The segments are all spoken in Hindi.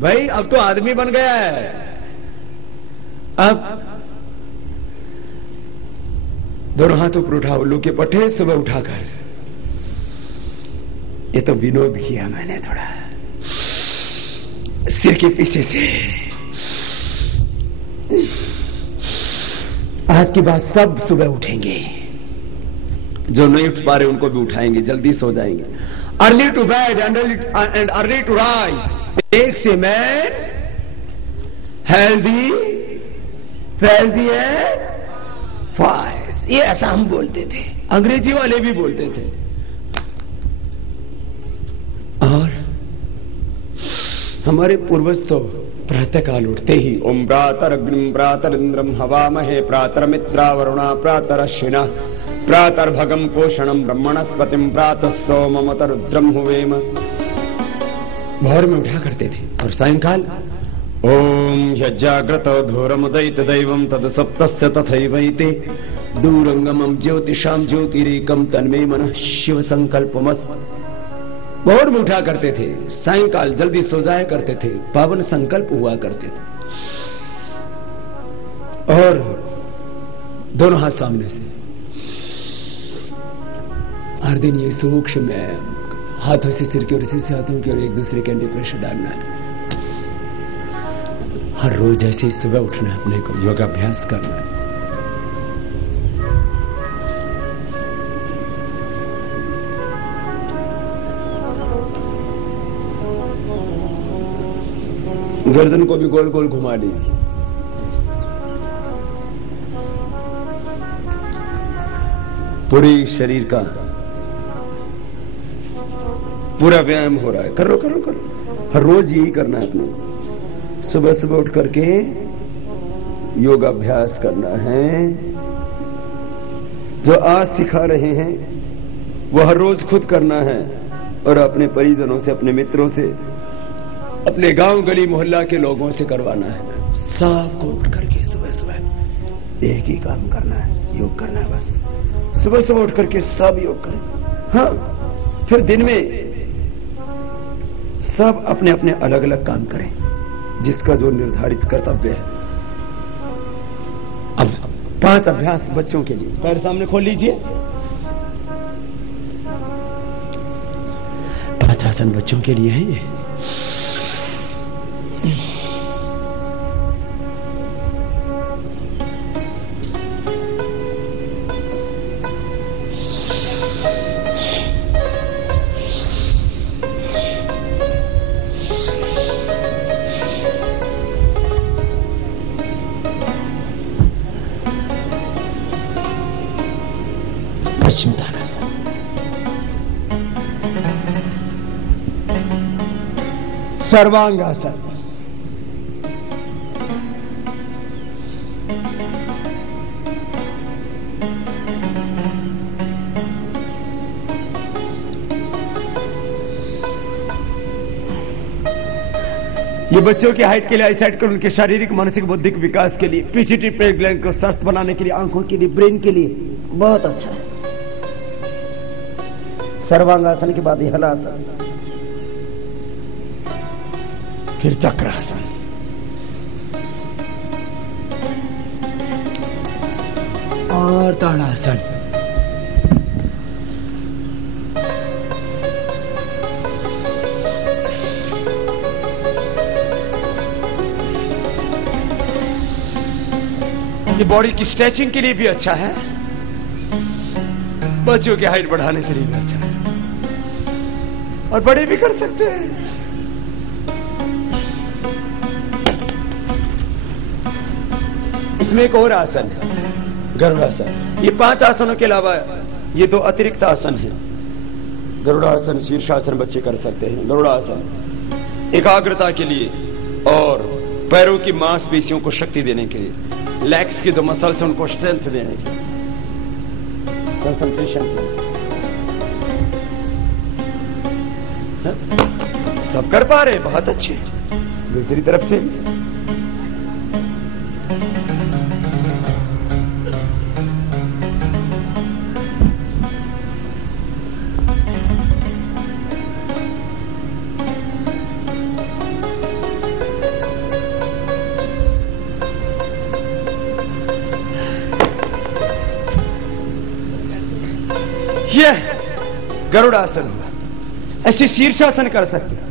भाई अब तो आदमी बन गया है। अब दोनों हाथ ऊपर उठा, उल्लू के पट्टे सुबह उठाकर। ये तो विनोद किया मैंने थोड़ा सिर के पीछे से। आज की बात सब सुबह उठेंगे, जो नहीं उठ पा रहे उनको भी उठाएंगे, जल्दी सो जाएंगे। Early to bed and early to rise makes a man healthy wealthy and wise. ये ऐसा हम बोलते थे, अंग्रेजी वाले भी बोलते थे। और हमारे पूर्वज तो प्रातःकाल उठते ही ओम प्रातर अग्निम प्रातर इंद्रम हवामहे प्रातर मित्रा वरुणा प्रातर अश्विना प्रातर भगम पोषणम ब्रह्मणस्पतिम प्रातः सोममत रुद्रम हुवेम, भोर में उठा करते थे। और सायंकाल ओम यज्जाग्रतो धूरमुदयित दैवम तद सप्तस्य तथैवैते दूरंगमम ज्योतिषाम ज्योतिरेकम तन्मे मनः शिव संकल्पमस्त। भोर में उठा करते थे, सायंकाल जल्दी सो जाया करते थे, पावन संकल्प हुआ करते थे। और दोनों हाथ सामने से हर दिन ये सूक्ष्म है, हाथों से सिर की ओर, इसी से हाथों की ओर एक दूसरे के अंडे प्रेशर डालना है। हर रोज ऐसे ही सुबह उठना है, अपने को योगाभ्यास करना है। गर्दन को भी गोल गोल घुमा लीजिए। पूरी शरीर का पूरा व्यायाम हो रहा है। करो करो करो, हर रोज यही करना है अपने। सुबह सुबह उठ करके योगाभ्यास करना है। जो आज सिखा रहे हैं वो हर रोज खुद करना है, और अपने परिजनों से, अपने मित्रों से, अपने गांव गली मोहल्ला के लोगों से करवाना है। सबको उठ करके सुबह सुबह एक ही काम करना है, योग करना है बस। सुबह सुबह उठ करके सब योग करें। हाँ, फिर दिन में सब अपने अपने अलग अलग काम करें, जिसका जो निर्धारित कर्तव्य है। अब 5 अभ्यास बच्चों के लिए। पैर सामने खोल लीजिए। 5 आसन बच्चों के लिए है ये। पश्चिमोत्तानासन, सर्वांगासन, ये बच्चों की हाइट के लिए, आईसाइट कर उनके शारीरिक मानसिक बौद्धिक विकास के लिए, पीसीटी ग्लैंड को स्वस्थ बनाने के लिए, आंखों के लिए, ब्रेन के लिए बहुत अच्छा है। सर्वांगासन के बाद हलासन, फिर चक्रासन, और ताड़ासन। ये बॉडी की स्ट्रेचिंग के लिए भी अच्छा है, बच्चों की हाइट बढ़ाने के लिए भी अच्छा है, और बड़े भी कर सकते हैं। इसमें एक और आसन है, गरुड़ासन। ये 5 आसनों के अलावा ये 2 अतिरिक्त आसन हैं। गरुड़ासन, शीर्षासन बच्चे कर सकते हैं। गरुड़ासन एकाग्रता के लिए और पैरों की मांसपेशियों को शक्ति देने के लिए, लेग्स की जो मसल्स हैं उनको स्ट्रेंथ देने के लिए, कंसंट्रेशन के लिए। सब कर पा रहे, बहुत अच्छे। दूसरी तरफ से गरुड़ासन हुआ, ऐसे शीर्षासन कर सकते हैं।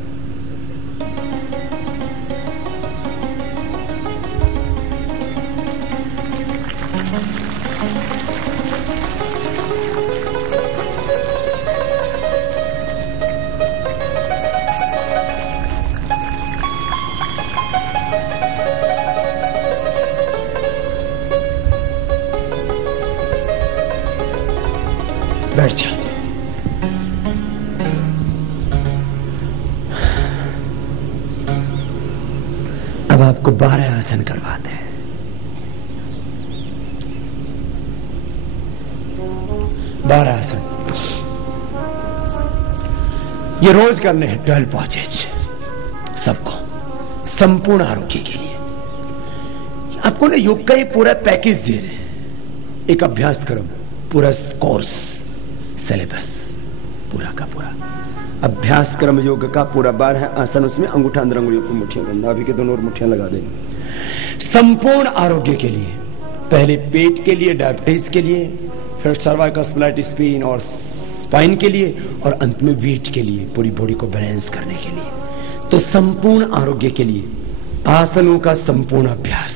बैठ जा। अब आपको 12 आसन करवाते हैं। 12 आसन ये रोज करने हैं 12 पॉजेज सबको, संपूर्ण आरोग्य के लिए। आपको ना योग का ये पूरा पैकेज दे रहे हैं, एक अभ्यास क्रम, पूरा कोर्स, सिलेबस पूरा का पूरा अभ्यास क्रम योग का पूरा 12 आसन, उसमें अंगूठा अंदर अंगुलियों पर मुठ्ठियां करना, अभी के दोनों और मुठ्ठियां लगा देंगे। संपूर्ण आरोग्य के लिए, पहले पेट के लिए, डायबिटीज के लिए, फिर सर्वाइकल स्प्लाइटिस पेन और स्पाइन के लिए, और अंत में वेट के लिए, पूरी बॉडी को बैलेंस करने के लिए। तो संपूर्ण आरोग्य के लिए आसनों का संपूर्ण अभ्यास।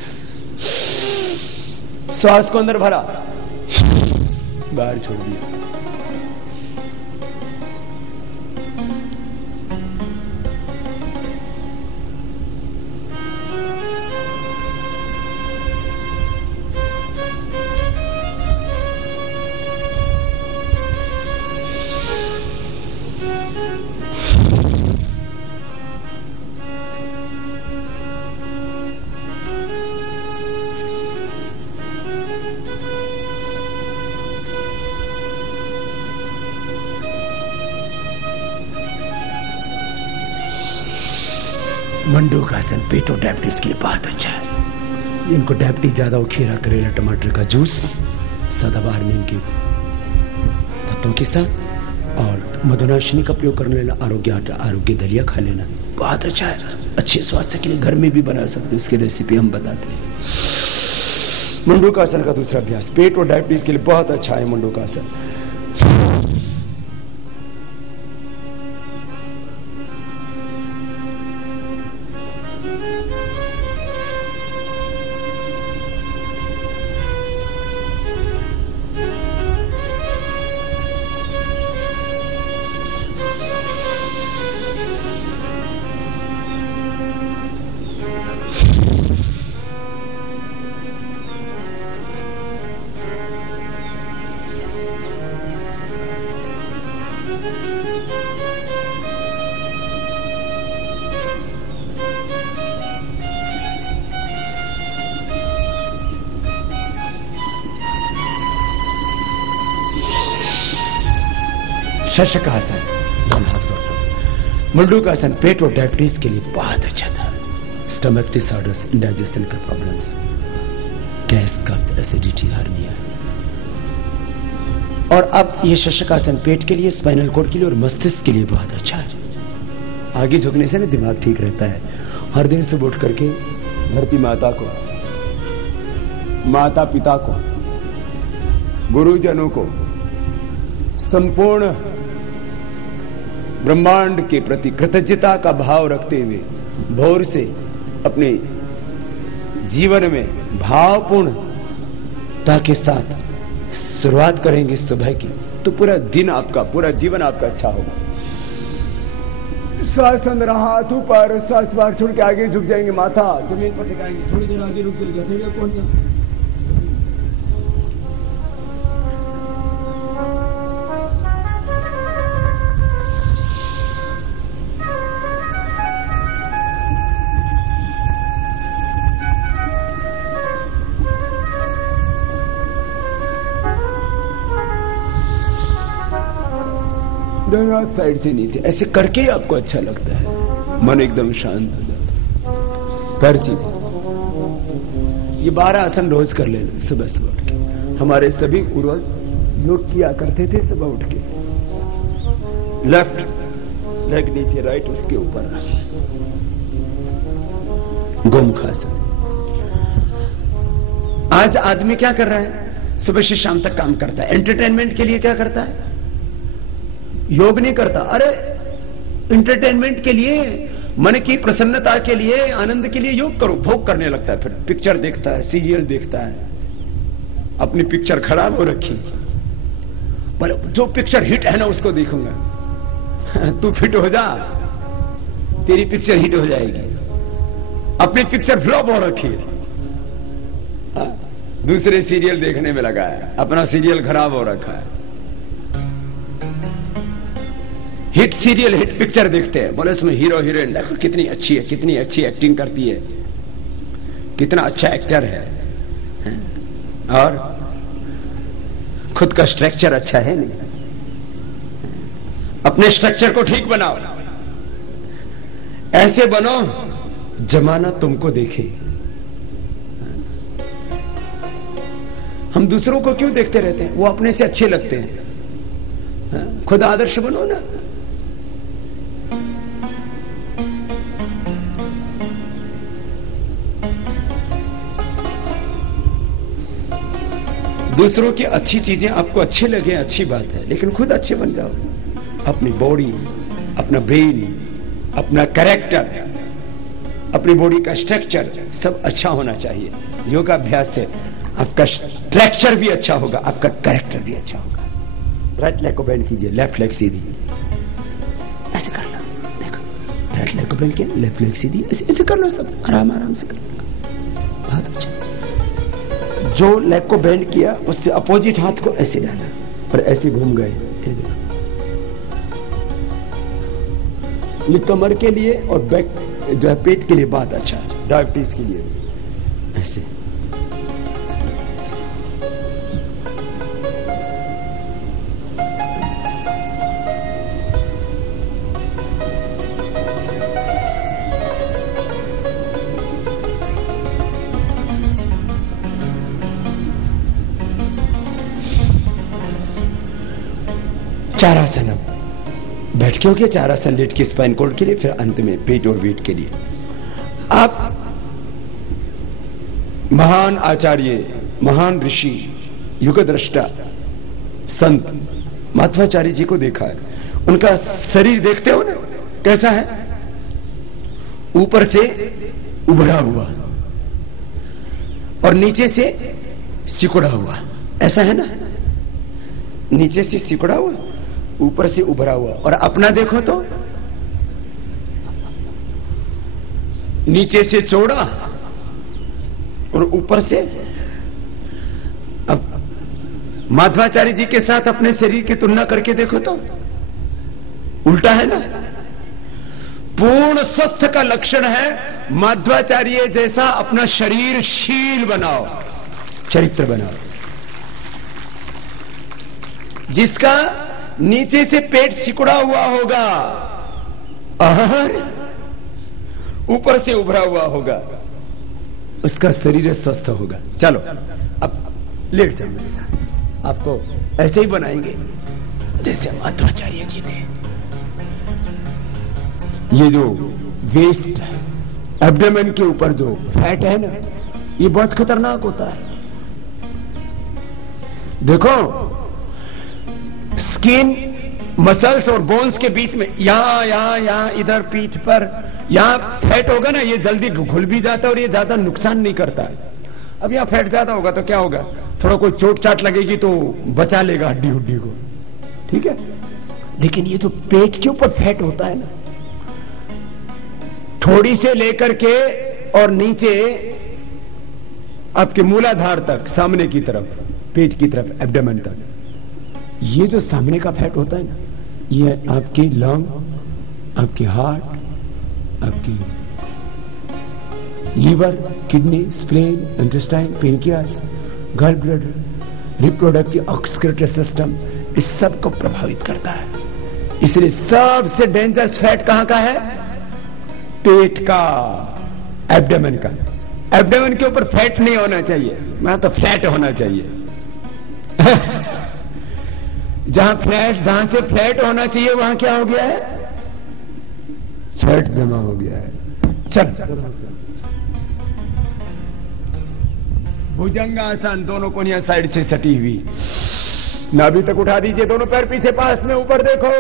श्वास को अंदर भरा, बाहर छोड़ दिया। मंडूकासन पेट और डायबिटीज के लिए बहुत अच्छा है। इनको डायबिटीज ज्यादा हो, खीरा, करेला, टमाटर का जूस, सदाबहार नीम के पत्तों के साथ और मधुनाशिनी का प्रयोग करने लेना, आरोग्य दलिया खा लेना बहुत अच्छा है। अच्छे स्वास्थ्य के लिए घर में भी बना सकते हैं, उसकी रेसिपी हम बताते हैं। मंडूकासन का दूसरा अभ्यास पेट और डायबिटीज के लिए बहुत अच्छा है। मंडूकासन शशकासन, मंडूकासन पेट और डायबिटीज के लिए बहुत अच्छा था। स्टमक डिसऑर्डर्स, इंडाइजेशन के प्रॉब्लम्स, गैस, कब्ज, एसिडिटी, हार्निया। और अब ये शशकासन पेट के लिए, स्पाइनल कॉर्ड के लिए और मस्तिष्क के लिए बहुत अच्छा है। आगे झुकने से ना दिमाग ठीक रहता है। हर दिन सुबह उठ करके धरती माता को, माता पिता को, गुरुजनों को, संपूर्ण ब्रह्मांड के प्रति कृतज्ञता का भाव रखते हुए भोर से अपने जीवन में भावपूर्णता के साथ शुरुआत करेंगे सुबह की, तो पूरा दिन आपका, पूरा जीवन आपका अच्छा होगा। श्वास अंदर, हाथ ऊपर, श्वास बाहर छोड़ के आगे झुक जाएंगे, माथा जमीन पर टिकाएंगे, थोड़ी देर आगे रुक जाएंगे। कौन साइड से नीचे, ऐसे करके ही आपको अच्छा लगता है, मन एकदम शांत हो जाता है। पर चीज ये 12 आसन रोज कर लेना, सुबह सुबह उठ के। हमारे सभी पूर्वज योग किया करते थे सुबह उठ के। लेफ्ट लेग नीचे, राइट उसके ऊपर, गोमुखासन। आज आदमी क्या कर रहा है? सुबह से शाम तक काम करता है, एंटरटेनमेंट के लिए क्या करता है? योग नहीं करता। अरे एंटरटेनमेंट के लिए, मन की प्रसन्नता के लिए, आनंद के लिए योग करो। भोग करने लगता है, फिर पिक्चर देखता है, सीरियल देखता है, अपनी पिक्चर खराब हो रखी। पर जो पिक्चर हिट है ना उसको देखूंगा। तू फिट हो जा, तेरी पिक्चर हिट हो जाएगी। अपनी पिक्चर फ्लॉप हो रखी है, दूसरे सीरियल देखने में लगा है, अपना सीरियल खराब हो रखा है। हिट सीरियल, हिट पिक्चर देखते हैं, बोले इसमें हीरो हीरोइन देखो कितनी अच्छी है, कितनी अच्छी एक्टिंग करती है, कितना अच्छा एक्टर है, और खुद का स्ट्रक्चर अच्छा है नहीं। अपने स्ट्रक्चर को ठीक बनाओ, ऐसे बनो जमाना तुमको देखे। हम दूसरों को क्यों देखते रहते हैं? वो अपने से अच्छे लगते हैं, खुद आदर्श बनो ना। दूसरों की अच्छी चीजें आपको अच्छी लगे, अच्छी बात है, लेकिन खुद अच्छे बन जाओ। अपनी बॉडी, अपना ब्रेन, अपना कैरेक्टर, अपनी बॉडी का स्ट्रक्चर सब अच्छा होना चाहिए। योगाभ्यास से आपका स्ट्रक्चर भी अच्छा होगा, आपका कैरेक्टर भी अच्छा होगा। राइट लेग को बेंड कीजिए, लेफ्ट लेग सीधी, ऐसे कर लो। देखो, राइट लेग को बेंड किया, लेफ्ट लेग सीधी, ऐसे कर लो, सब आराम आराम से कर लो। बहुत अच्छा। जो लेग को बेंड किया उससे अपोजिट हाथ को ऐसे डाला और ऐसे घूम गए। ये कमर के लिए और बैक जो है पेट के लिए बात अच्छा है, डायबिटीज के लिए ऐसे। चारासनम, बैठ के हो गया चारासन, लेट के स्पाइन कोड के लिए, फिर अंत में पेट और वेट के लिए। आप महान आचार्य, महान ऋषि, युग दृष्टा संत माध्वाचार्य जी को देखा है। उनका शरीर देखते हो ना कैसा है, ऊपर से उभरा हुआ और नीचे से सिकुड़ा हुआ, ऐसा है ना, नीचे से सिकुड़ा हुआ, ऊपर से उभरा हुआ। और अपना देखो तो नीचे से चौड़ा और ऊपर से। अब माध्वाचार्य जी के साथ अपने शरीर की तुलना करके देखो तो उल्टा है ना। पूर्ण स्वस्थ का लक्षण है माध्वाचार्य जैसा अपना शरीर शील बनाओ, चरित्र बनाओ, जिसका नीचे से पेट सिकुड़ा हुआ होगा और ऊपर से उभरा हुआ होगा, उसका शरीर स्वस्थ होगा। चलो अब लेट जाओ मेरे साथ, आपको ऐसे ही बनाएंगे जैसे माध्वाचार्य जी ने। ये जो वेस्ट एब्डोमेन के ऊपर जो फैट है ना, ये बहुत खतरनाक होता है। देखो, स्किन, मसल्स और बोन्स के बीच में यहां इधर पीठ पर यहां फैट होगा ना, ये जल्दी घुल भी जाता है और ये ज्यादा नुकसान नहीं करता है। अब यहां फैट ज्यादा होगा तो क्या होगा, थोड़ा कोई चोट चाट लगेगी तो बचा लेगा हड्डी हुड्डी को, ठीक है। लेकिन ये तो पेट के ऊपर फैट होता है ना, थोड़ी से लेकर के और नीचे आपके मूलाधार तक, सामने की तरफ, पेट की तरफ, एब्डोमेन तक, ये जो सामने का फैट होता है ना, ये आपकी लंग, आपकी हार्ट, आपकी liver, kidney, spleen, intestine, pancreas, gall bladder, reproductive excretory system, इस सब को प्रभावित करता है। इसलिए सबसे डेंजरस फैट कहां का है, पेट का, एब्डोमेन का। एब्डोमेन के ऊपर फैट नहीं होना चाहिए, वहां तो फ्लैट होना चाहिए। जहां से फ्लैट होना चाहिए वहां क्या हो गया है, फैट जमा हो गया है। चल, भुजंगासन, दोनों कोनिया साइड से सटी हुई, नाभि तक उठा दीजिए, दोनों पैर पीछे पास में, ऊपर देखो।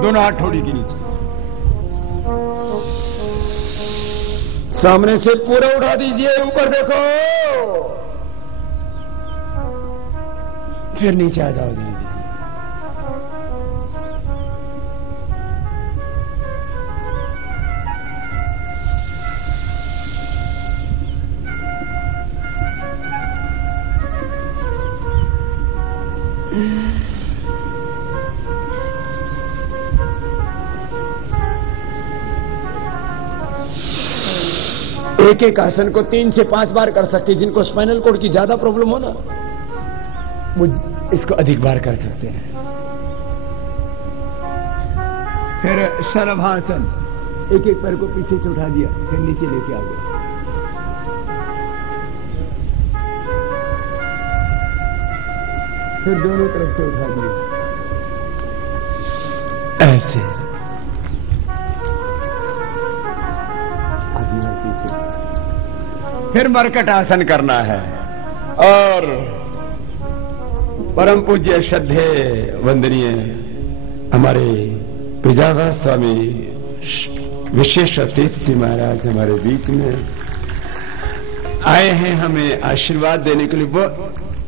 दोनों हाथ ठोड़ी के नीचे, सामने से पूरा उठा दीजिए, ऊपर देखो, फिर नीचे आ जाओ धीरे धीरे। एक एक आसन को 3 से 5 बार कर सकते हैं। जिनको स्पाइनल कोड की ज्यादा प्रॉब्लम हो ना, वो इसको अधिक बार कर सकते हैं। फिर शलभासन, एक एक पैर को पीछे से उठा दिया, फिर नीचे लेके आ गया। फिर दोनों तरफ से उठा दिया, ऐसे। फिर मरकट आसन करना है। और परम पूज्य श्रद्धे वंदनीय हमारे पिजावा स्वामी विशेष तीर्थ जी महाराज हमारे बीच में आए हैं हमें आशीर्वाद देने के लिए। वो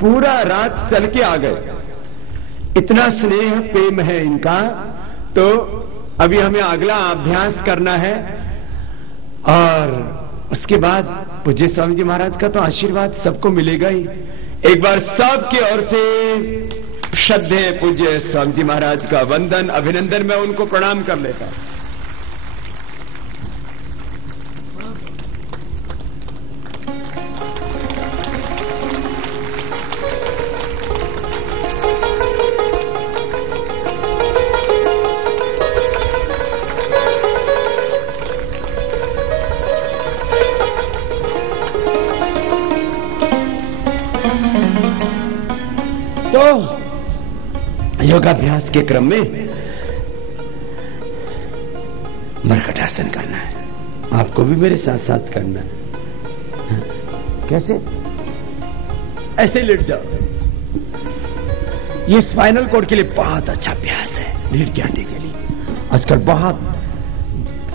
पूरा रात चल के आ गए, इतना स्नेह प्रेम है इनका। तो अभी हमें अगला अभ्यास करना है और उसके बाद पूज्य स्वामी जी महाराज का तो आशीर्वाद सबको मिलेगा ही। एक बार सबकी ओर से श्रद्धेय पूज्य स्वामी जी महाराज का वंदन अभिनंदन, मैं उनको प्रणाम कर लेता हूं। तो योगाभ्यास के क्रम में मरकटासन करना है, आपको भी मेरे साथ साथ करना है। कैसे? ऐसे लेट जाओ। ये स्पाइनल कोड के लिए बहुत अच्छा अभ्यास है, रीढ़ की हड्डी के लिए। आजकल बहुत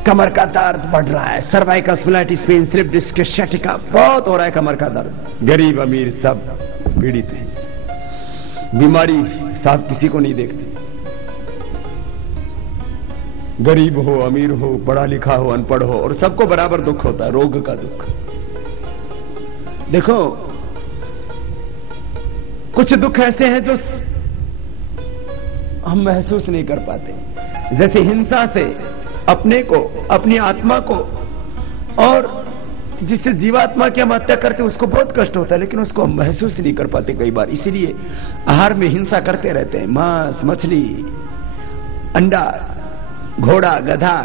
कमर का दर्द बढ़ रहा है, cervical spondylitis pain, slip disc, sciatica बहुत हो रहा है कमर का दर्द। गरीब अमीर सब पीड़ित हैं। बीमारी साहब किसी को नहीं देखते, गरीब हो अमीर हो, पढ़ा लिखा हो अनपढ़ हो, और सबको बराबर दुख होता है, रोग का दुख। देखो कुछ दुख ऐसे हैं जो हम महसूस नहीं कर पाते, जैसे हिंसा से अपने को, अपनी आत्मा को, और जिससे जीवात्मा की हम हत्या करते हैं उसको बहुत कष्ट होता है, लेकिन उसको हम महसूस नहीं कर पाते कई बार। इसीलिए आहार में हिंसा करते रहते हैं, मांस, मछली, अंडा, घोड़ा, गधा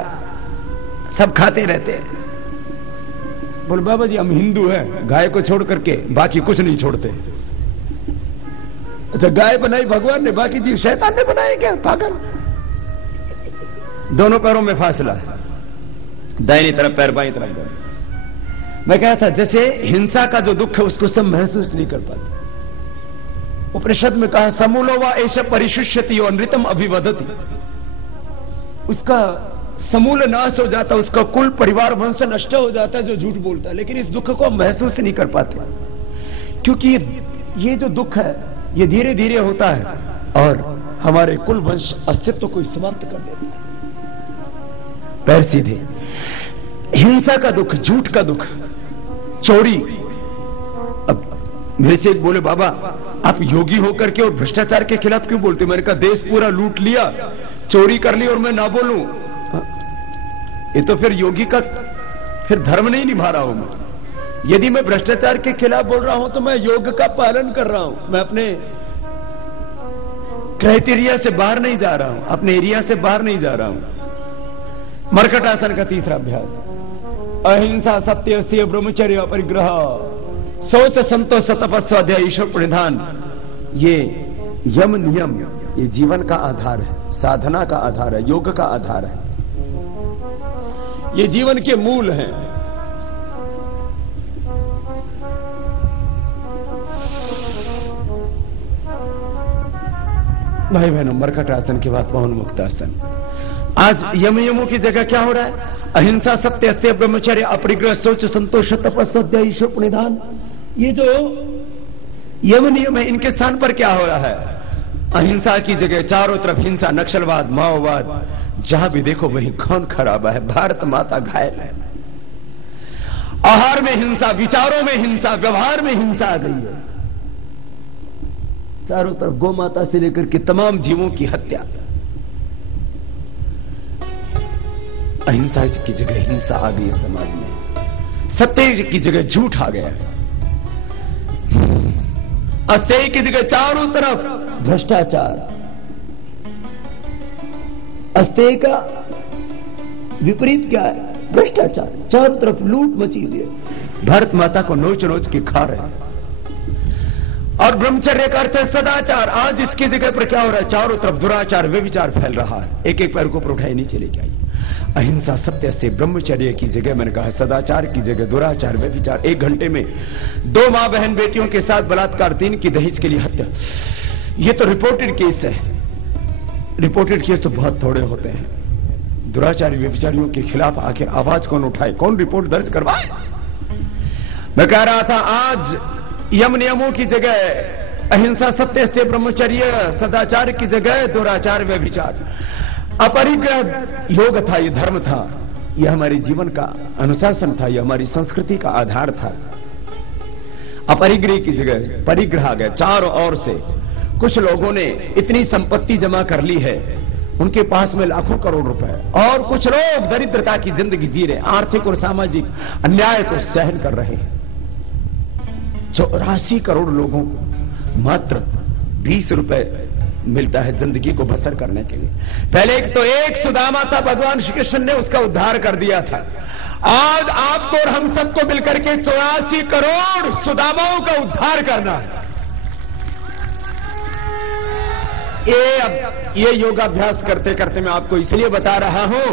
सब खाते रहते हैं। बोले बाबा जी हम हिंदू हैं, गाय को छोड़ करके बाकी कुछ नहीं छोड़ते। अच्छा गाय बनाई भगवान ने, बाकी जीव शैतान ने बनाए क्या? पागल। दोनों पैरों में फासला है, दाहिनी तरफ पैर, बाईं तरफ पैर। मैं कहा था जैसे हिंसा का जो दुख है उसको सब महसूस नहीं कर पाते। उपनिषद में कहा समूलो वा एष परिशुष्यति और नृतम अभिवदति, उसका समूल नाश हो जाता, उसका कुल परिवार वंश नष्ट हो जाता है जो झूठ बोलता है। लेकिन इस दुख को हम महसूस नहीं कर पाते, क्योंकि ये जो दुख है ये धीरे धीरे होता है और हमारे कुल वंश अस्तित्व को समाप्त कर देता है। पैर सीधे। हिंसा का दुख, झूठ का दुख, चोरी। अब मेरे से एक बोले बाबा आप योगी होकर के और भ्रष्टाचार के खिलाफ क्यों बोलते? मैंने कहा देश पूरा लूट लिया, चोरी कर ली और मैं ना बोलूं, ये तो फिर योगी का फिर धर्म नहीं निभा रहा हूं मैं। यदि मैं भ्रष्टाचार के खिलाफ बोल रहा हूं तो मैं योग का पालन कर रहा हूं, मैं अपने क्राइटेरिया से बाहर नहीं जा रहा हूं, अपने एरिया से बाहर नहीं जा रहा हूं। मरकट आसन का तीसरा अभ्यास, अहिंसा, सत्य, स्थिर, ब्रह्मचर्य, परिग्रह, शौच, संतोष, तपस्या, स्वाध्याय, ईश्वर प्रणिधान। ये यम नियम ये जीवन का आधार है, साधना का आधार है, योग का आधार है, ये जीवन के मूल हैं। भाई बहनों, मरकट आसन के बाद पवन मुक्त आसन। आज यमों की जगह क्या हो रहा है? अहिंसा, सत्य, स्थिर, ब्रह्मचर्य, अपरिग्रह, शौच, संतोष, तपस्या, स्वाध्याय, ईश्वर प्रणिधान। ये जो यम नियम है, इनके स्थान पर क्या हो रहा है? अहिंसा की जगह चारों तरफ हिंसा, नक्सलवाद, माओवाद, जहां भी देखो वहीं खून खराबा है, भारत माता घायल है। आहार में हिंसा, विचारों में हिंसा, व्यवहार में हिंसा आ गई है। चारों तरफ गौ माता से लेकर के तमाम जीवों की हत्या। अहिंसा की जगह हिंसा आ गई है समाज में। सत्य की जगह झूठ आ गया है। अस्तेय की जगह चारों तरफ भ्रष्टाचार। अस्तेय का विपरीत क्या है? भ्रष्टाचार। चारों तरफ लूट मची हुई है, भारत माता को नोच नोच के खा रहे हैं। और ब्रह्मचर्य का अर्थ है सदाचार। आज इसकी जगह पर क्या हो रहा है? चारों तरफ दुराचार, व्यभिचार फैल रहा है। एक एक पैर को ऊपर उठाए नीचे लेके आइए। अहिंसा, सत्य से ब्रह्मचर्य की जगह मैंने कहा सदाचार की जगह दुराचार, व्यभिचार। 1 घंटे में 2 मां बहन बेटियों के साथ बलात्कार, 3 की दहेज के लिए हत्या। ये तो रिपोर्टेड केस है। रिपोर्टेड केस तो बहुत थोड़े होते हैं। दुराचारी व्यभिचारियों के खिलाफ आखिर आवाज कौन उठाए, कौन रिपोर्ट दर्ज करवाए? मैं कह रहा था आज यम नियमों की जगह अहिंसा, सत्य से ब्रह्मचर्य, सदाचार की जगह दुराचार, व्यभिचार। अपरिग्रह योग था, यह धर्म था, यह हमारे जीवन का अनुशासन था, यह हमारी संस्कृति का आधार था। अपरिग्रह की जगह परिग्रह आ गया चारों ओर से। कुछ लोगों ने इतनी संपत्ति जमा कर ली है, उनके पास में लाखों करोड़ रुपए, और कुछ लोग दरिद्रता की जिंदगी जी रहे, आर्थिक और सामाजिक अन्याय को सहन कर रहे हैं। 84 करोड़ लोगों को मात्र 20 रुपए मिलता है जिंदगी को बसर करने के लिए। पहले तो एक सुदामा था, भगवान श्री कृष्ण ने उसका उद्धार कर दिया था। आज आपको और हम सबको मिलकर के 84 करोड़ सुदामाओं का उद्धार करना है। ये योगाभ्यास करते करते मैं आपको इसलिए बता रहा हूं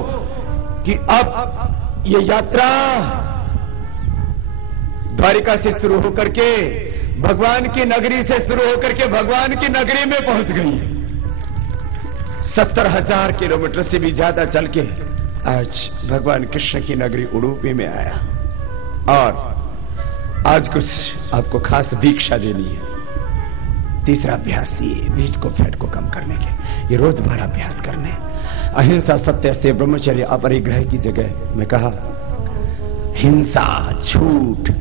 कि अब ये यात्रा द्वारिका से शुरू होकर के भगवान की नगरी से शुरू होकर के भगवान की नगरी में पहुंच गई है। 70,000 किलोमीटर से भी ज्यादा चल के आज भगवान कृष्ण की नगरी उडुपी में आया। और आज कुछ आपको खास दीक्षा देनी है। तीसरा अभ्यास ये वीट को फैट को कम करने के, ये रोज भर अभ्यास करने। अहिंसा, सत्य से ब्रह्मचर्य, अपरिग्रह की जगह मैं कहा हिंसा, झूठ,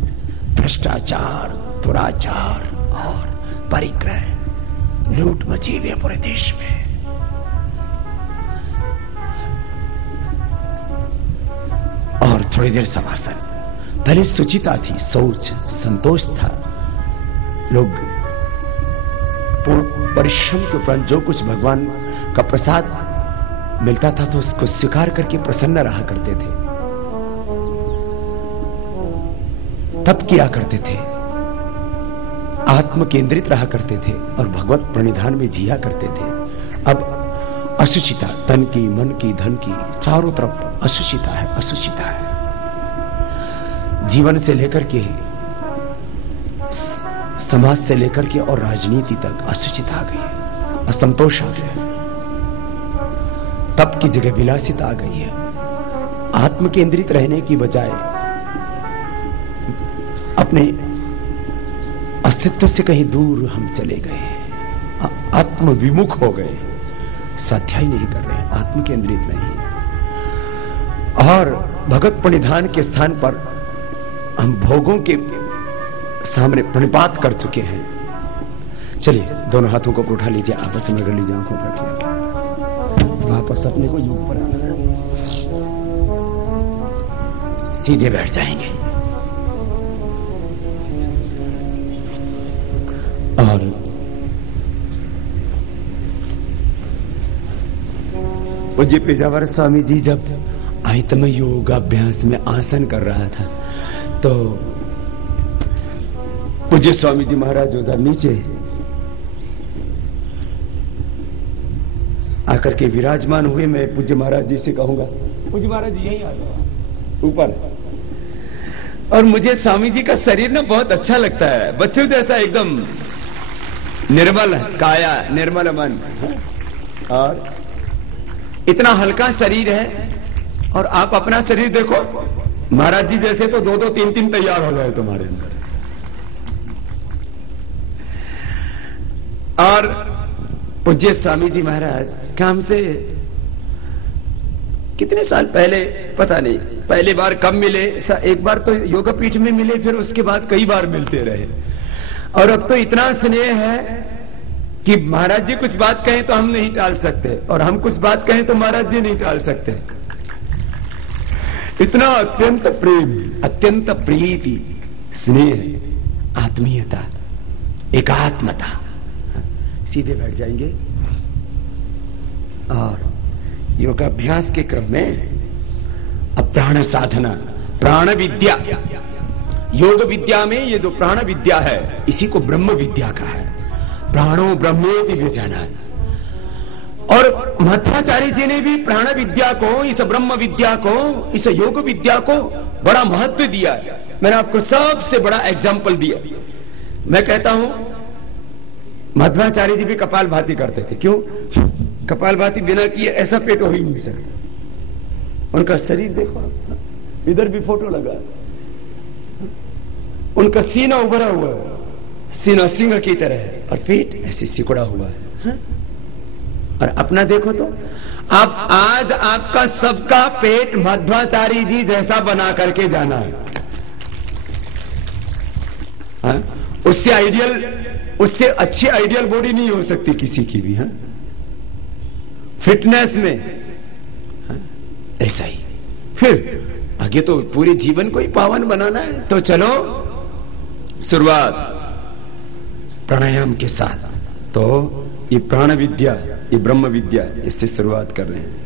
भ्रष्टाचार, दुराचार और परिग्रह, लूट मची हुई है पूरे देश में। और थोड़ी देर समासन। पहले सुचिता थी, शौच, संतोष था। लोग परिश्रम के उपरांत जो कुछ भगवान का प्रसाद मिलता था तो उसको स्वीकार करके प्रसन्न रहा करते थे, तप किया करते थे, आत्म केंद्रित रहा करते थे और भगवत प्रणिधान में जिया करते थे। अब अशुचिता, तन की, मन की, धन की, चारों तरफ अशुचिता है, अशुचिता है। जीवन से लेकर के, समाज से लेकर के और राजनीति तक अशुचिता आ गई है, असंतोष आ गया है। तप की जगह विलासिता आ गई है। आत्म केंद्रित रहने की बजाय अपने अस्तित्व से कहीं दूर हम चले गए, आत्म विमुख हो गए, स्वाध्याय नहीं कर रहे, आत्म केंद्रित नहीं। और भगवत प्रणिधान के स्थान पर हम भोगों के सामने प्रणिपात कर चुके हैं। चलिए दोनों हाथों को उठा लीजिए, आपस में कर लीजिए, आंखों पर रख लीजिए, वापस अपने को योग पर आना, सीधे बैठ जाएंगे। और पूज्य पेजावर स्वामी जी जब आयतम योगाभ्यास में आसन कर रहा था तो पूज्य स्वामी जी महाराज उधर नीचे आकर के विराजमान हुए। मैं पूज्य महाराज जी से कहूंगा, पूज्य महाराज जी यहीं आ जाओ ऊपर। और मुझे स्वामी जी का शरीर ना बहुत अच्छा लगता है, बच्चों जैसा एकदम निर्मल काया, निर्मल मन, और इतना हल्का शरीर है। और आप अपना शरीर देखो, महाराज जी जैसे तो 2-2, 3-3 तैयार हो गए तुम्हारे अंदर। और पूज्य स्वामी जी महाराज का हमसे कितने साल पहले पता नहीं, पहली बार कब मिले, एक बार तो योगपीठ में मिले, फिर उसके बाद कई बार मिलते रहे। और अब तो इतना स्नेह है कि महाराज जी कुछ बात कहें तो हम नहीं टाल सकते, और हम कुछ बात कहें तो महाराज जी नहीं टाल सकते। इतना अत्यंत प्रेम, अत्यंत प्रीति, स्नेह, आत्मीयता, एकात्मता। सीधे बैठ जाएंगे और योगाभ्यास के क्रम में अब प्राण साधना, प्राण विद्या, योग विद्या में ये जो प्राण विद्या है इसी को ब्रह्म विद्या कहा है। प्राणो ब्रह्मेति व्यजानात्। और मध्वाचार्य जी ने भी प्राण विद्या को, इस ब्रह्म विद्या को, इस योग विद्या को बड़ा महत्व दिया है। मैंने आपको सबसे बड़ा एग्जाम्पल दिया। मैं कहता हूं मध्वाचार्य जी भी कपालभाति करते थे। क्यों? कपालभाति बिना किए ऐसा पेट हो ही नहीं सकता। उनका शरीर देखो, इधर भी फोटो लगा, उनका सीना उभरा हुआ है, सीना सिंह की तरह है, और पेट ऐसे सिकुड़ा हुआ है। और अपना देखो तो आप आज आपका सबका पेट मध्वाचार्य जी जैसा बना करके जाना है। उससे आइडियल, उससे अच्छी आइडियल बॉडी नहीं हो सकती किसी की भी। फिटनेस में ऐसा ही। फिर आगे तो पूरे जीवन को ही पावन बनाना है, तो चलो शुरुआत प्राणायाम के साथ। तो ये प्राण विद्या, ये ब्रह्म विद्या, इससे शुरुआत कर रहे हैं।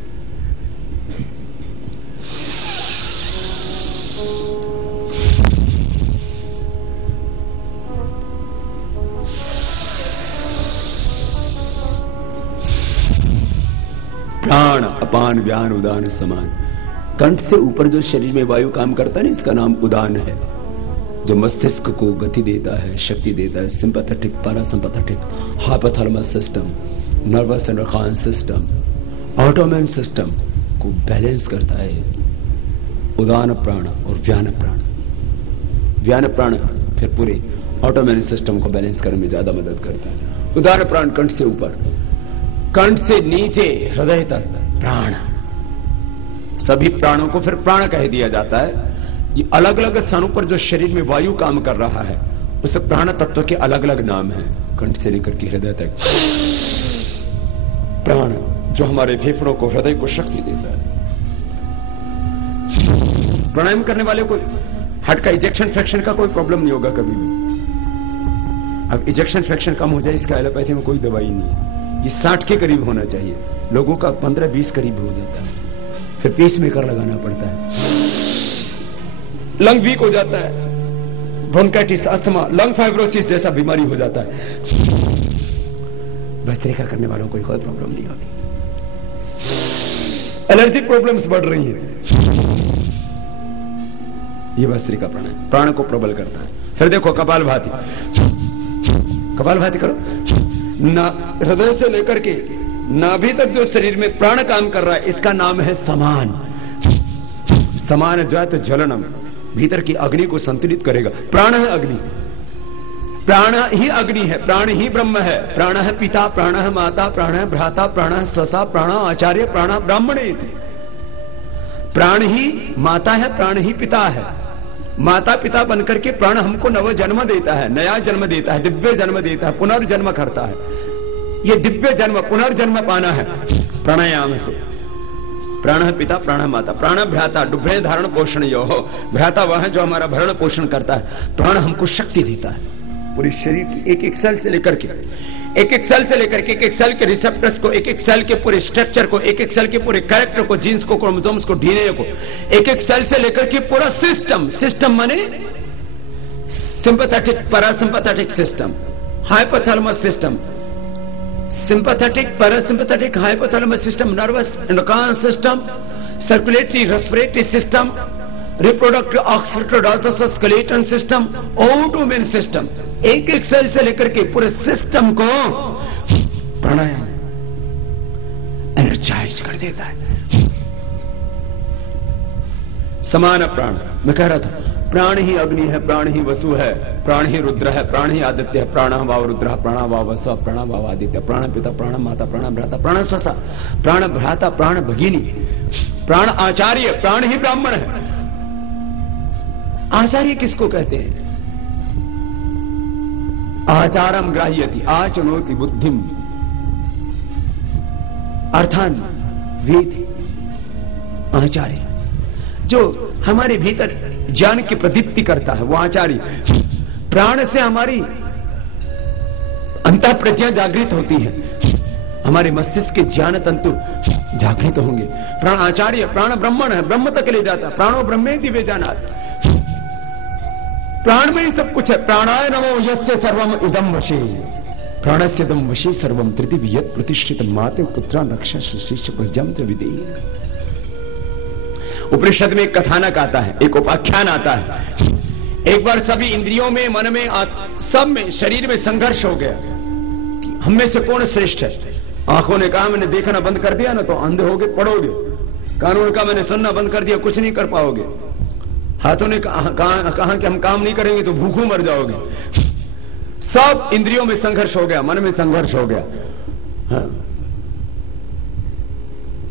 प्राण अपान व्यान उदान समान। कंठ से ऊपर जो शरीर में वायु काम करता है ना, इसका नाम उदान है। जो मस्तिष्क को गति देता है, शक्ति देता है, sympathetic, parasympathetic, hypothalamus system, nervous and organ system, autonomic system को बैलेंस करता है उदान प्राण और व्यान प्राण। व्यान प्राण फिर पूरे ऑटोमेन सिस्टम को बैलेंस करने में ज्यादा मदद करता है। उदान प्राण कंठ से ऊपर, कंठ से नीचे हृदय तक प्राण। सभी प्राणों को फिर प्राण कह दिया जाता है। ये अलग अलग स्थानों पर जो शरीर में वायु काम कर रहा है उस प्राण तत्व के अलग अलग नाम हैं। कंठ से लेकर के हृदय तक प्राण, जो हमारे फेफड़ों को, हृदय को शक्ति देता है। प्राणायाम करने वाले को हार्ट का इजेक्शन फ्रैक्शन का कोई प्रॉब्लम नहीं होगा कभी भी। अब इजेक्शन फ्रैक्शन कम हो जाए, इसका एलोपैथी में कोई दवाई नहीं है। ये 60 के करीब होना चाहिए, लोगों का 15-20 करीब हो जाता है। फिर पेस मेकर लगाना पड़ता है। लंग वीक हो जाता है, ब्रोंकाइटिस, अस्थमा, लंग फाइब्रोसिस जैसा बीमारी हो जाता है। भस्त्रिका करने वालों को कोई प्रॉब्लम नहीं होगी। एलर्जिक प्रॉब्लम्स बढ़ रही है, ये भस्त्रिका प्राणायाम प्राण को प्रबल करता है। फिर देखो कपालभाति, कपालभाति करो ना, हृदय से लेकर के नाभि तक जो शरीर में प्राण काम कर रहा है इसका नाम है समान। समान जो है तो ज्वलनम, भीतर की अग्नि को संतुलित करेगा। प्राण है अग्नि, प्राण ही अग्नि है, प्राण ही ब्रह्म है। प्राण है पिता, प्राण है माता, प्राण है भ्राता, प्राण है स्वसा, प्राण आचार्य, प्राण ब्राह्मणे। प्राण ही माता है, प्राण ही पिता है। माता पिता बनकर के प्राण हमको नव जन्म देता है, नया जन्म देता है, दिव्य जन्म देता है, पुनर्जन्म करता है। ये दिव्य जन्म, पुनर्जन्म पाना है प्राणायाम से। प्राण है पिता, प्राण है माता, प्राण भ्राता, डुभ्रे धारण पोषण यो हो। भ्राता वह है जो हमारा भरण पोषण करता है। प्राण हमको शक्ति देता है। पूरे शरीर की एक एक सेल से लेकर के एक एक सेल के रिसेप्टर्स को, एक एक सेल के पूरे स्ट्रक्चर को, एक एक सेल के पूरे कैरेक्टर को, जीन्स को, क्रोमोसोम्स को, डीएनए को, एक एक सेल से लेकर के पूरा सिस्टम माने sympathetic, parasympathetic system, hypothalamus system, sympathetic, parasympathetic, hypothalamus system, nervous endocrine system, circulatory respiratory system, reproductive ऑक्सीटोडाइजेशन स्केलेटन सिस्टम, ऑटोमेन सिस्टम, एक एक सेल से लेकर के पूरे सिस्टम को प्राणायाम एनर्जाइज कर देता है। समान प्राण, मैं कह रहा था प्राण ही अग्नि है, प्राण ही वसु है, प्राण ही रुद्र है, प्राण ही आदित्य है, प्राण वाव रुद्र, प्राण वाव वसु, प्राण वाव आदित्य, प्राण पिता, प्राण माता, प्राण भ्राता, प्राण स्वसा, प्राण भ्राता, प्राण भगिनी, प्राण आचार्य, प्राण ही ब्राह्मण है। आचार्य किसको कहते हैं? आचारम ग्राह्यति आचनोति बुद्धिम, अर्थान वेद आचार्य, जो हमारे भीतर ज्ञान की प्रदीप्ति करता है वो आचार्य। प्राण से हमारी अंतः प्रज्ञा जागृत होती है, हमारे मस्तिष्क के ज्ञान तंतु जागृत होंगे। प्राण आचार्य, प्राण ब्राह्मण है, ब्रह्म तक ले जाता, प्राणो ब्रह्मेति वेजानात्, प्राण में ही सब कुछ है। प्राणाय नमो यस्य सर्वम इदम वशे, प्राणस्य इदम वशे सर्वम तृतीयत प्रतिष्ठित माते पुत्रा रक्षा सुशिष्य प्रजम च विदे। उपनिषद में एक कथानक आता है, एक उपाख्यान आता है। एक बार सभी इंद्रियों में, मन में, सब में, शरीर में संघर्ष हो गया कि हम में से कौन श्रेष्ठ है। आंखों ने कहा मैंने देखना बंद कर दिया ना तो अंधे होगे, पड़ोगे। कानों ने कहा मैंने सुनना बंद कर दिया, कुछ नहीं कर पाओगे। हाथों ने कहा कि हम काम नहीं करेंगे तो भूखों मर जाओगे। सब इंद्रियों में संघर्ष हो गया, मन में संघर्ष हो गया। हाँ?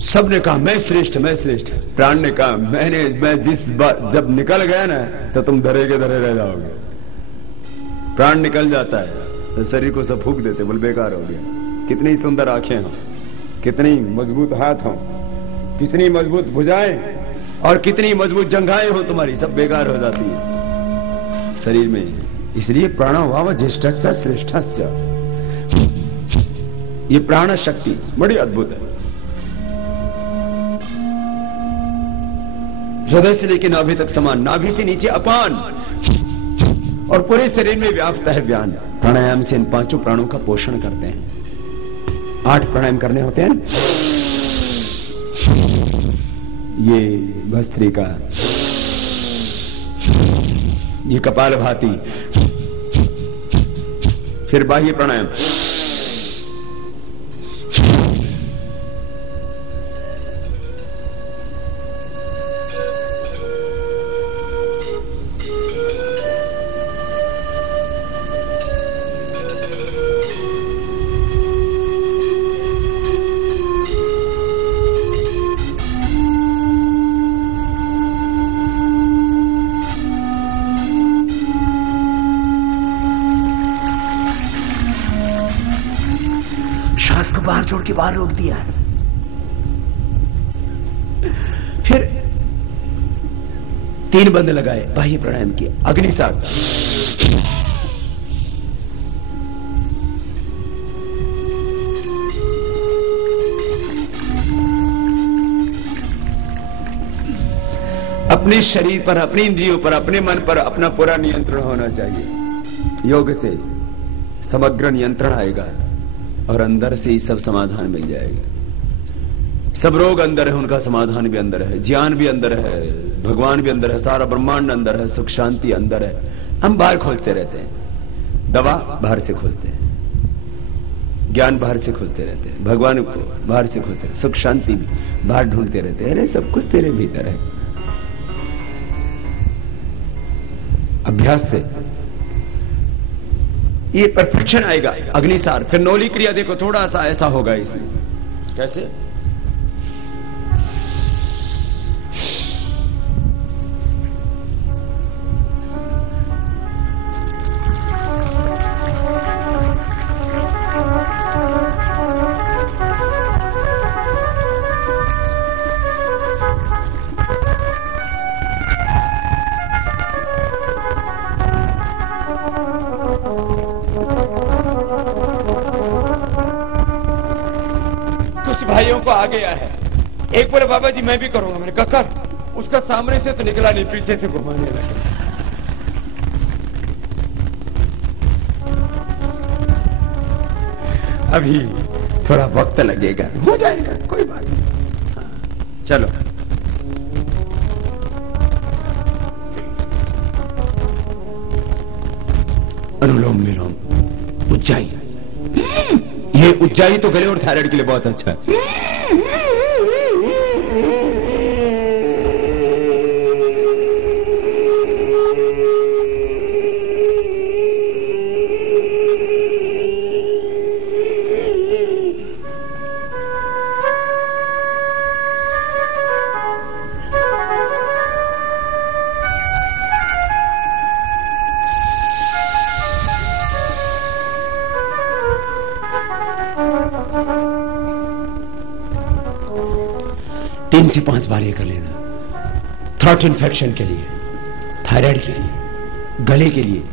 सबने कहा मैं श्रेष्ठ, मैं श्रेष्ठ। प्राण ने कहा मैं जिस बार जब निकल गया ना तो तुम धरे के धरे रह जाओगे। प्राण निकल जाता है तो शरीर को सब फूंक देते, बोल बेकार हो गया। कितनी सुंदर आंखें हों, कितनी मजबूत हाथ हों, कितनी मजबूत भुजाएं और कितनी मजबूत जंघाएं हो तुम्हारी, सब बेकार हो जाती है शरीर में। इसलिए प्राणो वाव ज्येष्ठस्य श्रेष्ठस्य, ये प्राण शक्ति बड़ी अद्भुत है। हृदय से लेकर नाभि तक समान, नाभि से नीचे अपान और पूरे शरीर में व्याप्त है व्यान। प्राणायाम से इन पांचों प्राणों का पोषण करते हैं। 8 प्राणायाम करने होते हैं। ये भस्त्रिका, ये कपालभाति, फिर बाह्य प्राणायाम, श्वास को बाहर छोड़ के बाहर रोक दिया है। फिर 3 बंद लगाए, बाह्य प्राणायाम किए। अग्निसार, अपने शरीर पर, अपनी इंद्रियों पर, अपने मन पर अपना पूरा नियंत्रण होना चाहिए। योग से समग्र नियंत्रण आएगा और अंदर से ही सब समाधान मिल जाएगा। सब रोग अंदर है, उनका समाधान भी अंदर है, ज्ञान भी अंदर है, भगवान भी अंदर है, सारा ब्रह्मांड अंदर है, सुख शांति अंदर है। हम बाहर खोजते रहते हैं, दवा बाहर से खोजते हैं, ज्ञान बाहर से खोजते रहते हैं, भगवान को बाहर से खोजते हैं, सुख शांति भी बाहर ढूंढते रहते हैं। अरे सब कुछ तेरे भीतर है। अभ्यास से ये परफेक्शन आएगा। अग्निसार, फिर नौली क्रिया देखो, थोड़ा सा ऐसा होगा इसमें। कैसे? को आ गया है। एक बोले बाबा जी मैं भी करूंगा। मैंने कहा कर। उसका सामने से तो निकला नहीं, पीछे से घुमाने लगा। अभी थोड़ा वक्त लगेगा, हो जाएगा, कोई बात नहीं। हाँ, चलो अनुलोम विलोम उज्जाई। ये उज्जाई तो गले और थायराइड के लिए बहुत अच्छा है। तीन से 5 बार ये कर लेना। थ्रोट इन्फेक्शन के लिए, थायराइड के लिए, गले के लिए,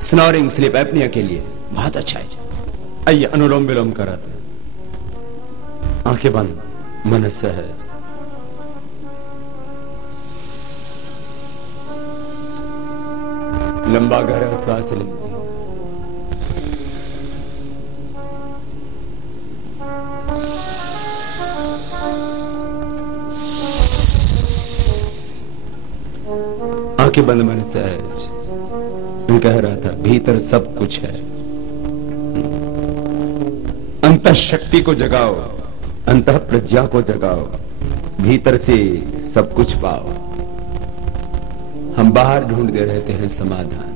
स्नोरिंग स्लीप एपनिया के लिए बहुत अच्छा है। आइए अनुलोम विलोम कराते हैं। आंखें बंद, मन सहज। लंबा गहरा सांस लें। आंखें बंद, मन सहज। मैं कह रहा था भीतर सब कुछ है। अंतः शक्ति को जगाओ, अंतः प्रज्ञा को जगाओ, भीतर से सब कुछ पाओ। हम बाहर ढूंढते रहते हैं समाधान,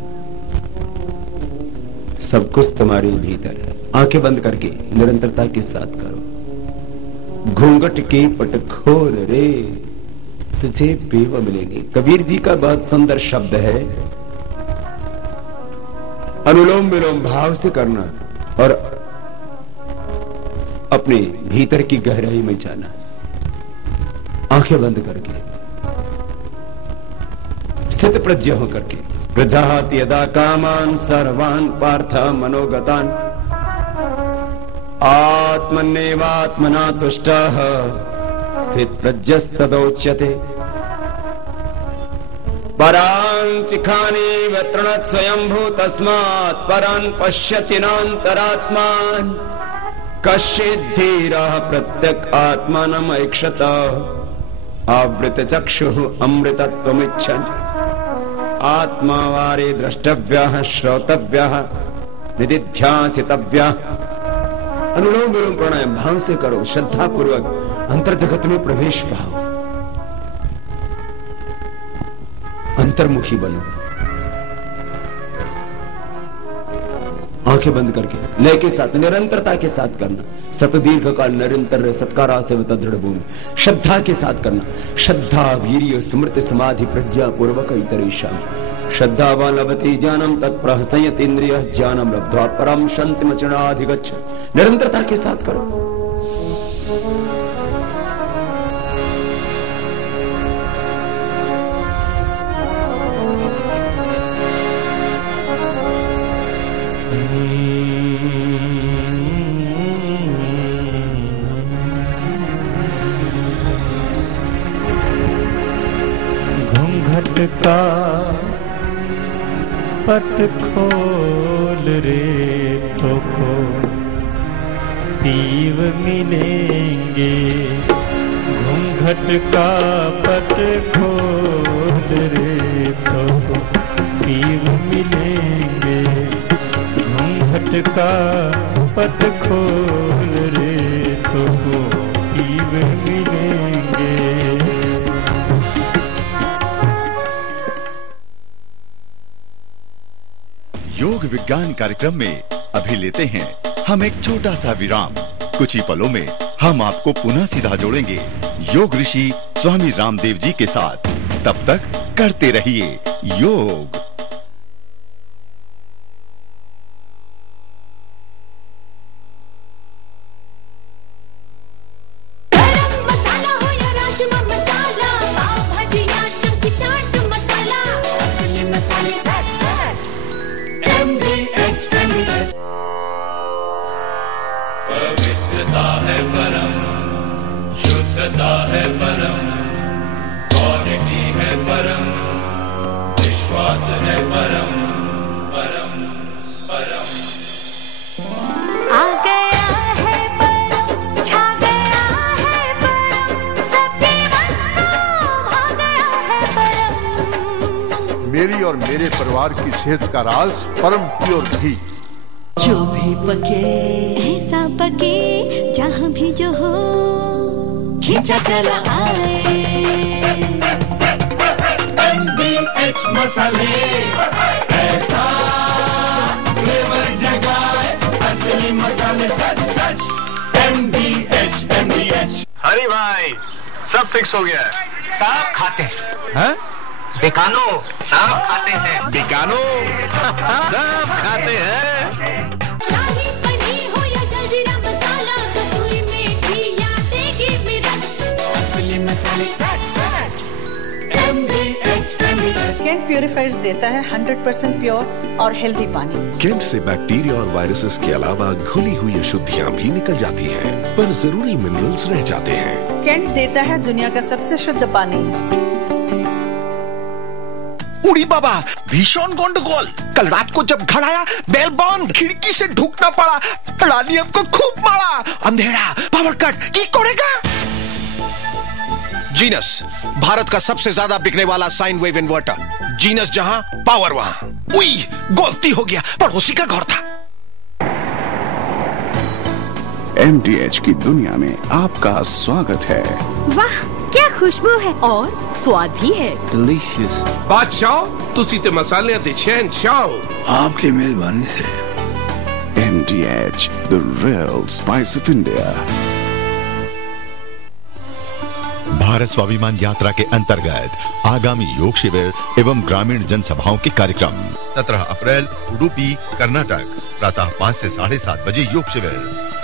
सब कुछ तुम्हारे भीतर है। आंखें बंद करके निरंतरता के साथ करो। घूंघट के पट खोल रे, तुझे बेवा मिलेंगे। कबीर जी का बहुत सुंदर शब्द है। अनुलोम विलोम भाव से करना और अपने भीतर की गहराई में जाना, आंखें बंद करके, स्थित प्रज्ञ होकर के। प्रजाति यदा कामान सर्वान पार्थ मनोगतान आत्मन्नेवात्मना तुष्टः स्थित प्रज्ञस्तदोच्यते। परान् चिखानि वतृणत् स्वयंभू तस्मात् परान् पश्यति नान्तरात्मान्। कश्चित् धीरः प्रत्यक् आत्मानम् ऐक्षत आवृत चक्षुः अमृतत्वमिच्छन्। आत्मावारे द्रष्टव्यः श्रोतव्यः निदिध्यासितव्यः। अनुलोम विलोम प्राणायाम भाव से करो, श्रद्धा पूर्वक अंतर जगत में प्रवेश पाओ, अंतर्मुखी बनो। आंखें बंद करके लय के साथ, निरंतरता के साथ करना। सत दीर्घ काल निरंतर सत्कारा से दृढ़ भूमि। श्रद्धा के साथ करना। श्रद्धा वीर्य स्मृति समाधि प्रज्ञा पूर्वक इतरेशा। श्रद्धावान लभते ज्ञानम तत्प्रहसयतीन्द्रिय ज्ञानम लब्ध्वा परम शांतिमचनाधिगच्छ। निरंतरता के साथ करो। घूंघट का पट खोल रे, तो को पीव मिलेंगे। घूंघट का पट खोल रे, तो को पीव मिलेंगे। घूंघट का पट खोल रे, तो को पीव मिलेंगे। योग विज्ञान कार्यक्रम में अभी लेते हैं हम एक छोटा सा विराम। कुछ ही पलों में हम आपको पुनः सीधा जोड़ेंगे योग ऋषि स्वामी रामदेव जी के साथ। तब तक करते रहिए योग। पवित्रता है परम मेरे परिवार की सेहत का राज परम प्योर घी। जो भी पके ऐसा पके जहाँ भी जो हो खींचा चला आए। MDH मसाले ऐसा फ्लेवर जगाए, असली मसाले सच सच। MDH हरी भाई सब फिक्स हो गया है। सांप खाते हैं बिकानो, सांप खाते हैं बिकानो सब खाते हैं। शाही पनीर हो या जलजीरा मसाला, कसूरी मेथी या देगी मिर्च, असली मसाले सच सच। MDH कैंट प्यूरिफायर्स देता है 100% प्योर और हेल्दी पानी। कैंट से बैक्टीरिया और वायरसेस के अलावा घुली हुई अशुद्धियाँ भी निकल जाती हैं, पर जरूरी मिनरल्स रह जाते हैं। कैंट देता है दुनिया का सबसे शुद्ध पानी। उड़ी बाबा, भीषण गंडगोल। कल रात को जब घर आया बेल बंद, खिड़की से ढूकना पड़ा। रानी हमको खूब मारा। अंधेरा, पावर कट, की करेगा? जीनस, भारत का सबसे ज्यादा बिकने वाला साइन वेव इन्वर्टर। जीनस जहां पावर वहां। उई, गलती हो गया, पड़ोसी का घर था। MDH की दुनिया में आपका स्वागत है। वाह क्या खुशबू है और स्वाद भी है। डिलीशियस। बादशाह तुसी ते मसाले दे शहंशाह। आपकी मेहरबानी से। MDH, the real spice of India। Bharat Swabhiman यात्रा के अंतर्गत आगामी योग शिविर एवं ग्रामीण जनसभाओं के कार्यक्रम 17 अप्रैल उडुपी कर्नाटक प्रातः 5 से 7:30 बजे योग शिविर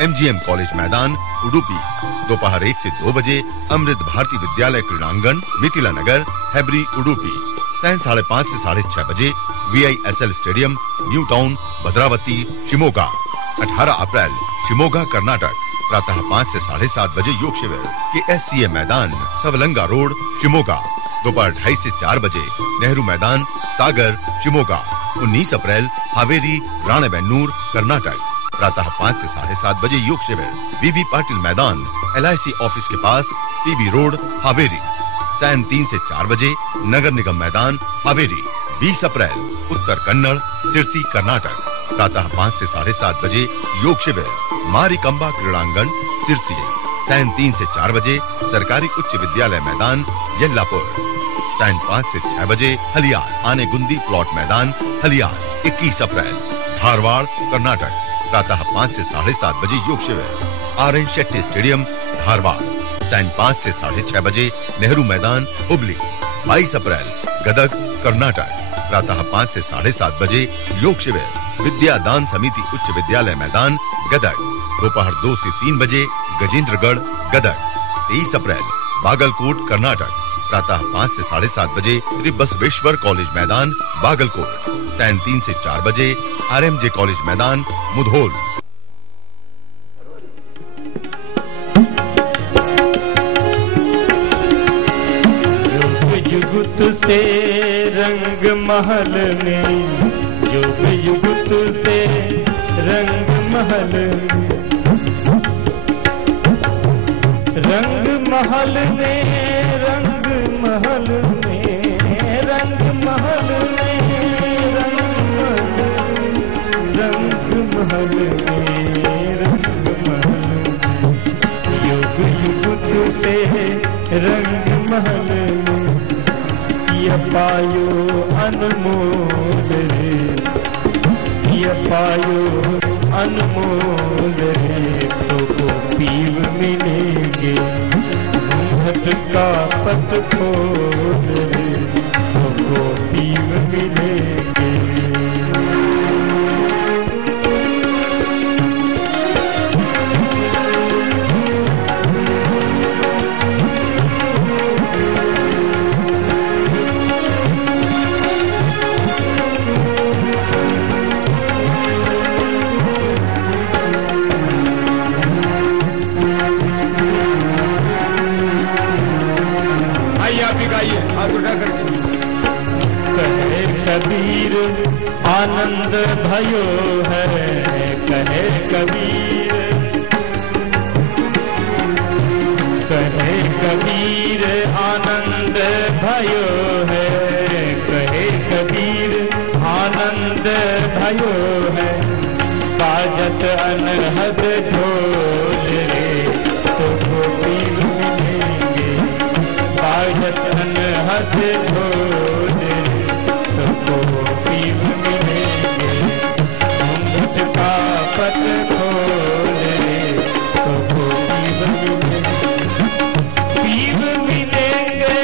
MGM कॉलेज मैदान उडुपी। दोपहर 1 से 2 बजे अमृत भारती विद्यालय क्रीड़ांगण मिथिला नगर हैब्री उडुपी। सायं 5:30 से 6:30 बजे VISL stadium new town Bhadravati Shimoga. 18 अप्रैल शिमोगा कर्नाटक प्रातः 5 से 7:30 बजे योग शिविर के SCA मैदान सवलंगा रोड शिमोगा। दोपहर 2:30 से 4 बजे नेहरू मैदान सागर शिमोगा। 19 अप्रैल हावेरी राणेबेन्नूर कर्नाटक प्रातः 5 से 7:30 बजे योग शिविर BB पाटिल मैदान LIC ऑफिस के पास PB रोड हावेरी। सायं 3 से 4 बजे नगर निगम मैदान हावेरी। 20 अप्रैल उत्तर कन्नड़ सिरसी कर्नाटक प्रातः 5 से 7:30 बजे योग शिविर मारिकंबा क्रीड़ांगण सिरसी। सायं 3 से 4 बजे सरकारी उच्च विद्यालय मैदान येल्लापुर। सायं 5 से 6 बजे हलियाल आने गुंदी प्लॉट मैदान हलियाल। 21 अप्रैल धारवाड़ कर्नाटक प्रातः 5 से 7:30 बजे योग शिविर RN शेट्टी स्टेडियम धारवाड़। सायं 5 से 6:30 बजे नेहरू मैदान हुबली। 22 अप्रैल गदग कर्नाटक प्रातः 5 से 7:30 बजे योग शिविर विद्या दान समिति उच्च विद्यालय मैदान गदग। दोपहर 2 से 3 बजे गजेंद्रगढ़ गदग। 23 अप्रैल बागलकोट कर्नाटक प्रातः 5 से 7:30 बजे श्री बसवेश्वर कॉलेज मैदान बागलकोट। सायं 3 से 4 बजे RMJ कॉलेज मैदान मुधोल। युगुत से रंग महल में, युग युगुत से रंग महल में, रंग महल में, रंग महल में, रंग महल में, रंग महल में, रंग महल युग युगुत से रंग महल में ये पायो अनमोल रे, ये पायो अनमोल रे, तो को पीव मिलेंगे घूंघट का पट खोल रे, तो को पीव मिलेंगे। कहे कबीर आनंद भयो है, कहे कबीर, कहे कबीर आनंद भयो है, कहे कबीर भयो है बाजत अनहद ढोल रे तो गोपी मिलेंगे बाजत अनहद ढोल रे तो गोपी मिलेंगे घूंघट का पट खोल रे तो गोपी मिलेंगे पीव मिलेंगे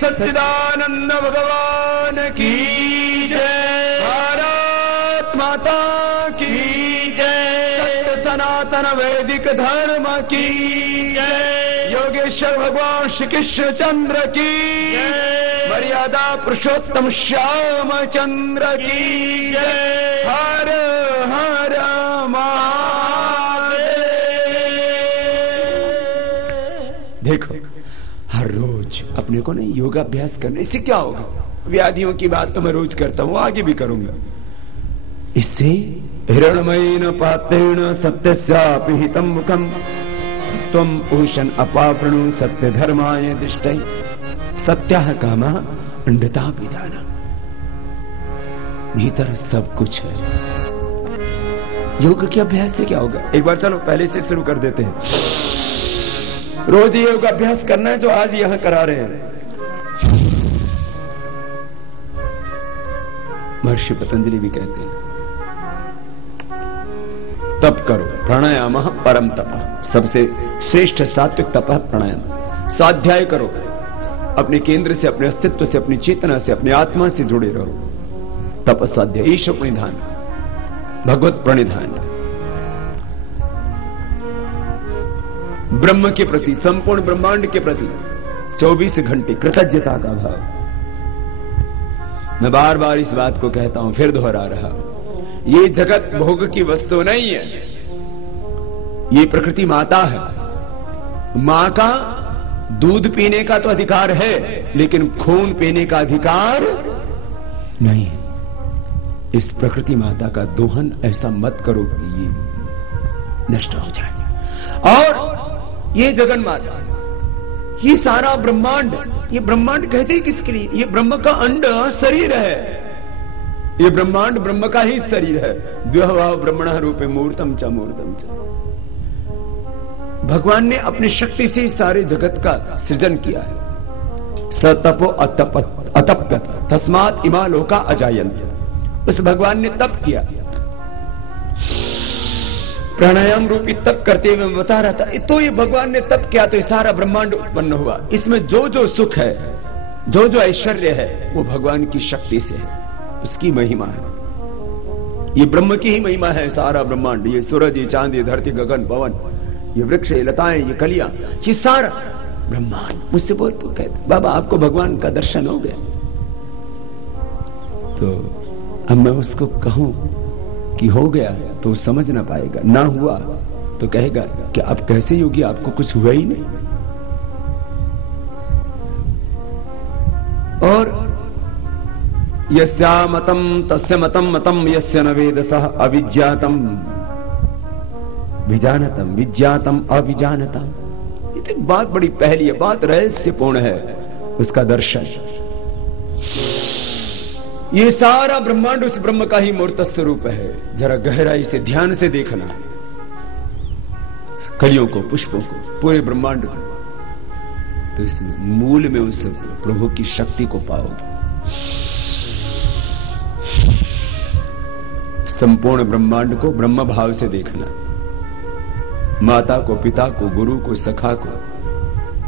सच्चिदानंद भगवान की जय, भारत माता की जय, सत्य सनातन वैदिक धर्म की जय, योगेश्वर भगवान श्री कृष्ण चंद्र की जय, मर्यादा पुरुषोत्तम श्याम चंद्र की जय, हर हर महादेव। देखो हर रोज अपने को नहीं योगाभ्यास करने, इससे क्या होगा? व्याधियों की बात तो मैं रोज करता हूं, आगे भी करूंगा। इससे हिरणमयेन पात्रेण सत्यस्यापि हितं मुखम् त्वं उषन् अपावृणु सत्य धर्माय दिष्टै सत्यः कामः अंडता विधाना। भीतर सब कुछ है। योग के अभ्यास से क्या होगा? एक बार चलो पहले से शुरू कर देते हैं। रोज योग अभ्यास करना है जो आज यहां करा रहे हैं। महर्षि पतंजलि भी कहते हैं तप करो, प्राणायाम परम तप, सबसे श्रेष्ठ सात्विक तप है प्राणायाम। स्वाध्याय करो, अपने केंद्र से, अपने अस्तित्व से, अपनी चेतना से, अपनी आत्मा से जुड़े रहो। तप स्वाध्याय, ईश प्रणिधान, भगवत प्रणिधान, ब्रह्म के प्रति, संपूर्ण ब्रह्मांड के प्रति 24 घंटे कृतज्ञता का भाव। मैं बार बार इस बात को कहता हूं, फिर दोहरा रहा हूं, ये जगत भोग की वस्तु नहीं है, ये प्रकृति माता है। मां का दूध पीने का तो अधिकार है, लेकिन खून पीने का अधिकार नहीं है। इस प्रकृति माता का दोहन ऐसा मत करो कि ये नष्ट हो जाए। और ये जगन माता, ये सारा ब्रह्मांड, ये ब्रह्मांड कहते हैं किसके लिए? ये ब्रह्म का अंड शरीर है। ये ब्रह्मांड ब्रह्म का ही शरीर है। द्व्यभाव ब्रह्मण रूपे मूर्तम च मूर्तम च। भगवान ने अपनी शक्ति से सारे जगत का सृजन किया है। सतपो अतप्यत तस्मात् इमा लोका अजायन्त। उस भगवान ने तप किया, प्राणायाम रूपी तप करते हुए मैं बता रहा था। तो ये भगवान ने तप किया तो ये सारा ब्रह्मांड उत्पन्न हुआ। इसमें जो जो सुख है, जो जो ऐश्वर्य है, वो भगवान की शक्ति से है, उसकी महिमा है। ये ब्रह्म की ही महिमा है सारा ब्रह्मांड। ये सूरज, ये चांद, ये धरती, गगन, पवन, ये वृक्ष, ये लताएं, ये कलियां, ये सारा ब्रह्मांड। मुझसे बोल तो कहते बाबा आपको भगवान का दर्शन हो गया? तो अब मैं उसको कहूं कि हो गया तो समझ ना पाएगा, ना हुआ तो कहेगा कि आप कैसे योगी, आपको कुछ हुआ ही नहीं। और यस्या मतम तस्य मतम मतम यस्य न वेद सः अविज्ञातम विजानतम विज्ञातम अविजानतम। ये तो बात बड़ी पहली है, बात रहस्यपूर्ण है उसका दर्शन। ये सारा ब्रह्मांड उस ब्रह्म का ही मूर्त स्वरूप है। जरा गहराई से ध्यान से देखना, कलियों को, पुष्पों को, पूरे ब्रह्मांड को, तो इस मूल में उस प्रभु की शक्ति को पाओगे। संपूर्ण ब्रह्मांड को ब्रह्म भाव से देखना, माता को, पिता को, गुरु को, सखा को,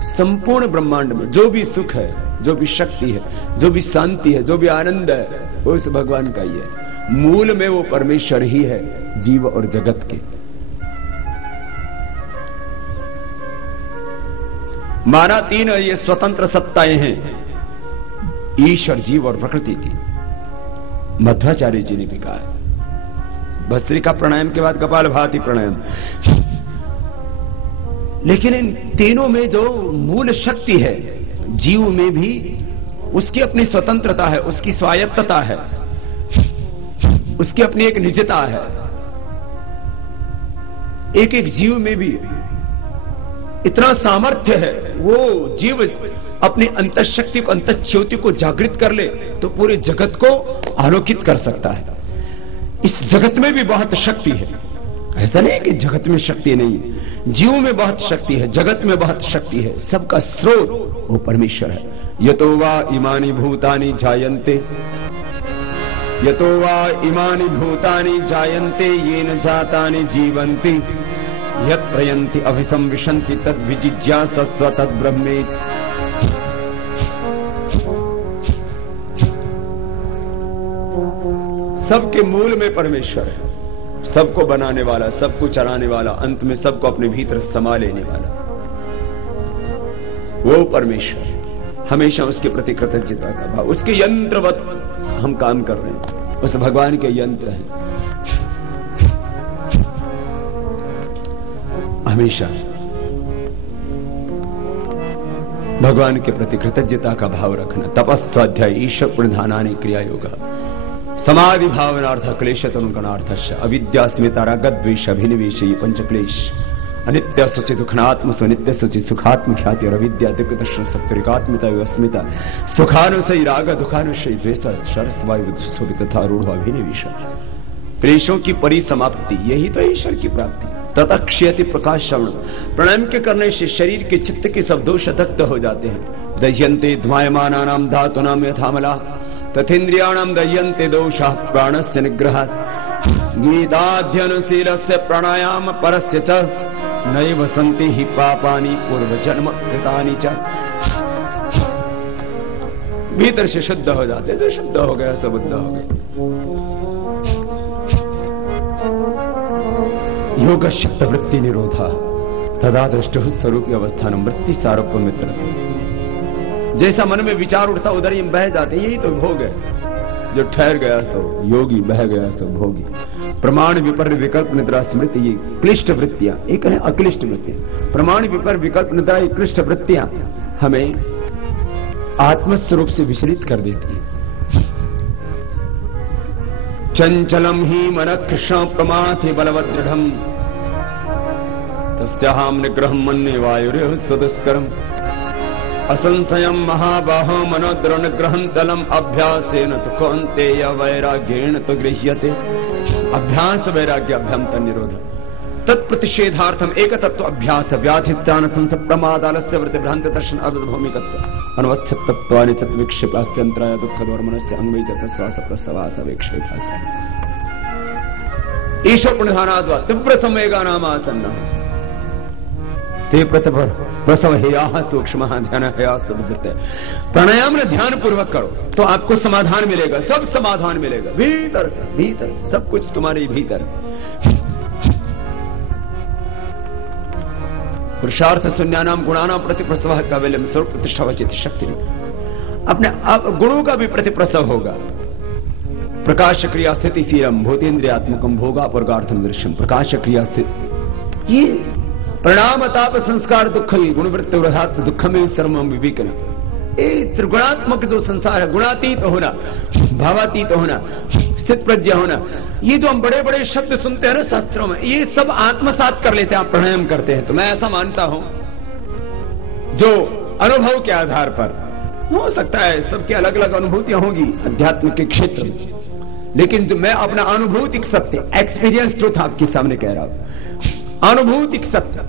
संपूर्ण ब्रह्मांड में जो भी सुख है, जो भी शक्ति है, जो भी शांति है, जो भी आनंद है, वो उस भगवान का ही है। मूल में वो परमेश्वर ही है, जीव और जगत के। माना तीन ये स्वतंत्र सत्ताएं हैं, ईश्वर, जीव और प्रकृति की। मध्वाचार्य जी ने भी कहा है, भस्त्रिका प्राणायाम के बाद कपालभाति प्राणायाम। लेकिन इन तीनों में जो मूल शक्ति है, जीव में भी उसकी अपनी स्वतंत्रता है, उसकी स्वायत्तता है, उसकी अपनी एक निजता है। एक एक जीव में भी इतना सामर्थ्य है, वो जीव अपनी अंतःशक्ति को, अंतःज्योति को जागृत कर ले तो पूरे जगत को आलोकित कर सकता है। इस जगत में भी बहुत शक्ति है, ऐसा नहीं कि जगत में शक्ति नहीं है। जीव में बहुत शक्ति है, जगत में बहुत शक्ति है। सबका स्रोत वो परमेश्वर है। यतो वा इमानि भूतानि जायन्ते, यतो वा इमानि भूतानि जायन्ते येन जातानि जीवन्ति, यत् प्रयन्ति अभिसंविशन्ति तद् विजिज्ञासस्व तद् ब्रह्मेति। सबके मूल में परमेश्वर है, सबको बनाने वाला, सबको चलाने वाला, अंत में सबको अपने भीतर समा लेने वाला वो परमेश्वर है। हमेशा उसके प्रति कृतज्ञता का भाव, उसके यंत्रवत हम काम कर रहे हैं, उस भगवान के यंत्र हैं। हमेशा भगवान के प्रति कृतज्ञता का भाव रखना। तपस्वाध्याय ईश्वर प्रणधानानि क्रिया योगा, समाधि भावनार्थ क्लेश तनुगणार्थ, अविद्यास्मिता रागद्वेष अभिनिवेश पंचक्लेश, अनित्य सुचि दुखनात्म सुनित्य सुचि सुखात्म ख्याति और अविद्या दिव्य दर्शन सत्वरिकात्मिता अस्मिता, सुखानुसई राग दुखानुसई द्वेष सरस्वायु तथा रूढ़ अभिनिवेश। क्लेशों की परिसमाप्ति, यही तो ईश्वर की प्राप्ति। ततक्षयति प्रकाश श्रवण, प्राणायाम के करने से शरीर के चित्त के सब दोष दग्ध हो जाते हैं। दह्यन्ते ध्वायमानानां धातूनां यथामला तथेन्द्रियाणां दह्यन्ते दोषाः प्राणस्य निग्रहात्। गीताध्ययनशीलस्य प्राणायाम परस्य च नैव सन्ति हि पापानि पूर्वजन्म कृतानि च। भीतर से शुद्ध हो जाते, तो शुद्ध हो गया, सब बुद्ध हो गए। योग चित्त वृत्ति निरोधा तदा दृष्टु स्वरूप अवस्थान वृत्ति सारूप्य मित्र। जैसा मन में विचार उठता उधर ही बह जाते, यही तो भोग है। जो ठहर गया सो योगी, बह गया सो भोगी। प्रमाण विपर्य विकल्प निद्रा स्मृति, ये क्लिष्ट वृत्तियां, एक है अक्लिष्ट वृत्तियां। प्रमाण विपर्य विकल्प निद्रा, ये क्लिष्ट वृत्तियां हमें आत्मस्वरूप से विचलित कर देती है। चंचलम ही मन कृष्ण प्रमाथि बलवत् दृढ़म, तस्याहं निग्रहं मन्ये वायुरेव सुदुष्करम्। असंशयम महाबाहो मनोद्रवनिग्रहं चलम अभ्यासेन तु कौन्तेय वैराग्येण तु गृह्यते। अभ्यास वैराग्याभ्याम तन्निरोध तत्प्रतिषेधार्थम एक तत्व अभ्यास व्याधिस्थान संसप प्रमादालस्य वृत्तिभ्रांति दर्शन अदभूमिकत्व अनवस्थित तत्वानि चत विक्षेपास्त्यंतराय दुःख दोर्मनस्य अंगै च तस्वास प्रसवास विक्षेपास। ईश्वर पुण्यधानाद्वा तीव्र संवेगा नामासन्न ते प्रसव हेया सूक्ष्म ध्यान हेयास्तुत। प्राणायाम में ध्यान पूर्वक करो तो आपको समाधान मिलेगा, सब समाधान मिलेगा भीतर से सब कुछ तुम्हारे भीतर। पुरुषार्थ शून्यानाम गुणानां प्रतिप्रसव काव्यम स्वरूप प्रतिष्ठा वचित शक्ति। अपने गुणों का भी प्रतिप्रसव होगा। प्रकाश क्रिया स्थिति शीलम भूतेन्द्रियात्मकम भोगा पुर्गार्थम दृश्यम। प्रकाश क्रिया स्थिति, ये परिणाम ताप संस्कार दुख, गुणवृत्ति वृद्धात्म दुख में सर्वम विवेकन। ये त्रिगुणात्मक जो संसार है, गुणातीत होना, भावातीत होना, स्थित प्रज्ञा होना, ये जो हम बड़े बड़े शब्द सुनते हैं ना शास्त्रों में, ये सब आत्मसात कर लेते हैं। आप प्राणायाम करते हैं तो मैं ऐसा मानता हूं, जो अनुभव के आधार पर हो सकता है सबकी अलग अलग अनुभूतियां होंगी अध्यात्म के क्षेत्र में, लेकिन जो मैं अपना अनुभूतिक सत्य, एक्सपीरियंस ट्रूथ आपके सामने कह रहा हूं, अनुभूतिक सत्य।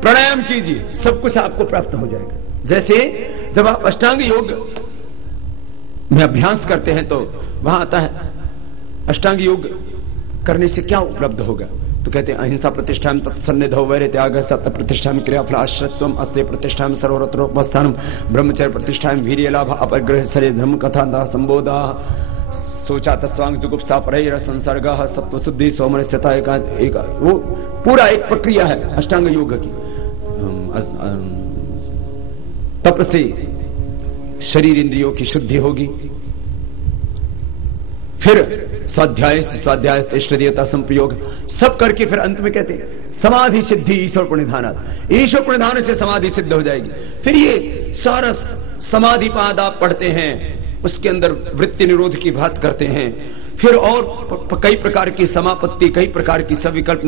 प्राणायाम कीजिए, सब कुछ आपको प्राप्त हो जाएगा। जैसे जब आप अष्टांग योग में अभ्यास करते हैं तो वहां आता है अष्टांग योग करने से क्या उपलब्ध होगा, तो कहते हैं अहिंसा प्रतिष्ठान तत्सन्निधौ वैर त्याग सत्य प्रतिष्ठान क्रियाफल आश्रयत्वम अस्ते प्रतिष्ठान सर्वरत्रोपस्थानम ब्रह्मचर्य प्रतिष्ठान वीर्य लाभ अपग्रह शरीर धर्म कथा संबोधा सोचा तस्वांग जुगुप्सा परैर संसर्ग सत्व शुद्धि सोमनस्यता एक वो पूरा एक प्रक्रिया है अष्टांग योग की। तप से शरीर इंद्रियों की शुद्धि होगी। फिर स्वाध्याय से स्वाध्याय इष्टदेवता संप्रयोग सब करके फिर अंत में कहते हैं समाधि सिद्धि ईश्वर प्रणिधानात्, ईश्वर प्रणिधान से समाधि सिद्ध हो जाएगी। फिर ये सारा समाधि पाद आप पढ़ते हैं, उसके अंदर वृत्ति निरोध की बात करते हैं। फिर और कई प्रकार की समापत्ति, कई प्रकार की सविकल्प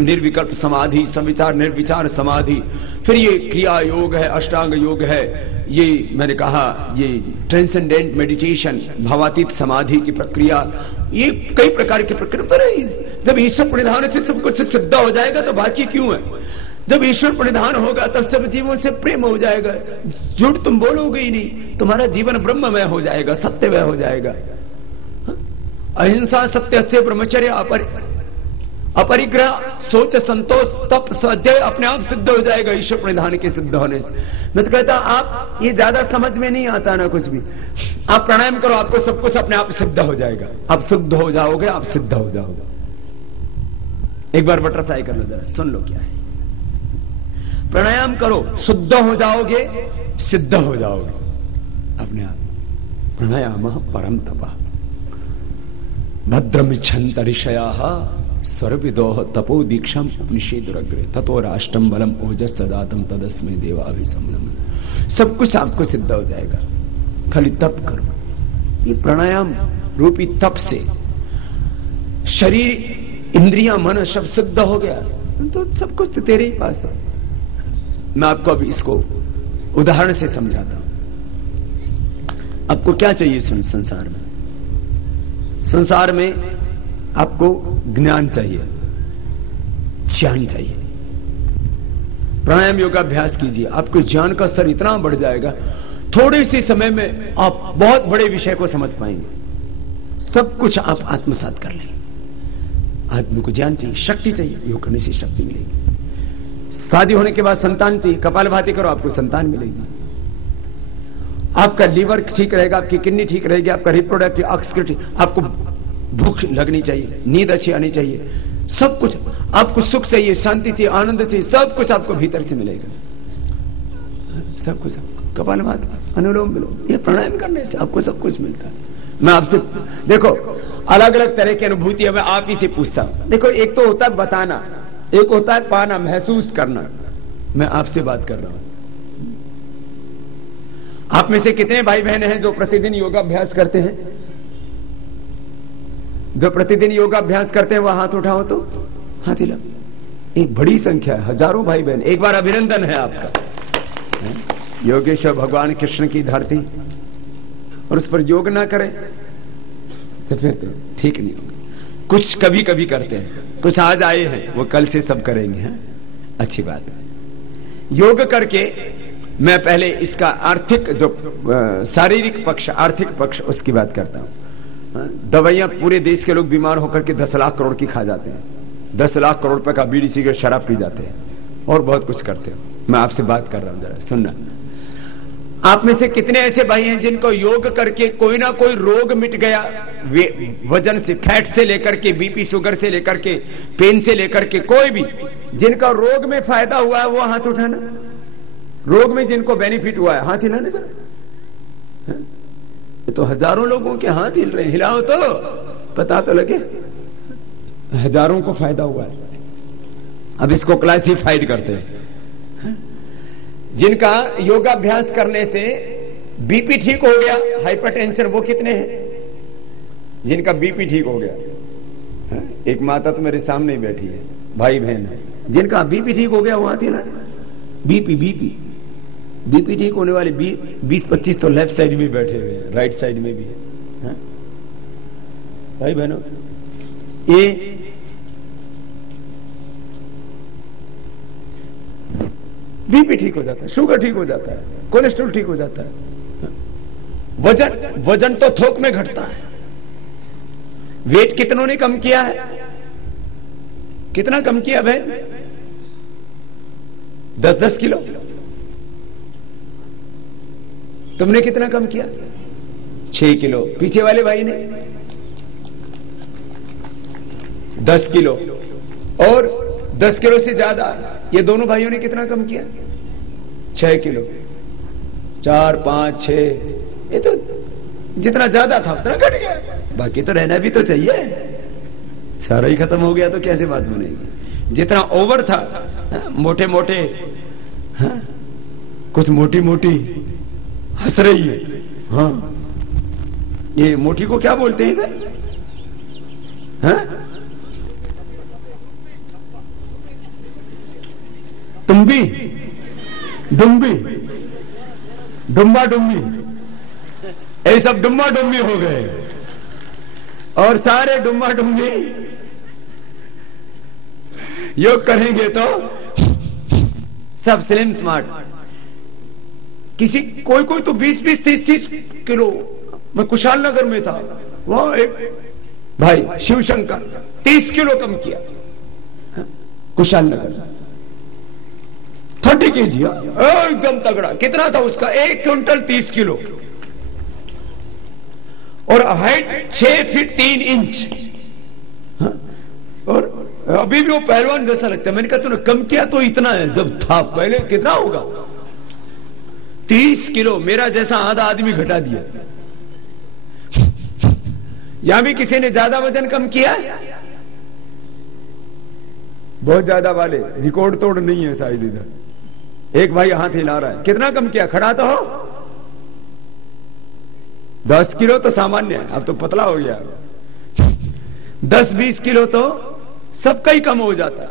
निर्विकल्प समाधि, सविचार निर्विचार समाधि, फिर ये क्रिया योग है, अष्टांग योग है, ये मैंने कहा ये ट्रांसेंडेंट मेडिटेशन, भावातीत समाधि की प्रक्रिया, ये कई प्रकार की प्रक्रिया। तो जब ईश्वर प्रणिधान से सब कुछ सिद्ध हो जाएगा तो बाकी क्यों है? जब ईश्वर प्रणिधान होगा तब सब जीवों से प्रेम हो जाएगा, झूठ तुम बोलोगे ही नहीं, तुम्हारा जीवन ब्रह्ममय हो जाएगा, सत्यमय हो जाएगा। अहिंसा सत्य से ब्रह्मचर्य अपरिग्रह सोच संतोष तप स्वाध्याय अपने आप सिद्ध हो जाएगा ईश्वर प्रणिधान के सिद्ध होने से। मैं तो कहता आप ये ज्यादा समझ में नहीं आता ना कुछ भी, आप प्राणायाम करो, आपको सब कुछ अपने आप सिद्ध हो जाएगा। आप शुद्ध हो जाओगे, आप सिद्ध हो जाओगे। एक बार बटरफ्लाई कर लो जरा, सुन लो क्या है। प्राणायाम करो, शुद्ध हो जाओगे, सिद्ध हो जाओगे अपने आप। प्राणायाम परम तपा भद्रमिच्छन्त ऋषयाः सर्वविदोः तपो दीक्षाम उपनिषेदुरग्रे ततो राष्ट्रम बलम ओजस सदातम तदस्मै देवाभिसमनम। सब कुछ आपको सिद्ध हो जाएगा, खाली तप करो। ये प्राणायाम रूपी तप से शरीर इंद्रियां मन सब सिद्ध हो गया तो सब कुछ तो तेरे ही पास है। मैं आपको अभी इसको उदाहरण से समझाता हूं। आपको क्या चाहिए संसार में? संसार में आपको ज्ञान चाहिए, ज्ञान चाहिए। प्राणायाम योगाभ्यास कीजिए, आपको ज्ञान का स्तर इतना बढ़ जाएगा, थोड़े से समय में आप बहुत बड़े विषय को समझ पाएंगे। सब कुछ आप आत्मसात कर लेंगे। आदमी को ज्ञान चाहिए, शक्ति चाहिए, योग करने से शक्ति मिलेगी। शादी होने के बाद संतान चाहिए, कपालभाति करो, आपको संतान मिलेगी। आपका लीवर ठीक रहेगा, आपकी किडनी ठीक रहेगी, आपका रिप्रोडक्टिव ऑक्सीजन, आपको भूख लगनी चाहिए, नींद अच्छी आनी चाहिए, सब कुछ आपको सुख चाहिए, शांति चाहिए, आनंद चाहिए, सब कुछ आपको भीतर से मिलेगा। सब कुछ कपालभाति, अनुलोम विलोम, ये प्राणायाम करने से आपको सब कुछ मिलता है। मैं आपसे देखो अलग अलग तरह की अनुभूति है, मैं आप ही से पूछता हूं। देखो एक तो होता है बताना, एक होता है पाना, महसूस करना। मैं आपसे बात कर रहा हूं। आप में से कितने भाई बहन हैं जो प्रतिदिन योगाभ्यास करते हैं? जो प्रतिदिन योगाभ्यास करते हैं वह हाथ उठाओ तो हाथ हिला। एक बड़ी संख्या है, हजारों भाई बहन। एक बार अभिनंदन है आपका। योगेश्वर भगवान कृष्ण की धरती और उस पर योग ना करें तो फिर तो ठीक नहीं होगा। कुछ कभी कभी करते हैं, कुछ आज आए हैं, वो कल से सब करेंगे। हैं अच्छी बात है। योग करके मैं पहले इसका आर्थिक जो शारीरिक पक्ष, आर्थिक पक्ष, उसकी बात करता हूं। दवाइयां पूरे देश के लोग बीमार होकर के 10 लाख करोड़ की खा जाते हैं, 10 लाख करोड़ रुपए का बीड़ी सिगरेट शराब पी जाते हैं और बहुत कुछ करते हैं। मैं आपसे बात कर रहा हूं, जरा सुनना। आप में से कितने ऐसे भाई हैं जिनको योग करके कोई ना कोई रोग मिट गया? वजन से, फैट से लेकर के, बीपी शुगर से लेकर के, पेन से लेकर के, कोई भी जिनका रोग में फायदा हुआ है वो हाथ उठाना। रोग में जिनको बेनिफिट हुआ है हाथ हिलाने जरा। ये तो हजारों लोगों के हाथ हिल रहे हैं, हिलाओ तो पता तो लगे। हजारों को फायदा हुआ है। अब इसको क्लासिफाइड करते हैं। जिनका योगाभ्यास करने से बीपी ठीक हो गया, हाइपरटेंशन, वो कितने हैं? जिनका बीपी ठीक हो गया, एक माता तो मेरे सामने ही बैठी है, भाई बहन है, जिनका बीपी ठीक हो गया वो हाथ हिलाए। बीपी ठीक होने वाले 20-25 तो लेफ्ट साइड में बैठे हुए हैं, राइट साइड में भी है। भाई बहनों, ये बीपी ठीक हो जाता है, शुगर ठीक हो जाता है, कोलेस्ट्रॉल ठीक हो जाता है। वजन तो थोक में घटता है। वेट कितनों ने कम किया है? कितना कम किया भाई? 10-10 किलो। तुमने कितना कम किया? 6 किलो। पीछे वाले भाई ने 10 किलो और 10 किलो से ज्यादा। ये दोनों भाइयों ने कितना कम किया? 6 किलो, 4, 5, 6, ये तो जितना ज्यादा था उतना घट गया, बाकी तो रहना भी तो चाहिए। सारा ही खत्म हो गया तो कैसे बात बनेगी। जितना ओवर था, मोटे मोटे, कुछ मोटी मोटी हंस रही है। हाँ, ये मोटी को क्या बोलते हैं इधर? तुम्बी, डुम्बी, डुम्बा डुम्बी, ये सब डुम्बा डुम्बी हो गए। और सारे डुम्बा डुम्बी योग करेंगे तो सब स्लिम स्मार्ट। किसी कोई कोई तो 20-20, 30-30 किलो। मैं कुशाल नगर में था, वहां एक भाई शिवशंकर 30 किलो कम किया। कुशाल नगर 30 kg, एकदम तगड़ा। कितना था उसका? 1 क्विंटल 30 किलो और हाइट 6 फीट 3 इंच। और अभी भी वो पहलवान जैसा लगता है। मैंने कहा तूने कम किया तो इतना है, जब था पहले कितना होगा? 30 किलो। मेरा जैसा आधा आदमी घटा दिया। यहां भी किसी ने ज्यादा वजन कम किया? बहुत ज्यादा वाले रिकॉर्ड तोड़ नहीं है शायद इधर। एक भाई हाथ हिला रहा है। कितना कम किया? खड़ा तो हो। 10 किलो तो सामान्य है, अब तो पतला हो गया। 10-20 किलो तो सबका ही कम हो जाता।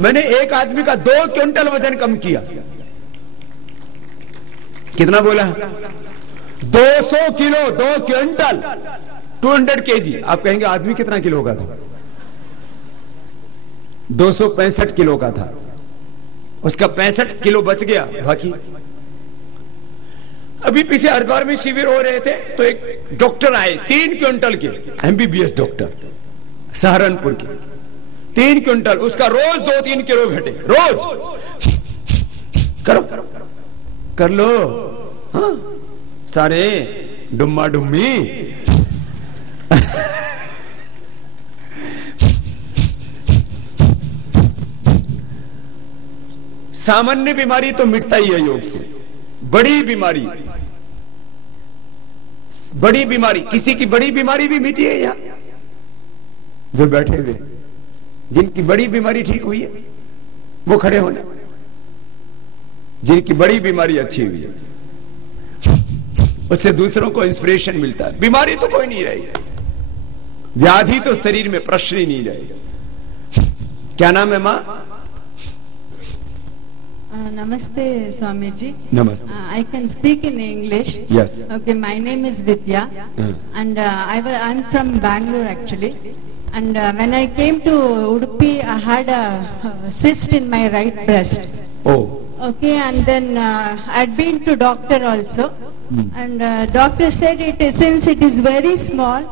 मैंने एक आदमी का 2 क्विंटल वजन कम किया। कितना बोला? 200 किलो, 2 क्विंटल, 200 kg। आप कहेंगे आदमी कितना किलो का था? 265 किलो का था। उसका 65 किलो बच गया। बाकी अभी पीछे हरिद्वार में शिविर हो रहे थे तो एक डॉक्टर आए 3 क्विंटल के, MBBS डॉक्टर, सहारनपुर के। 3 क्विंटल। उसका रोज 2-3 किलो घटे। रोज करो कर लो। हाँ, सारे डुम्मा डुम्मी। सामान्य बीमारी तो मिटता ही है योग से। बड़ी बीमारी, बड़ी बीमारी, किसी की बड़ी बीमारी भी मिटी है यहां जो बैठे हुए? जिनकी बड़ी बीमारी ठीक हुई है वो खड़े होने। जिनकी बड़ी बीमारी अच्छी हुई है उससे दूसरों को इंस्पिरेशन मिलता है। बीमारी तो कोई नहीं रही, व्याधि तो शरीर में प्रश्न ही नहीं रही। क्या नाम है मां? Namaste, Swamiji. Namaste. I can speak in English. Yes. Okay, my name is Vidya, and I'm from Bangalore actually. And when I came to Udupi, I had a cyst in my right breast. Oh. Okay, and then I'd been to doctor also, and doctor said since it is very small,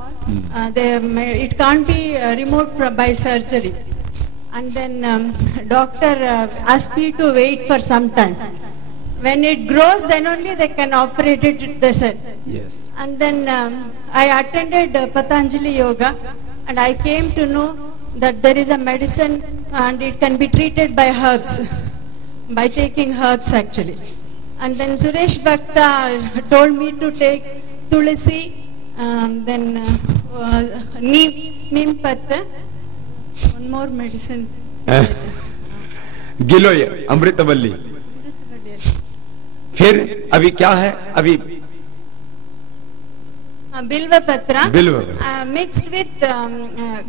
it can't be removed by surgery. And then doctor asked me to wait for some time. When it grows, then only they can operate it, they said. Yes. And then I attended Patanjali Yoga, and I came to know that there is a medicine and it can be treated by herbs, by taking herbs actually. And then Suresh Bhakta told me to take Tulasi, then Neem Patta, one more medicine. गिलोय, अमृतवल्ली। फिर अभी क्या है? अभी Bilva Patra mixed with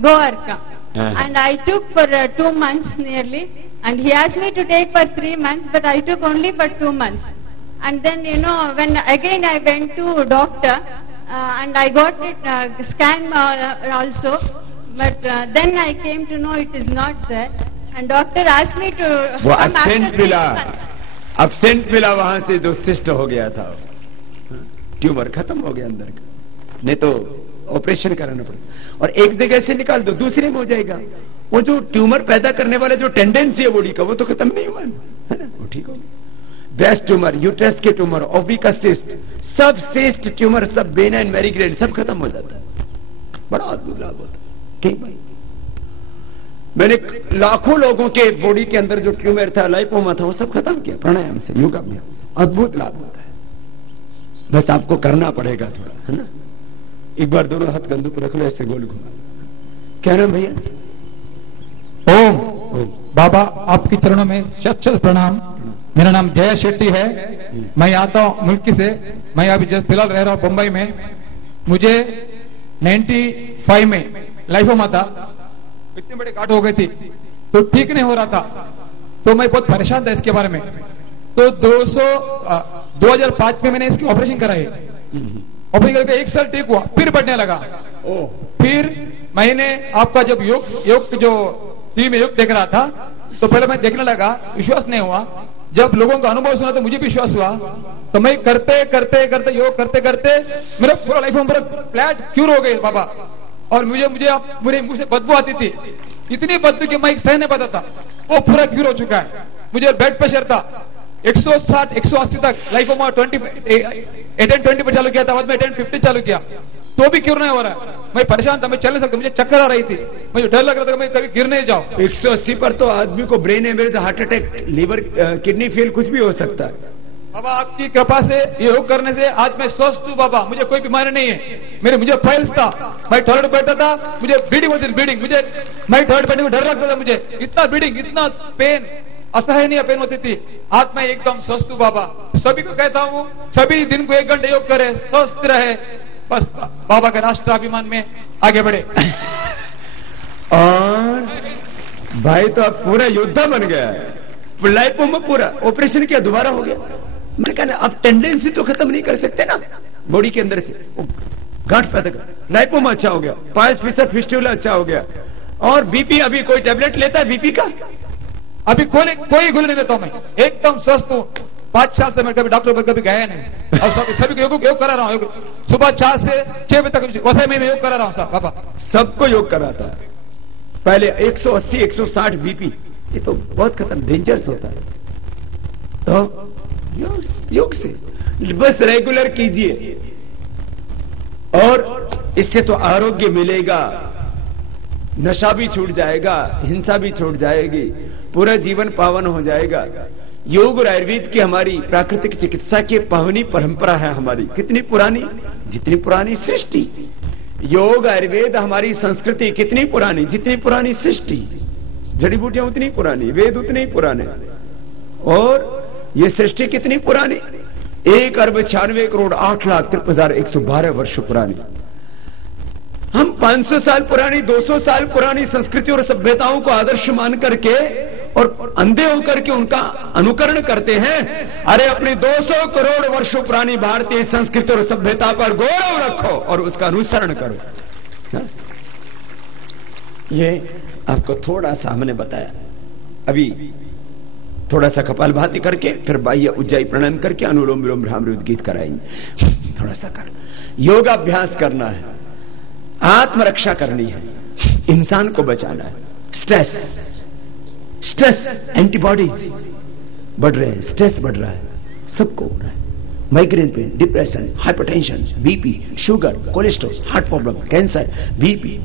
Goarka. And I took for 2 months nearly, and he asked me to take for 3 months, but I took only for 2 months. And then when again I went to doctor and I got it scan also. But then I came to know it is not there, and doctor asked me to. वो absent मिला वहां से जो सिस्ट हो गया था, ट्यूमर खत्म हो गया अंदर का, नहीं तो ऑपरेशन कराना पड़ेगा। और एक जगह से निकाल दो दूसरे में हो जाएगा। वो जो ट्यूमर पैदा करने वाला जो टेंडेंसी है बॉडी का, वो तो खत्म नहीं हुआ है ना, वो ठीक हो गया। ब्रेस्ट ट्यूमर, यूट्रस के ट्यूमर, ओविका सिस्ट, सब सिस्ट ट्यूमर, सब बेनाइन मैरिग्रेड, सब खत्म हो जाता है। बड़ा अद्भुत लाभ होता है। ठीक भाई, मैंने लाखों लोगों के बॉडी के अंदर जो ट्यूमर था, लाइपोमा था, वो सब खत्म किया प्राणायाम से, योगाभ्यास से। अद्भुत लाभ होता है, बस आपको करना पड़ेगा थोड़ा, है ना। एक बार दोनों हाथ कंधों पर रख लो, ऐसे गोल घुमा। क्या नाम भैया? ओम। बाबा आपके चरणों में शत शत प्रणाम। मेरा नाम जय शेट्टी है, मैं आता हूं मुल्की से। मैं अभी फिलहाल रह रहा हूं बंबई में। मुझे 95 में लाइफोमा था, इतने बड़े गांठ हो गई थी, तो ठीक नहीं हो रहा था, तो मैं बहुत परेशान था इसके बारे में। तो 2005 में मैंने इसकी ऑपरेशन कराई। ऑपरेशन करके 1 साल ठीक हुआ, फिर बढ़ने लगा। फिर मैंने आपका जब योग जो टीवी में योग देख रहा था, तो पहले मैं देखने लगा, विश्वास नहीं हुआ। जब लोगों का अनुभव सुना तो मुझे विश्वास हुआ। तो मैं करते करते करते योग करते करते मेरा पूरा लाइफ में फ्लैट क्यूर हो गए बाबा। और मुझे मेरे मुंह से बदबू आती थी, इतनी बदबू कि मैं सह नहीं पाता था, वो पूरा क्यूर हो चुका है। मुझे ब्लड प्रेशर था 160 180 तक, लाइफ में 18-20 पर चालू किया था, बाद में 18-50 चालू किया, तो भी क्यों नहीं हो रहा है। मैं परेशान था, मैं चल नहीं सकता, मुझे चक्कर आ रही थी, मुझे डर लग रहा था मैं कभी गिर नहीं जाऊं। 180 पर तो आदमी को brain haemorrhage, heart attack, liver, kidney fail, कुछ भी हो सकता है। बाबा आपकी कृपा से योग करने से आज मैं स्वस्थ हूँ बाबा, मुझे कोई बीमारी नहीं है। मुझे फाइल्स था, मैं टॉयलेट बैठा था, मुझे ब्लीडिंग होती थी, ब्लीडिंग, मैं टॉयलेट बैठने में डर लगता था, मुझे इतना ब्लीडिंग, इतना पेन, असहनीय पेन होती थी। आज मैं एकदम स्वस्थ हूँ बाबा। सभी को कहता हूँ, सभी दिन को 1 घंटे योग करे, स्वस्थ रहे, बस बाबा के राष्ट्राभिमान में आगे बढ़े। और भाई तो अब पूरा योद्धा बन गया है, लाइफ में पूरा ऑपरेशन किया, दोबारा हो गया। मैं कहना अब टेंडेंसी तो खत्म नहीं कर सकते ना बॉडी के अंदर से, गांठ पैदा कर, लाइपोमा अच्छा हो गया, पायस फिसर फिस्टुला अच्छा हो गया। और बीपी, अभी कोई टेबलेट लेता है बीपी का? अभी कोई गोली नहीं लेता हूं मैं, एकदम स्वस्थ हूं। 5 साल से मैं कभी डॉक्टर पर कभी गया नहीं, और सभी को योग करा रहा हूँ। सुबह 4 से 6 बजे तक वैसे मैं योग करा रहा हूँ साहब बाबा। सबको योग कराता है। पहले 180 160 बीपी, ये तो बहुत खतरनाक डेंजरस होता है। तो योग से बस रेगुलर कीजिए, और इससे तो आरोग्य मिलेगा, नशा भी छूट जाएगा, हिंसा भी छूट जाएगी, पूरा जीवन पावन हो जाएगा। योग और आयुर्वेद की हमारी प्राकृतिक चिकित्सा की पावनी परंपरा है हमारी। कितनी पुरानी, जितनी पुरानी सृष्टि। योग आयुर्वेद हमारी संस्कृति कितनी पुरानी, जितनी पुरानी सृष्टि। जड़ी बूटियां उतनी पुरानी, वेद उतने ही पुराने, और ये सृष्टि कितनी पुरानी, 1,96,08,53,112 वर्ष पुरानी। हम 500 साल पुरानी, 200 साल पुरानी संस्कृति और सभ्यताओं को आदर्श मान करके और अंधे होकर के उनका अनुकरण करते हैं। अरे अपनी 200 करोड़ वर्षों पुरानी भारतीय संस्कृति और सभ्यता पर गौरव रखो और उसका अनुसरण करो। ये आपको थोड़ा सा हमने बताया। अभी थोड़ा सा कपालभाति करके फिर बाह्य उज्जाई प्राणायाम करके अनुलोम विलोम भ्रामरी उद्गीत कराएंगे। थोड़ा सा कर योगाभ्यास करना है, आत्मरक्षा करनी है, इंसान को बचाना है। स्ट्रेस एंटीबॉडीज बढ़ रहे हैं, स्ट्रेस बढ़ रहा है, सबको हो रहा है। Migraine pain, depression, hypertension, BP, sugar, cholesterol, heart problem, cancer, BP,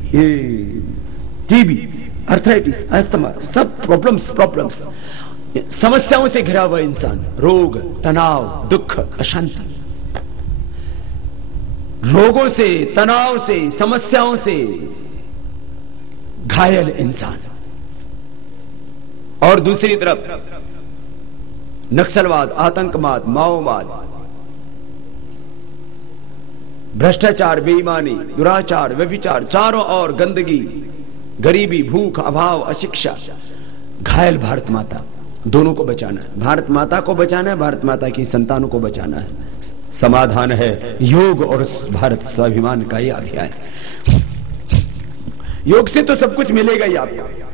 TB, arthritis, asthma, सब प्रॉब्लम्स समस्याओं से घिरा हुआ इंसान, रोग, तनाव, दुख, अशांति, रोगों से, तनाव से, समस्याओं से घायल इंसान। और दूसरी तरफ नक्सलवाद, आतंकवाद, माओवाद, भ्रष्टाचार, बेईमानी, दुराचार, व्यभिचार, चारों ओर गंदगी, गरीबी, भूख, अभाव, अशिक्षा, घायल भारत माता। दोनों को बचाना है, भारत माता को बचाना है, भारत माता की संतानों को बचाना है। समाधान है योग और भारत स्वाभिमान का ये अभियान। योग से तो सब कुछ मिलेगा ही आपको।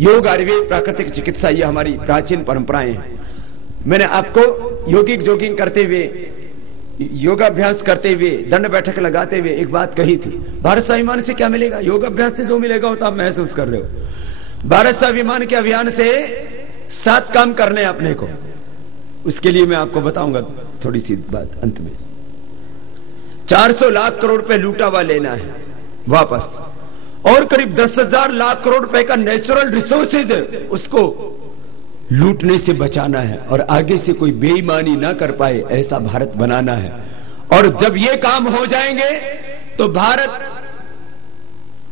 योग, आयुर्वेद, प्राकृतिक चिकित्सा, ये हमारी प्राचीन परंपराएं हैं। मैंने आपको योगिक जोगिंग करते हुए, योगाभ्यास करते हुए, दंड बैठक लगाते हुए एक बात कही थी। भारत स्वाभिमान से क्या मिलेगा? योगाभ्यास से जो मिलेगा वो तो आप महसूस कर रहे हो। भारत स्वाभिमान के अभियान से 7 काम करने अपने को। उसके लिए मैं आपको बताऊंगा थोड़ी सी बात अंत में। 400 लाख करोड़ रुपए लूटा हुआ लेना है वापस, और करीब 10,000 लाख करोड़ रुपए का नेचुरल रिसोर्सेज है, उसको लूटने से बचाना है और आगे से कोई बेईमानी ना कर पाए ऐसा भारत बनाना है। और जब ये काम हो जाएंगे तो भारत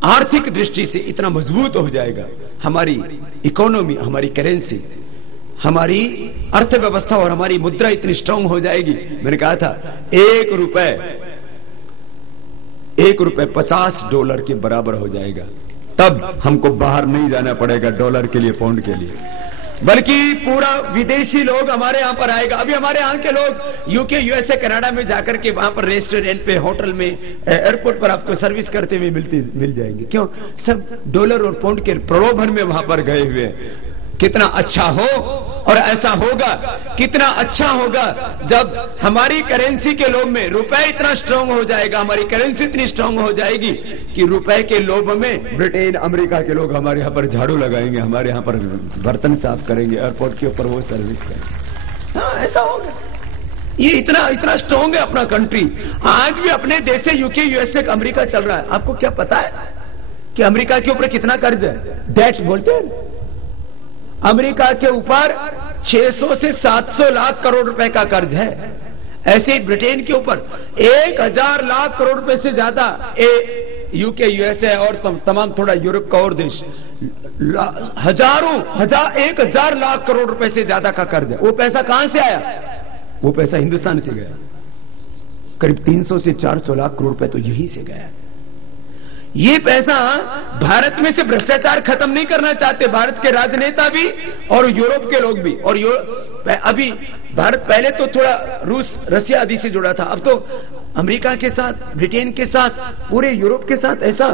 आर्थिक दृष्टि से इतना मजबूत हो जाएगा, हमारी इकोनॉमी, हमारी करेंसी, हमारी अर्थव्यवस्था और हमारी मुद्रा इतनी स्ट्रांग हो जाएगी। मैंने कहा था एक रुपए $50 के बराबर हो जाएगा, तब हमको बाहर नहीं जाना पड़ेगा डॉलर के लिए, पाउंड के लिए, बल्कि पूरा विदेशी लोग हमारे यहां पर आएगा। अभी हमारे यहां के लोग यूके, यूएसए, कनाडा में जाकर के वहां पर रेस्टोरेंट पे, होटल में, एयरपोर्ट पर आपको सर्विस करते हुए मिल जाएंगे। क्यों? सब डॉलर और पाउंड के प्रलोभन में वहां पर गए हुए हैं। कितना अच्छा हो, और ऐसा होगा, कितना अच्छा होगा जब हमारी करेंसी के लोभ में रुपए इतना स्ट्रांग हो जाएगा, हमारी करेंसी इतनी स्ट्रांग हो जाएगी कि रुपए के लोभ में ब्रिटेन, अमेरिका के लोग हमारे यहां पर झाड़ू लगाएंगे, हमारे यहां पर बर्तन साफ करेंगे, एयरपोर्ट के ऊपर वो सर्विस करेंगे। हाँ, ऐसा होगा। ये इतना स्ट्रांग है अपना कंट्री। आज भी अपने देश से यूके, यूएसए, अमेरिका चल रहा है। आपको क्या पता है कि अमेरिका के ऊपर कितना कर्ज है? डेट बोलते हैं। अमेरिका के ऊपर 600 से 700 लाख करोड़ रुपए का कर्ज है। ऐसे ही ब्रिटेन के ऊपर 1000 लाख करोड़ रुपए से ज्यादा यूके, यूएसए और तमाम थोड़ा यूरोप का और देश 1000 लाख करोड़ रुपए से ज्यादा का कर्ज है। वो पैसा कहां से आया? वो पैसा हिंदुस्तान से गया। करीब 300 से 400 लाख करोड़ रुपए तो यहीं से गया। ये पैसा भारत में से भ्रष्टाचार खत्म नहीं करना चाहते भारत के राजनेता भी और यूरोप के लोग भी। और अभी भारत पहले तो थोड़ा रूस, रशिया आदि से जुड़ा था, अब तो अमेरिका के साथ, ब्रिटेन के साथ, पूरे यूरोप के साथ ऐसा।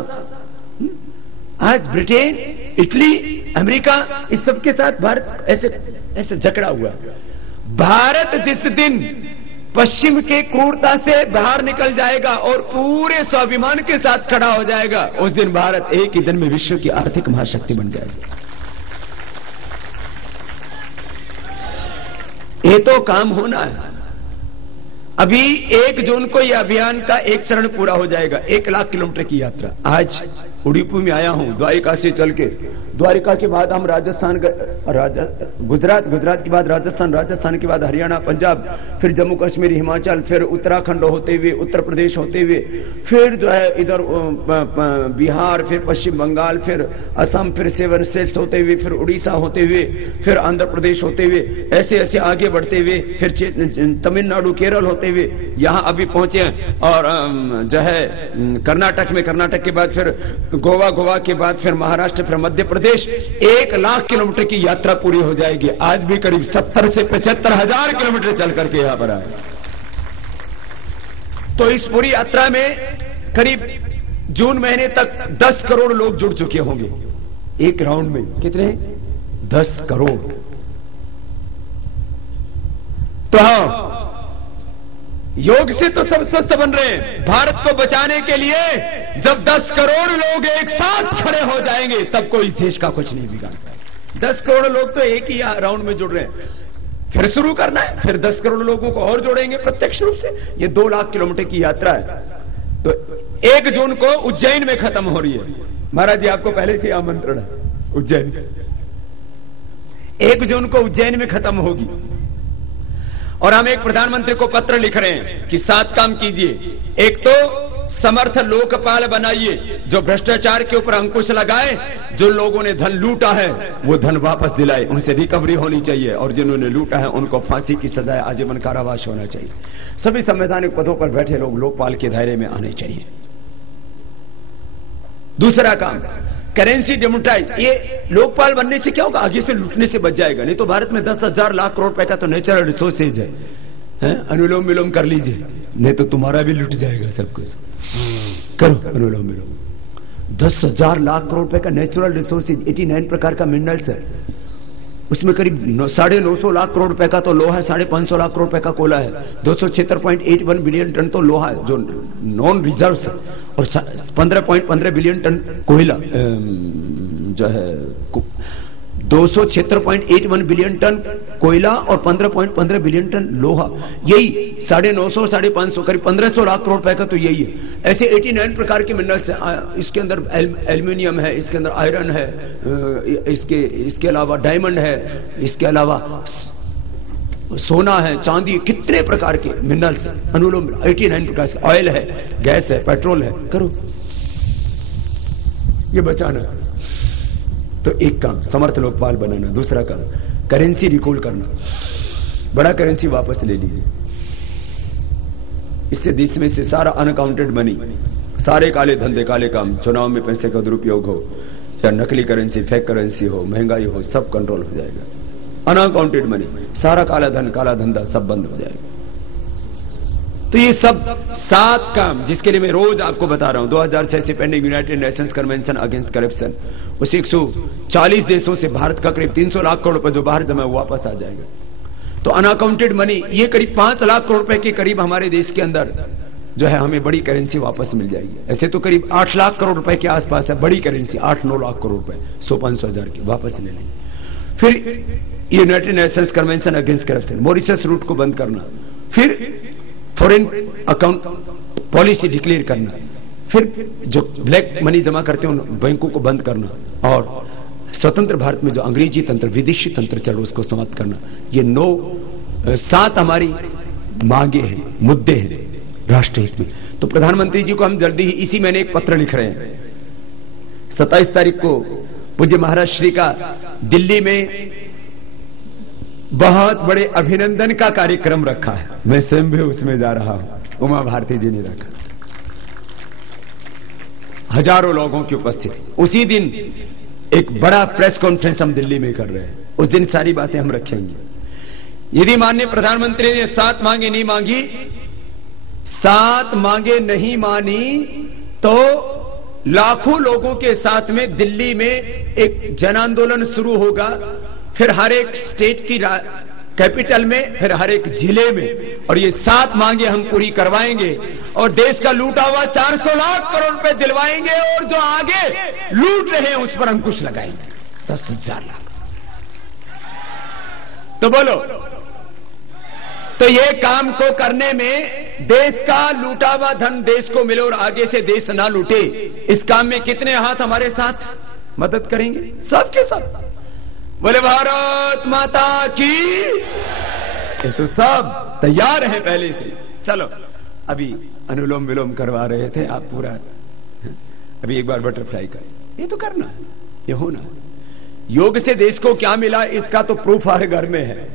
आज ब्रिटेन, इटली, अमेरिका, इस सब के साथ भारत ऐसे जकड़ा हुआ। भारत जिस दिन पश्चिम के क्रूरता से बाहर निकल जाएगा और पूरे स्वाभिमान के साथ खड़ा हो जाएगा, उस दिन भारत एक ही दिन में विश्व की आर्थिक महाशक्ति बन जाएगी। ये तो काम होना है। अभी 1 जून को यह अभियान का एक चरण पूरा हो जाएगा, 1 लाख किलोमीटर की यात्रा। आज उड़ीपू में आया हूं, द्वारिका से चल के, द्वारिका के बाद हम राजस्थान, गुजरात के बाद राजस्थान के बाद हरियाणा, पंजाब, फिर जम्मू कश्मीर, हिमाचल, फिर उत्तराखंड होते हुए, उत्तर प्रदेश होते हुए, फिर जो है इधर बिहार, फिर पश्चिम बंगाल, फिर असम, फिर 7 स्टेट्स होते हुए, फिर उड़ीसा होते हुए, फिर आंध्र प्रदेश होते हुए, ऐसे ऐसे आगे बढ़ते हुए, फिर तमिलनाडु, केरल होते हुए यहां अभी पहुंचे हैं। और जो है कर्नाटक में, कर्नाटक के बाद फिर गोवा के बाद फिर महाराष्ट्र, फिर मध्य प्रदेश। 1 लाख किलोमीटर की यात्रा पूरी हो जाएगी। आज भी करीब 70 से 75 हजार किलोमीटर चल करके यहां पर आए। तो इस पूरी यात्रा में करीब जून महीने तक 10 करोड़ लोग जुड़ चुके होंगे। एक राउंड में कितने? 10 करोड़। तो हाँ, योग से तो सब स्वस्थ बन रहे हैं। भारत को बचाने के लिए जब 10 करोड़ लोग एक साथ खड़े हो जाएंगे, तब कोई इस देश का कुछ नहीं बिगाड़ पाएगा। 10 करोड़ लोग तो एक ही राउंड में जुड़ रहे हैं। फिर शुरू करना है, फिर 10 करोड़ लोगों को और जोड़ेंगे प्रत्यक्ष रूप से। ये 2 लाख किलोमीटर की यात्रा है। तो 1 जून को उज्जैन में खत्म हो रही है। महाराज जी, आपको पहले से आमंत्रण है उज्जैन। 1 जून को उज्जैन में खत्म होगी। और हम एक प्रधानमंत्री को पत्र लिख रहे हैं कि 7 काम कीजिए। एक तो समर्थ लोकपाल बनाइए, जो भ्रष्टाचार के ऊपर अंकुश लगाए, जो लोगों ने धन लूटा है वो धन वापस दिलाए, उनसे रिकवरी होनी चाहिए, और जिन्होंने लूटा है उनको फांसी की सजाए, आजीवन कारावास होना चाहिए। सभी संवैधानिक पदों पर बैठे लोग लोकपाल के दायरे में आने चाहिए। दूसरा काम, करेंसी डिमोनेटाइज। ये लोकपाल बनने से क्या होगा? आगे से लूटने से बच जाएगा। नहीं तो भारत में 10,000 लाख करोड़ रुपए का तो नेचुरल रिसोर्सेज है। अनुलोम विलोम कर लीजिए, नहीं तो तुम्हारा भी लूट जाएगा सब कुछ। करो अनुलोम विलोम। 10,000 लाख करोड़ रुपए का नेचुरल रिसोर्सेज, 89 प्रकार का मिनरल्स है। उसमें करीब 950 लाख करोड़ रुपए का तो लोहा है, 550 लाख करोड़ रुपए का कोला है, 276.81 बिलियन टन तो लोहा है जो नॉन रिजर्व है, और 15.15 बिलियन टन कोयला जो है, 276.81 बिलियन टन कोयला और 15.15 बिलियन टन लोहा, यही 950 550 करीब 1500 लाख करोड़ रुपए का तो यही है। ऐसे 89 प्रकार के मिनरल्स हैं। इसके अंदर एल्यूमिनियम है, इसके अंदर आयरन है, इसके अलावा डायमंड है, इसके अलावा सोना है, चांदी, कितने प्रकार के मिनरल्स, अनुलोम 89 प्रकार से, ऑयल है, गैस है, पेट्रोल है। करो ये बचाना। तो एक काम समर्थ लोकपाल बनाना, दूसरा काम करेंसी रिकॉल करना, बड़ा करेंसी वापस ले लीजिए। इससे देश में से सारा अनअकाउंटेड मनी, सारे काले धंधे, काले काम, चुनाव में पैसे का दुरुपयोग हो या नकली करेंसी, फेक करेंसी हो, महंगाई हो, सब कंट्रोल हो जाएगा। अनअकाउंटेड मनी, सारा काला धन, काला धंधा सब बंद हो जाएगा। तो ये सब 7 काम जिसके लिए मैं रोज आपको बता रहा हूं, 2006 से pending United Nations convention against corruption, उस 140 देशों से भारत का करीब 300 लाख करोड़ रुपए जो बाहर जमा है वापस आ जाएगा। तो अनअकाउंटेड मनी, ये करीब 5 लाख करोड़ रुपए के करीब हमारे देश के अंदर जो है हमें बड़ी करेंसी वापस मिल जाएगी। ऐसे तो करीब 8 लाख करोड़ रुपए के आसपास है बड़ी करेंसी, 8-9 लाख करोड़ रुपए, 100-500 हजार की वापस ले लेंगे। फिर United Nations convention against corruption, Mauritius root को बंद करना, फिर फॉरेन अकाउंट पॉलिसी डिक्लेयर करना, फिर जो ब्लैक मनी जमा करते हैं उन बैंकों को बंद करना, और स्वतंत्र भारत में जो अंग्रेजी तंत्र, विदेशी तंत्र चलो उसको समाप्त करना। ये 7 हमारी मांगे हैं, मुद्दे हैं राष्ट्रहित में। तो प्रधानमंत्री जी को हम जल्दी ही इसी महीने एक पत्र लिख रहे हैं। 27 तारीख को पूज्य महाराज श्री का दिल्ली में बहुत बड़े अभिनंदन का कार्यक्रम रखा है, मैं स्वयं भी उसमें जा रहा हूं, उमा भारती जी ने रखा, हजारों लोगों की उपस्थिति। उसी दिन एक बड़ा प्रेस कॉन्फ्रेंस हम दिल्ली में कर रहे हैं, उस दिन सारी बातें हम रखेंगे। यदि माननीय प्रधानमंत्री ने 7 मांगे नहीं मांगी, 7 मांगे नहीं मानी, तो लाखों लोगों के साथ में दिल्ली में एक जन आंदोलन शुरू होगा, फिर हर एक स्टेट की कैपिटल में, फिर हर एक जिले में, और ये 7 मांगे हम पूरी करवाएंगे और देश का लूटा हुआ 400 लाख करोड़ रुपए दिलवाएंगे, और जो आगे लूट रहे हैं उस पर अंकुश लगाएंगे 10,000 लाख। तो बोलो, तो ये काम को करने में देश का लूटा हुआ धन देश को मिले और आगे से देश ना लूटे, इस काम में कितने हाथ हमारे साथ मदद करेंगे? सबके सब। बोले भारत माता की। ये तो सब तैयार है पहले से। चलो, अभी अनुलोम विलोम करवा रहे थे आप पूरा, अभी एक बार बटरफ्लाई का, ये तो करना है, ये होना है। योग से देश को क्या मिला इसका तो प्रूफ हर घर में है।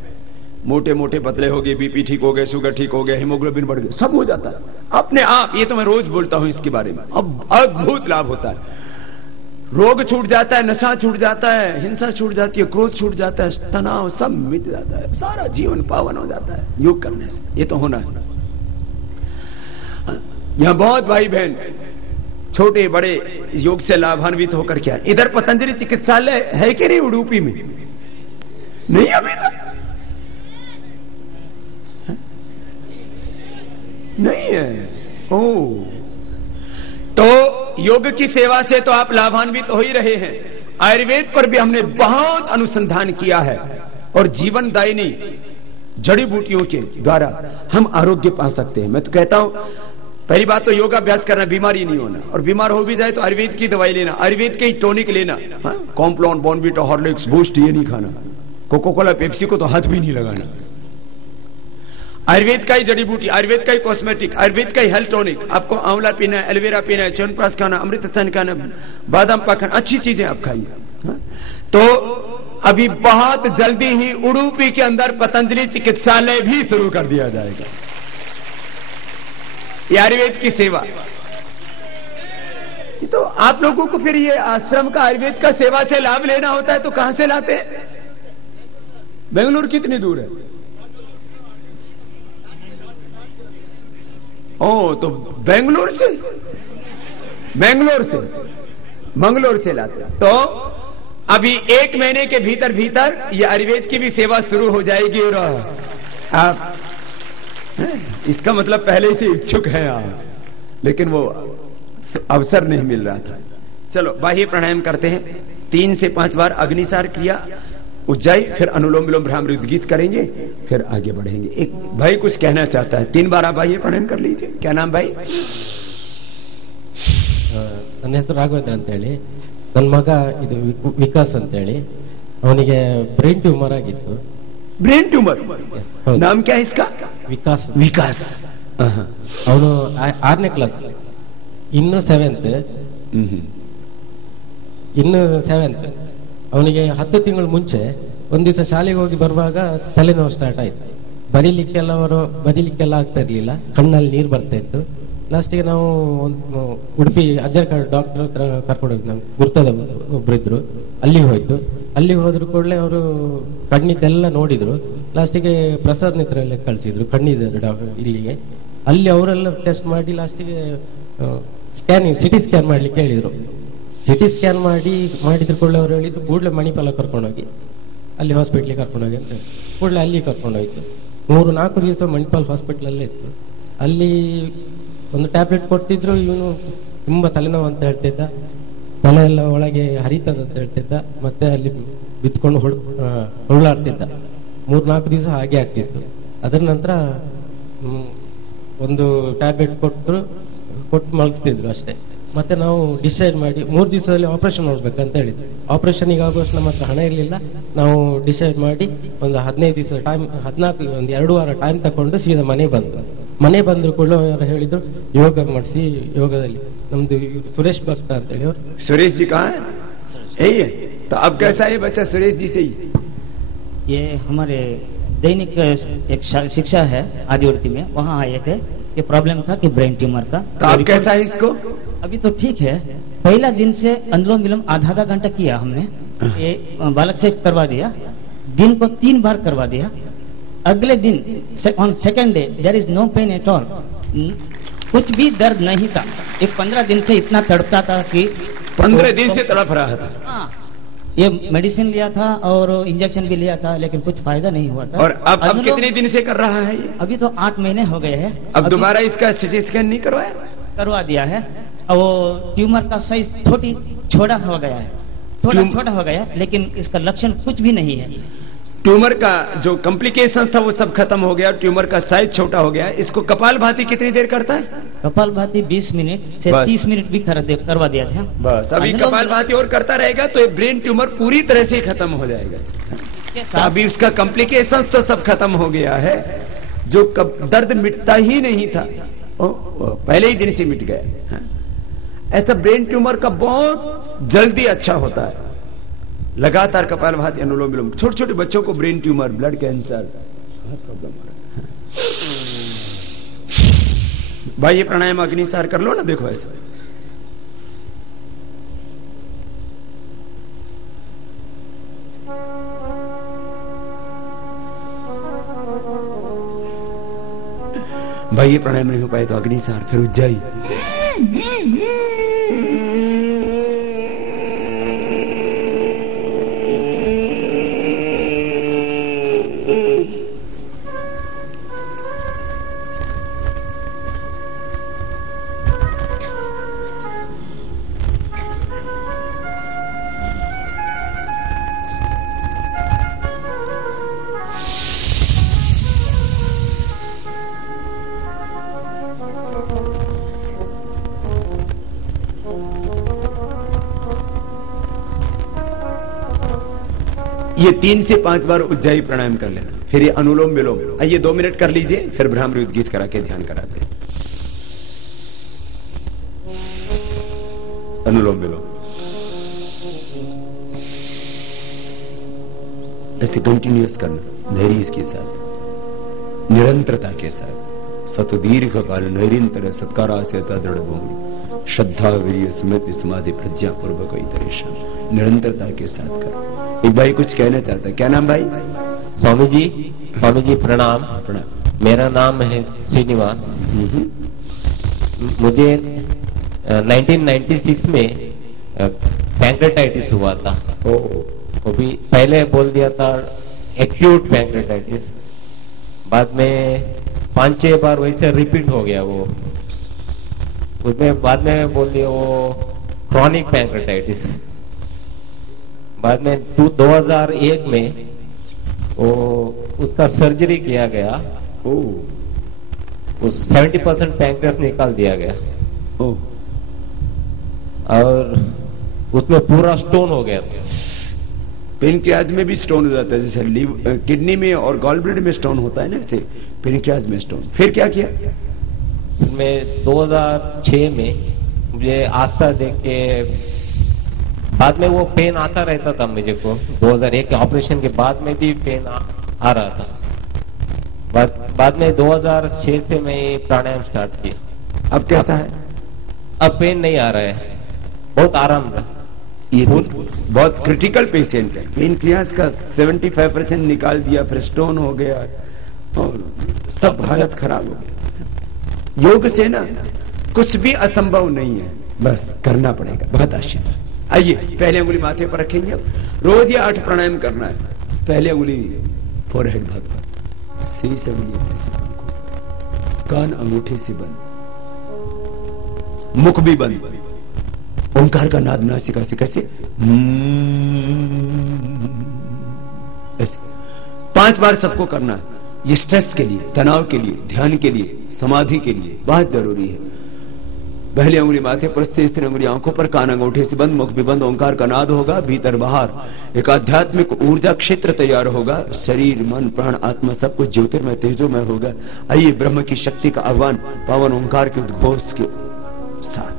मोटे मोटे पतले हो गए, बीपी ठीक हो गए, शुगर ठीक हो गया, हीमोग्लोबिन बढ़ गया, सब हो जाता है अपने आप। ये तो मैं रोज बोलता हूं इसके बारे में। अब अद्भुत लाभ होता है, रोग छूट जाता है, नशा छूट जाता है, हिंसा छूट जाती है, क्रोध छूट जाता है, तनाव सब मिट जाता है, सारा जीवन पावन हो जाता है योग करने से। ये तो होना है। यहां बहुत भाई बहन छोटे बड़े योग से लाभान्वित होकर क्या, इधर पतंजलि चिकित्सालय है कि नहीं उडुपी में? नहीं अभी तक नहीं है। ओ, तो योग की सेवा से तो आप लाभान्वित हो ही रहे हैं। आयुर्वेद पर भी हमने बहुत अनुसंधान किया है, और जीवनदायिनी जड़ी बूटियों के द्वारा हम आरोग्य पा सकते हैं। मैं तो कहता हूं, पहली बात तो योगाभ्यास करना, बीमारी नहीं होना, और बीमार हो भी जाए तो आयुर्वेद की दवाई लेना, आयुर्वेद के टॉनिक लेना, कॉम्प्लॉन, बॉर्नवीटा, हॉर्लिक्स, बूस्ट ये नहीं खाना, कोको कोला, पेप्सी को तो हाथ भी नहीं लगाना। आयुर्वेद का ही जड़ी बूटी, आयुर्वेद का ही कॉस्मेटिक, आयुर्वेद का ही हेल्थ टॉनिक। आपको आंवला पीना है, एलोवेरा पीना है, च्यवनप्राश खाना, अमृतसन खाना, बादाम पाक खाना, अच्छी चीजें आप खाइए। तो अभी बहुत जल्दी ही उडुपी के अंदर पतंजलि चिकित्सालय भी शुरू कर दिया जाएगा, ये आयुर्वेद की सेवा। तो आप लोगों को फिर ये आश्रम का आयुर्वेद का सेवा से लाभ लेना होता है तो कहां से लाते हैं? बेंगलुरु कितनी दूर है? ओ, तो बेंगलुरु से मंगलोर से लाते हैं। तो अभी 1 महीने के भीतर भीतर ये आयुर्वेद की भी सेवा शुरू हो जाएगी, और आप इसका मतलब पहले से इच्छुक हैं आप, लेकिन वो अवसर नहीं मिल रहा था। चलो, बाह्य प्राणायाम करते हैं, 3 से 5 बार अग्निसार क्रिया, उज्जाई, फिर अनुलोम विलोम भ्रामरी उद्गीत करेंगे, फिर आगे बढ़ेंगे। एक भाई कुछ कहना चाहता है, 3 बार आप आइए प्राणायाम कर लीजिए। क्या नाम भाई? ನನ್ನ ಹೆಸರು ರಾಘವೇಂದ್ರ ಅಂತ ಹೇಳಿ. ನನ್ನ ಮಗ ಇದು ವಿಕಾಸ್ ಅಂತ ಹೇಳಿ, ಅವನಿಗೆ ಬ್ರೈನ್ ಟ್ಯೂಮರ್ ಆಗಿತ್ತು. Brain tumour? नाम क्या है इसका? ವಿಕಾಸ್. विकास. ಅವನು 6ನೇ ಕ್ಲಾಸ್, ಇನ್ನು 7th. ಅವನಿಗೆ 10 ತಿಂಗಳು ಮುಂಚೆ ಒಂದ್ ದಿವಸ ಶಾಲೆಗೆ ಹೋಗಿ ಬರುವಾಗ ತಲೆನೋವು ಸ್ಟಾರ್ಟ್ ಆಯ್ತು. ಬರೀಲಿಕ್ಕೆಲ್ಲ ಆಗ್ತಾ ಇರ್ಲಿಲ್ಲ, ಕಣ್ಣಲ್ಲಿ ನೀರು ಬರ್ತಾ ಇತ್ತು. ಲಾಸ್ಟಿಗೆ ನಾವು ಉಡುಪಿ ಅಜ್ಜರ್ ಡಾಕ್ಟರ್ ಹತ್ರ ಕರ್ಕೊಂಡು ಹೋಗಿ, ನಮ್ಗೆ ಗುರ್ತದ ಒಬ್ರಿದ್ರು, ಅಲ್ಲಿಗೆ ಹೋಯ್ತು. ಅಲ್ಲಿಗೆ ಹೋದ್ರು ಕೂಡಲೇ ಅವರು ಕಣ್ಣಿದ್ದೆಲ್ಲ ನೋಡಿದ್ರು. ಲಾಸ್ಟಿಗೆ ಪ್ರಸಾದ್ ನೇತ್ರಲ್ಲೇ ಕಳಿಸಿದ್ರು, ಕಣ್ಣಿದ್ದಾರೆ ಡಾಕ್ಟರ್ ಇಲ್ಲಿಗೆ. ಅಲ್ಲಿ ಅವರೆಲ್ಲ ಟೆಸ್ಟ್ ಮಾಡಿ ಲಾಸ್ಟಿಗೆ ಸ್ಕ್ಯಾನಿಂಗ್, ಸಿಟಿ ಸ್ಕ್ಯಾನ್ ಮಾಡ್ಲಿಕ್ಕೆ ಹೇಳಿದ್ರು. ಸಿಟಿ ಸ್ಕ್ಯಾನ್ ಮಾಡಿದ್ರ ಕೂಡಲೇ ಅವ್ರು ಹೇಳಿದ್ರು ಕೂಡಲೇ ಮಣಿಪಾಲ ಕರ್ಕೊಂಡೋಗಿ, ಅಲ್ಲಿ ಹಾಸ್ಪಿಟ್ಲಿಗೆ ಕರ್ಕೊಂಡೋಗಿ ಅಂತ ಹೇಳಿ ಕೂಡಲೇ ಅಲ್ಲಿ ಕರ್ಕೊಂಡೋಯ್ತು. 3-4 ದಿವಸ ಮಣಿಪಾಲ್ ಹಾಸ್ಪಿಟ್ಲಲ್ಲೇ ಇತ್ತು. ಅಲ್ಲಿ ಒಂದು ಟ್ಯಾಬ್ಲೆಟ್ ಕೊಟ್ಟಿದ್ರು. ಇವನು ತುಂಬಾ ತಲೆನೋವು ಅಂತ ಹೇಳ್ತಿದ್ದ, ತಲೆ ಎಲ್ಲ ಒಳಗೆ ಹರಿತದ ಅಂತ ಹೇಳ್ತಿದ್ದ, ಮತ್ತೆ ಅಲ್ಲಿ ಬಿತ್ಕೊಂಡು ಹೊಳ್ಳಾಡ್ತಿದ್ದ. 3-4 ದಿವಸ ಹಾಗೆ ಆಗ್ತಿತ್ತು. ಅದರ ನಂತರ ಒಂದು ಟ್ಯಾಬ್ಲೆಟ್ ಕೊಟ್ಟು ಮಲಗಿಸ್ತಿದ್ರು ಅಷ್ಟೇ. ಮತ್ತೆ ನಾವು ಡಿಸೈಡ್ ಮಾಡಿ 3 ದಿವಸದಲ್ಲಿ ಆಪರೇಷನ್ ಮಾಡ್ಬೇಕಂತ ಹೇಳಿದ್ವಿ. ಆಪರೇಷನ್ಗೆ ಆಗುವಷ್ಟು ನಮ್ಮ ಹತ್ರ ಹಣ ಇರಲಿಲ್ಲ. ನಾವು ಡಿಸೈಡ್ ಮಾಡಿ ಒಂದು 15 ದಿವಸ ಟೈಮ್, 2 ವಾರ ಟೈಮ್ ತಕೊಂಡು ಸೀದಾ ಮನೆ ಬಂದ್ರು ಕೂಡ ಅವರು ಹೇಳಿದ್ರು ಯೋಗ ಮಾಡಿಸಿ. ಯೋಗದಲ್ಲಿ ನಮ್ದು ಸುರೇಶ್ ಭಕ್ತ ಅಂತ ಹೇಳಿ ಅವರು. सुरेश जी कहाँ है? यही है। तो अब कैसा है बच्चा? सुरेश जी से ही ये हमारे दैनिक एक शिक्षा है आदिवर्ती में, वहाँ आए थे। ये प्रॉब्लम था कि ब्रेन ट्यूमर का। तो अब कैसा है इसको? अभी तो ठीक है। पहला दिन से अनुलोम विलोम आधा घंटा किया हमने। ये बालक से करवा दिया, दिन को 3 बार करवा दिया। अगले दिन on second day there is no pain at all, कुछ भी दर्द नहीं था। एक 15 दिन से इतना तड़पता था कि 15 दिन से तड़प रहा था। हाँ, ये मेडिसिन लिया था और इंजेक्शन भी लिया था, लेकिन कुछ फायदा नहीं हुआ था। और अब कितने दिन से कर रहा है ये? अभी तो 8 महीने हो गए हैं। अब दोबारा इसका सिटी स्कैन नहीं करवाया? करवा दिया है। और वो ट्यूमर का साइज छोटा हो गया है, थोड़ा छोटा हो गया, लेकिन इसका लक्षण कुछ भी नहीं है। ट्यूमर का जो कॉम्प्लिकेशन था वो सब खत्म हो गया, ट्यूमर का साइज छोटा हो गया। इसको कपालभाति कितनी देर करता है? कपालभाति 20 मिनट से 30 मिनट भी करवा दिया था। बस अभी कपालभाति और करता रहेगा तो ये ब्रेन ट्यूमर पूरी तरह से खत्म हो जाएगा। अभी उसका कॉम्प्लिकेशन तो सब खत्म हो गया है। जो दर्द मिटता ही नहीं था पहले ही दिन से मिट गया। ऐसा ब्रेन ट्यूमर का बहुत जल्दी अच्छा होता है। लगातार कपालभाति, अनुलोम विलोम। छोटे छोटे बच्चों को ब्रेन ट्यूमर, ब्लड कैंसर बहुत प्रॉब्लम हो रहा है। भाई ये प्राणायाम अग्निसार कर लो ना, देखो ऐसा। भाई ये प्राणायाम नहीं हो पाए तो अग्निसार, फिर उज्जाई। ये 3 से 5 बार उज्जाई प्राणायाम कर लेना, फिर ये अनुलोम विलोम। आइए 2 मिनट कर लीजिए, फिर भ्रामरी उद्गीत करा के ध्यान कराते हैं। अनुलोम विलोम ऐसे कंटिन्यूअस करना, धैर्य के साथ, निरंतरता के साथ। सतदीर्घ काल नैरंतर सत्कारा से दृढ़ भूमि श्रद्धा वीर्य स्मृति समाधि प्रज्ञा पूर्वक इतरेशा, निरंतरता के साथ कर। एक भाई कुछ कहना चाहता है। क्या नाम भाई? स्वामी जी प्रणाम। मेरा नाम है श्रीनिवास। मुझे 1996 में पैंक्रेटाइटिस हुआ था। वो भी पहले बोल दिया था एक्यूट पैंक्रेटाइटिस, बाद में 5-6 बार वैसे रिपीट हो गया वो। उसमें बाद में बोल दिया वो क्रॉनिक पैंक्रेटाइटिस। बाद में 2001 में वो उसका सर्जरी किया गया। उस 70% पैंक्रियास निकाल दिया गया और उसमें पूरा स्टोन हो गया था। पेनक्रियाज में भी स्टोन हो जाता है, जैसे किडनी में और गॉल ब्लैडर में स्टोन होता है ना, ऐसे पेनक्रियाज में स्टोन। फिर क्या किया? मैं 2006 में मुझे आस्था देख के, बाद में वो पेन आता रहता था मुझे को। 2001 के ऑपरेशन के बाद में भी पेन आ रहा था। बाद में 2006 से मैं प्राणायाम स्टार्ट किया। अब कैसा है? अब पेन नहीं आ रहा है, बहुत आराम है। ये बहुत क्रिटिकल पेशेंट है। पेनक्रियाज का 75% निकाल दिया, फिर स्टोन हो गया और सब हालत खराब हो गया। योग से ना कुछ भी असंभव नहीं है, बस करना पड़ेगा। बहुत आशीर्वाद। आइए पहले उंगली माथे पर रखेंगे। रोज ये 8 प्राणायाम करना है। पहले उंगली फोरहेड भाग पर, शेष अंगुली ऐसे बंद, कान अंगूठे से बंद, मुख भी बंद। ओंकार का नाद नासिका से कैसे ऐसे 5 बार सबको करना है। ये स्ट्रेस के लिए, तनाव के लिए, ध्यान के लिए, समाधि के लिए बहुत जरूरी है। पहले उंगली माथे पर, शेष 3 उंगली आंखों पर, कान अंगूठे से बंद, मुख भी बंद। ओंकार का नाद होगा भीतर बाहर, एक आध्यात्मिक ऊर्जा क्षेत्र तैयार होगा। शरीर, मन, प्राण, आत्मा सब कुछ ज्योतिर्मय तेजोमय होगा। आइए ब्रह्म की शक्ति का आह्वान पावन ओंकार के उद्घोष के साथ।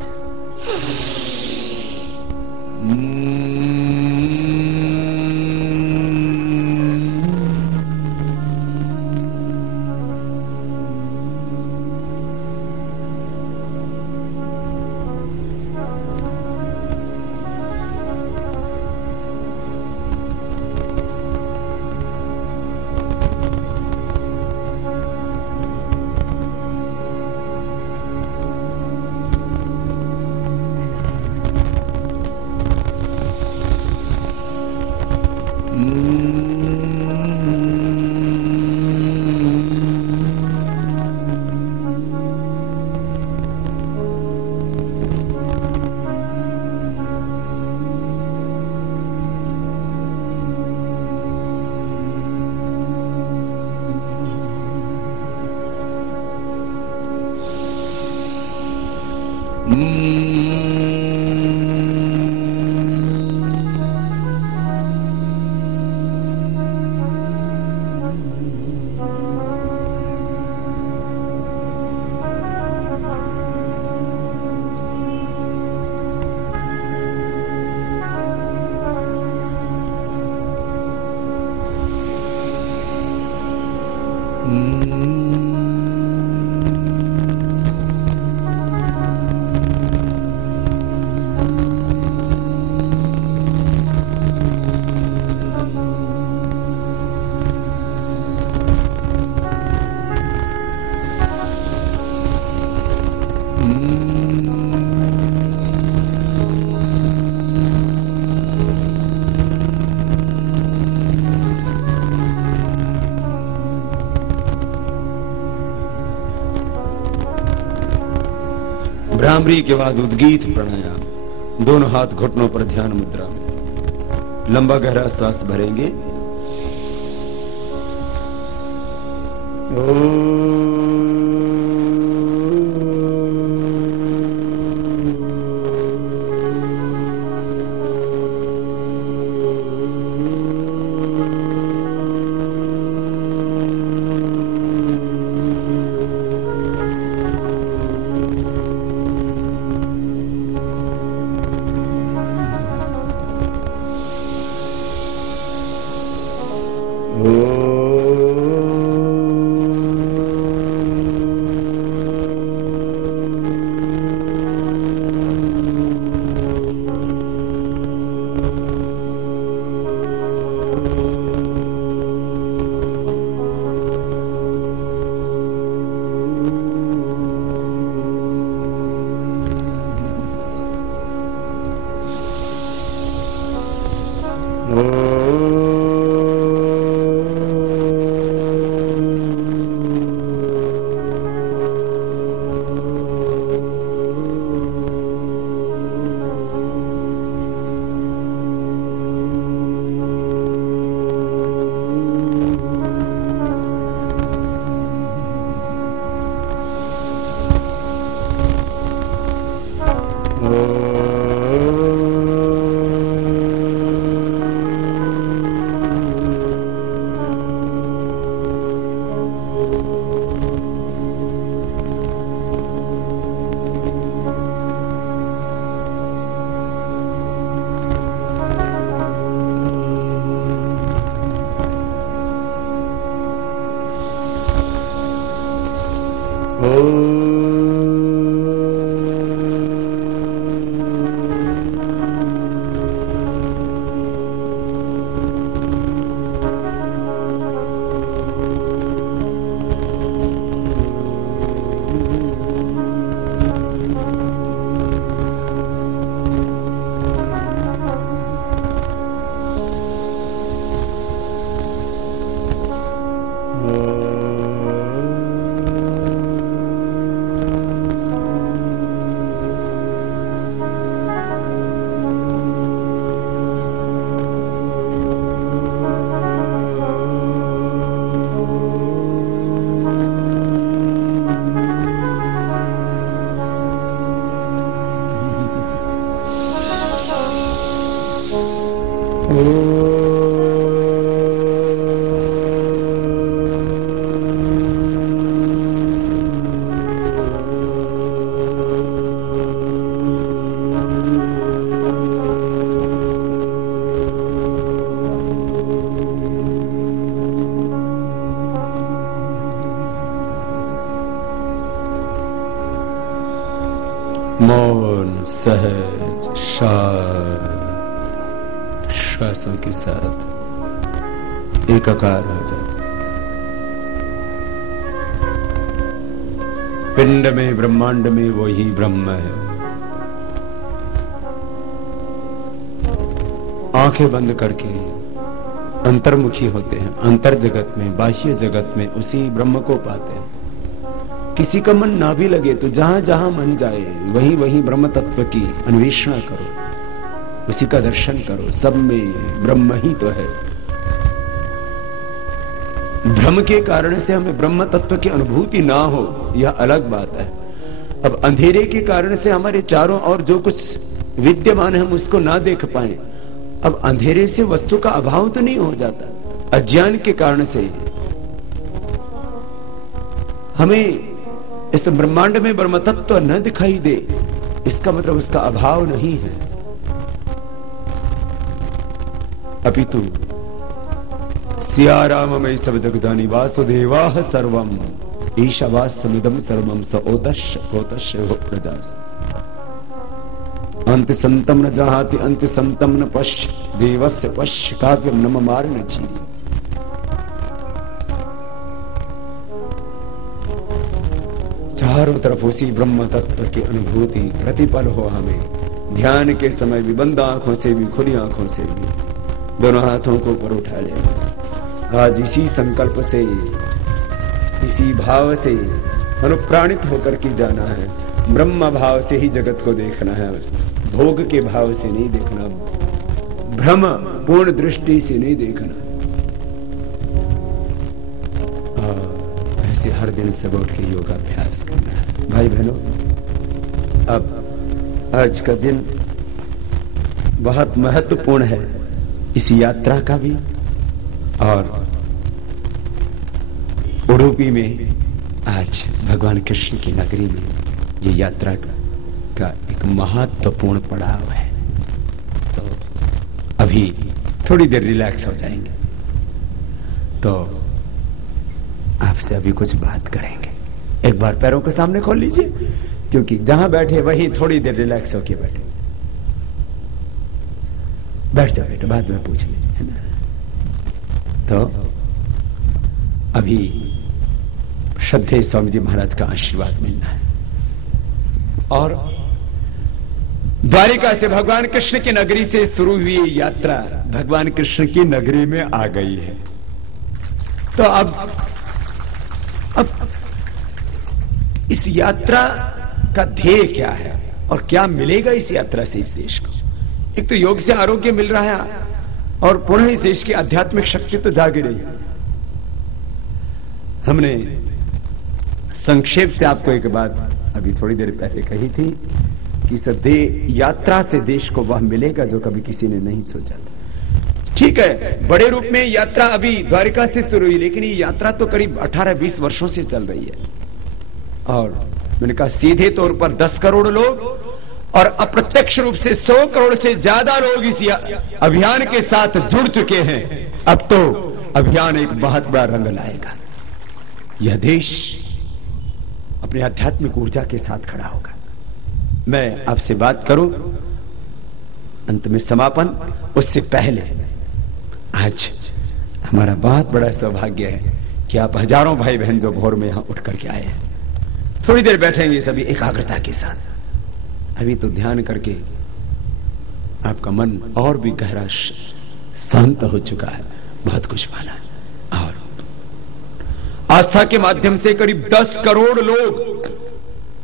भ्रामरी के बाद उद्गीत प्राणायाम। दोनों हाथ घुटनों पर ध्यान मुद्रा में। लंबा गहरा श्वास भरेंगे। मौन सहज शांत श्वासों के साथ एकाकार हो जाता। पिंड में ब्रह्मांड में वही ब्रह्म है। आंखें बंद करके अंतर्मुखी होते हैं। अंतर जगत में, बाह्य जगत में उसी ब्रह्म को पाते हैं। किसी का मन ना भी लगे तो जहां जहां मन जाए वहीं वहीं ब्रह्म तत्व की अन्वेषण करो, उसी का दर्शन करो। सब में ब्रह्म ही तो है। भ्रम के कारण से हमें ब्रह्म तत्व की अनुभूति ना हो, यह अलग बात है। अब अंधेरे के कारण से हमारे चारों ओर जो कुछ विद्यमान है हम उसको ना देख पाए। अब अंधेरे से वस्तु का अभाव तो नहीं हो जाता, अज्ञान के कारण से हमें इस ब्रह्मांड में ब्रह्म तत्व न दिखाई दे, इसका मतलब उसका अभाव नहीं है, अपितु सियाराममय सब जगदानी वासुदेवाः सर्वम ईशावास्यमिदं सर्वम स ओतश्य हो प्रजास अंत संतम न जहाति अंत संतम न पश्य देवस्य पश्य काव्यम न ममार न चीज। चारों तरफ उसी ब्रह्म तत्व की अनुभूति प्रतिपल हो। हमें ध्यान के समय भी बंद आंखों से भी खुली आंखों से भी दोनों हाथों को ऊपर उठा ले। आज इसी संकल्प से, इसी भाव से अनुप्राणित होकर के जाना है। ब्रह्म भाव से ही जगत को देखना है, भोग के भाव से नहीं देखना, भ्रम पूर्ण दृष्टि से नहीं देखना। ऐसे हर दिन सब उठ के योगाभ्यास करना है। भाई बहनों, अब आज का दिन बहुत महत्वपूर्ण है इस यात्रा का भी। और उडुपी में आज भगवान कृष्ण की नगरी में ये यात्रा का एक महत्वपूर्ण पड़ाव है। तो अभी थोड़ी देर रिलैक्स हो जाएंगे, तो आपसे अभी कुछ बात करेंगे। एक बार पैरों के सामने खोल लीजिए, क्योंकि जहां बैठे वहीं थोड़ी देर रिलैक्स होके बैठे। बैठ जाओ बेटा, बाद में पूछ लीजिए, है ना। तो अभी श्रद्धेय स्वामी जी महाराज का आशीर्वाद मिलना है। और द्वारिका से भगवान कृष्ण की नगरी से शुरू हुई यात्रा भगवान कृष्ण की नगरी में आ गई है। तो अब इस यात्रा का ध्येय क्या है और क्या मिलेगा इस यात्रा से इस देश को? एक तो योग से आरोग्य मिल रहा है और पुनः इस देश की आध्यात्मिक शक्ति तो जागी रही है। हमने संक्षेप से आपको एक बात अभी थोड़ी देर पहले कही थी कि यात्रा से देश को वह मिलेगा जो कभी किसी ने नहीं सोचा था। ठीक है, बड़े रूप में यात्रा अभी द्वारिका से शुरू हुई, लेकिन ये यात्रा तो करीब 18-20 वर्षों से चल रही है। और मैंने कहा सीधे तौर पर 10 करोड़ लोग और अप्रत्यक्ष रूप से 100 करोड़ से ज्यादा लोग इस अभियान के साथ जुड़ चुके हैं। अब तो अभियान एक बहुत बड़ा रंग लाएगा। यह देश अपनी आध्यात्मिक ऊर्जा के साथ खड़ा होगा। मैं आपसे बात करूं अंत में समापन, उससे पहले आज हमारा बहुत बड़ा सौभाग्य है कि आप हजारों भाई बहन जो भोर में यहां उठ करके आए हैं, थोड़ी देर बैठेंगे सभी एकाग्रता के साथ। अभी तो ध्यान करके आपका मन और भी गहरा शांत हो चुका है, बहुत कुछ पाना है। और आस्था के माध्यम से करीब 10 करोड़ लोग